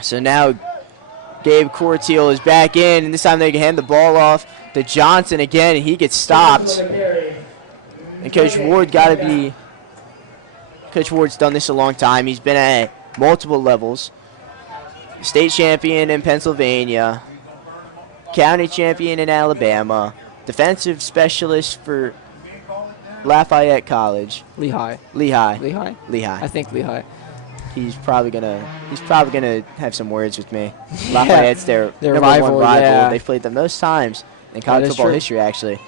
So now Gabe Corteal is back in, and this time they can hand the ball off to Johnson again, and he gets stopped. And Coach Ward Coach Ward's done this a long time. He's been at multiple levels. State champion in Pennsylvania, county champion in Alabama, defensive specialist for Lafayette College. Lehigh. Lehigh. Lehigh? Lehigh. I think Lehigh. He's probably gonna have some words with me. Lafayette's their Their number rival, one rival. yeah. They've played the most times in college is football true. history, actually.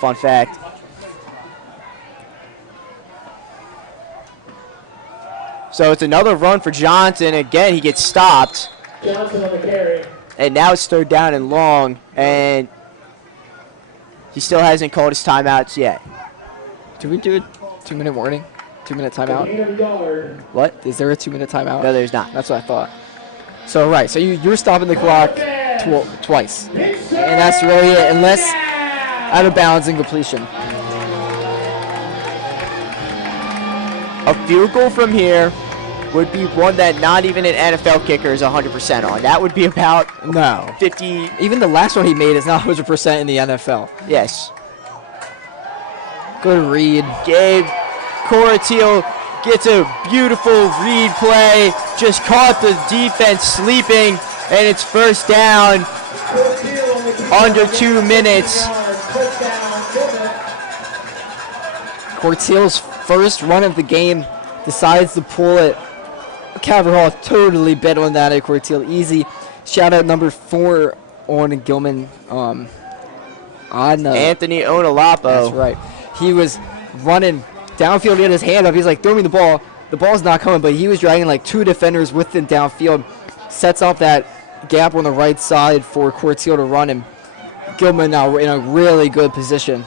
Fun fact. So it's another run for Johnson. Again, he gets stopped. Johnson on the carry. And now it's 3rd down and long, and he still hasn't called his timeouts yet. Do we do a 2-minute warning? 2-minute timeout? Gain of a yard. What? Is there a 2-minute timeout? No, there's not. That's what I thought. So, right. So you're stopping the clock twice. And that's really it, unless out of bounds and completion. A field goal from here would be one that not even an NFL kicker is 100% on. That would be about No. 50. Even the last one he made is not 100% in the NFL. Yes. Good read. Gabe Coratiel gets a beautiful read play. Just caught the defense sleeping, and it's 1st down. Under 2 minutes. Cortiel's first run of the game decides to pull it. Calvert Hall totally bet on that at Cortiel. Easy. Shout out number 4 on Gilman. Anthony Onolapo. That's right. He was running downfield, he had his hand up. He's like, throw me the ball. The ball's not coming, but he was dragging like 2 defenders with him downfield. Sets up that gap on the right side for Cortiel to run him. Gilman now in a really good position.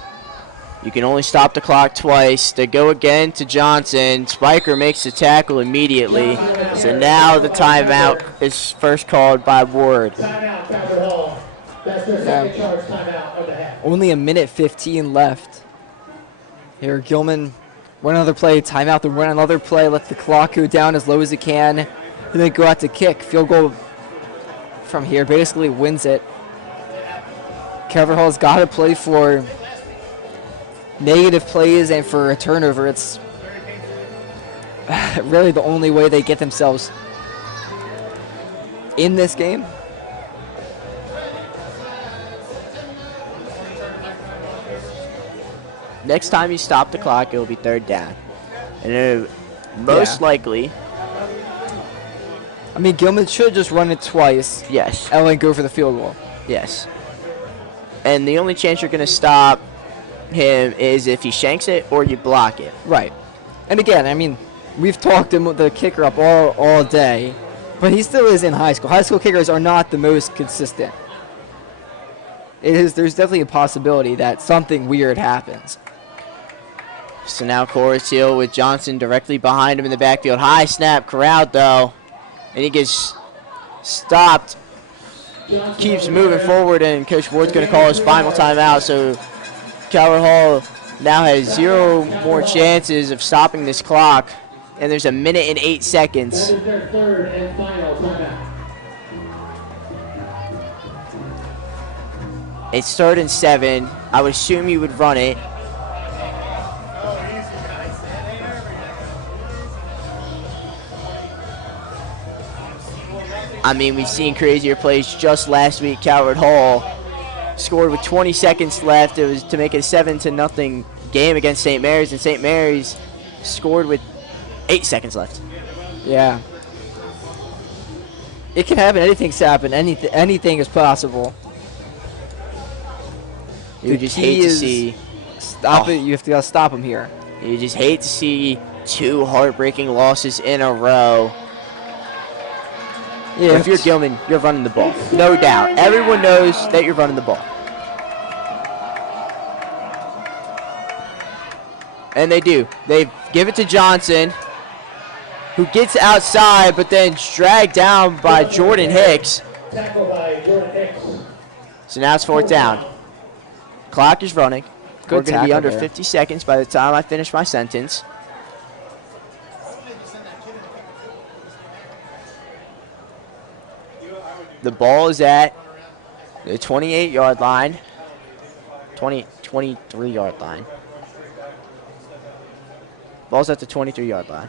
You can only stop the clock twice. They go again to Johnson. Spiker makes the tackle immediately. So now the timeout is first called by Ward. Timeout, Calvert Hall. That's their second charge timeout of the half. Only a minute 15 left. Here, Gilman, run another play, timeout, then run another play, let the clock go down as low as it can, and then go out to kick. Field goal from here basically wins it. Calvert Hall's got to play for negative plays and for a turnover. It's really the only way they get themselves in this game. Next time you stop the clock, it will be 3rd down. And most likely, I mean, Gilman should just run it twice yes, and then go for the field goal. yes. And the only chance you're going to stop him is if he shanks it or you block it. Right. And again, I mean, we've talked him the kicker up all day, but he still is in high school. High school kickers are not the most consistent. There's definitely a possibility that something weird happens. So now Coratiel with Johnson directly behind him in the backfield. High snap, corralled though. And he gets stopped. Keeps moving forward, and Coach Ward's going to call his final timeout. So Calvert Hall now has 0 more chances of stopping this clock. And there's 1 minute and 8 seconds. That is their 3rd and final timeout. It's 3rd and 7. I would assume you would run it. I mean, we've seen crazier plays just last week. Calvert Hall scored with 20 seconds left. It was to make it a 7-0 game against St. Mary's, and St. Mary's scored with 8 seconds left. Yeah. It can happen. Anything's happen. Anything is possible. You just hate to see. Stop it. You have to stop him here. You just hate to see 2 heartbreaking losses in a row. Yeah. If you're Gilman, you're running the ball. No doubt. Everyone knows that you're running the ball. And they do. They give it to Johnson, who gets outside, but then dragged down by Jordan Hicks. Tackled by Jordan Hicks. So now it's 4th down. Clock is running. We're going to be tackle under there. 50 seconds by the time I finish my sentence. The ball is at the 28-yard line. 23-yard line. Ball's at the 23-yard line.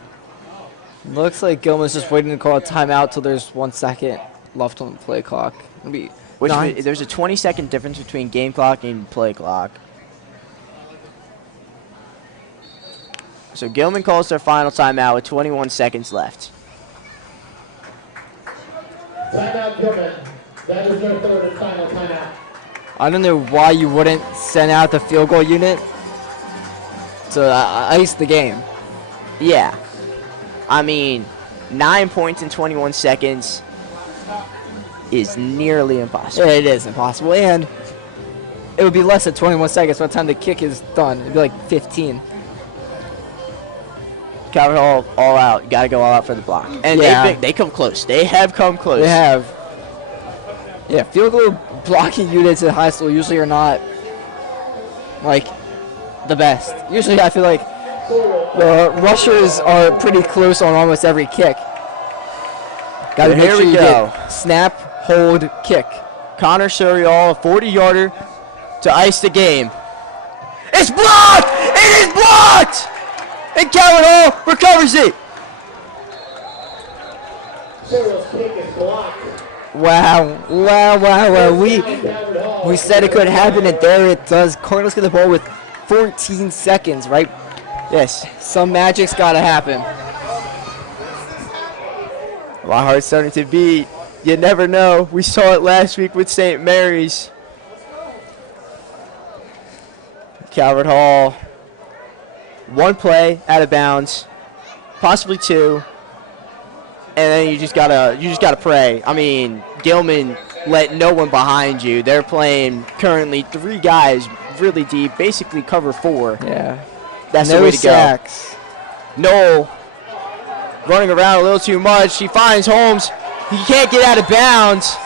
Looks like Gilman's just waiting to call a timeout till there's 1 second left on the play clock. It'll be There's a 20-second difference between game clock and play clock. So Gilman calls their final timeout with 21 seconds left. Timeout, Gilman. That is their third and final timeout. I don't know why you wouldn't send out the field goal unit to ice the game. Yeah. I mean, 9 points in 21 seconds is nearly impossible. It is impossible, and it would be less than 21 seconds by the time the kick is done. It'd be like 15. Calvert Hall all out. You got to go all out for the block. And Yeah. they come close. They have come close. They have. Yeah, field goal blocking units at high school usually are not, like, the best. Usually I feel like the rushers are pretty close on almost every kick. Got to But make here sure we you go. get snap, hold, kick. Connor Surial, a 40-yarder to ice the game. It's blocked! It is blocked! And Calvert Hall recovers it. Cyril's kick is blocked. Wow. We said it could happen, and there it does. Cardinals get the ball with 14 seconds, right? Yes. Some magic's got to happen. My heart's starting to beat. You never know. We saw it last week with St. Mary's. Calvert Hall. One play out of bounds, possibly two, and then you just gotta pray. I mean, Gilman let no one behind you. They're playing currently 3 guys really deep, basically cover 4. Yeah. That's no the way to sacks. go. Noel running around a little too much. He finds Holmes. He can't get out of bounds.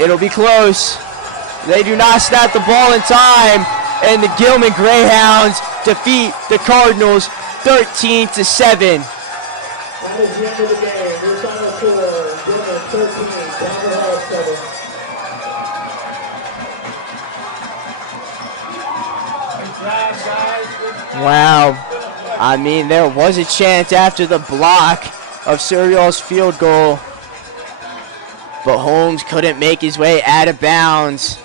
It'll be close. They do not snap the ball in time, and the Gilman Greyhounds defeat the Cardinals 13-7. That is the end of the game. Your final score, Gilman 13, Calvert Hall 7. Good job, guys. Good job. Wow. I mean, there was a chance after the block of Surial's field goal, but Holmes couldn't make his way out of bounds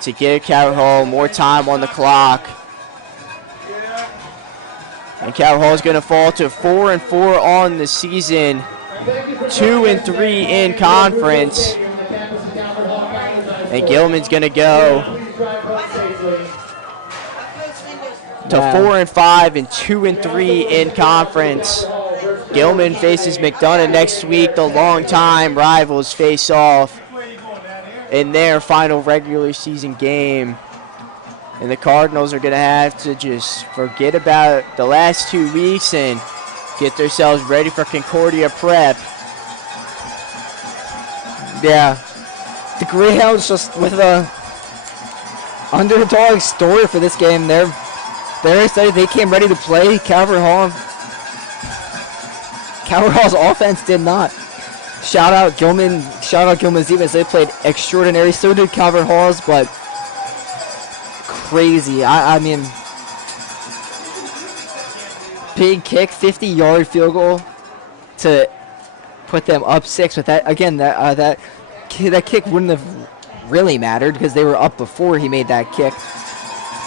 to give Calvert Hall more time on the clock. And Calvert Hall is going to fall to 4-4 on the season, 2-3 in conference. And Gilman's going to go to 4-5 and 2-3 in conference. Gilman faces McDonough next week. The longtime rivals face off in their final regular season game. And the Cardinals are going to have to just forget about the last 2 weeks and get themselves ready for Concordia Prep. Yeah. The Greyhounds just with a underdog story for this game. They're excited. They came ready to play. Calvert Hall's offense did not. Shout out Gilman's defense. They played extraordinary. So did Calvert Hall's, but crazy. I mean, big kick, 50-yard field goal to put them up 6. With that, again, that kick wouldn't have really mattered because they were up before he made that kick.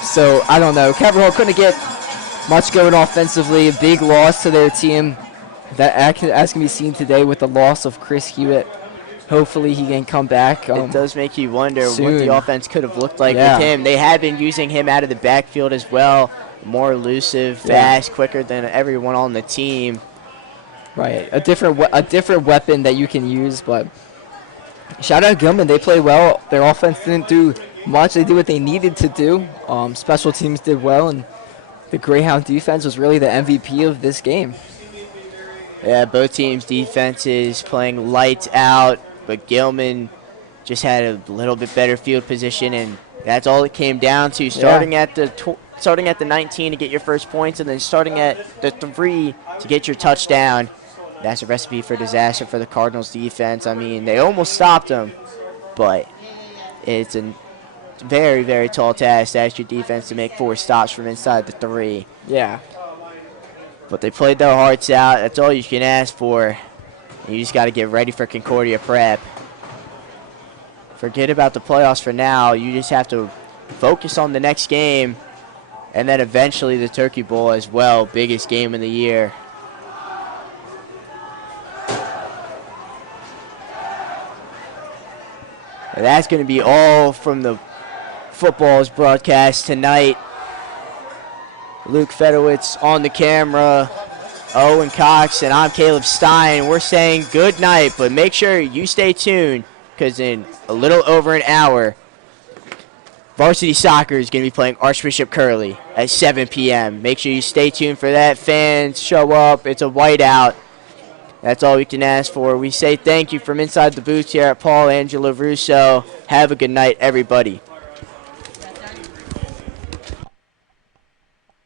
So I don't know. Calvert Hall couldn't get much going offensively. A big loss to their team. That as can be seen today with the loss of Chris Hewitt. Hopefully he can come back. It does make you wonder soon. what the offense could have looked like Yeah. with him. They had been using him out of the backfield as well. More elusive, fast, quicker than everyone on the team. Right, a different weapon that you can use. But shout out Gilman, they played well. Their offense didn't do much. They did what they needed to do. Special teams did well, and the Greyhound defense was really the MVP of this game. Yeah, both teams' defenses playing lights out, but Gilman just had a little bit better field position, and that's all it came down to. Starting at the 19 to get your first points, and then starting at the 3 to get your touchdown. That's a recipe for disaster for the Cardinals' defense. I mean, they almost stopped them, but it's a very, very tall task to ask your defense to make 4 stops from inside the 3. Yeah. But they played their hearts out. That's all you can ask for. You just got to get ready for Concordia Prep. Forget about the playoffs for now. You just have to focus on the next game, and then eventually the Turkey Bowl as well, biggest game of the year. And that's going to be all from the football's broadcast tonight. Luke Fedowitz on the camera, Owen Cox, and I'm Caleb Stein. We're saying good night, but make sure you stay tuned because in a little over an hour, Varsity Soccer is going to be playing Archbishop Curley at 7 p.m. Make sure you stay tuned for that. Fans, show up. It's a whiteout. That's all we can ask for. We say thank you from inside the booth here at Paul Angelo Russo. Have a good night, everybody.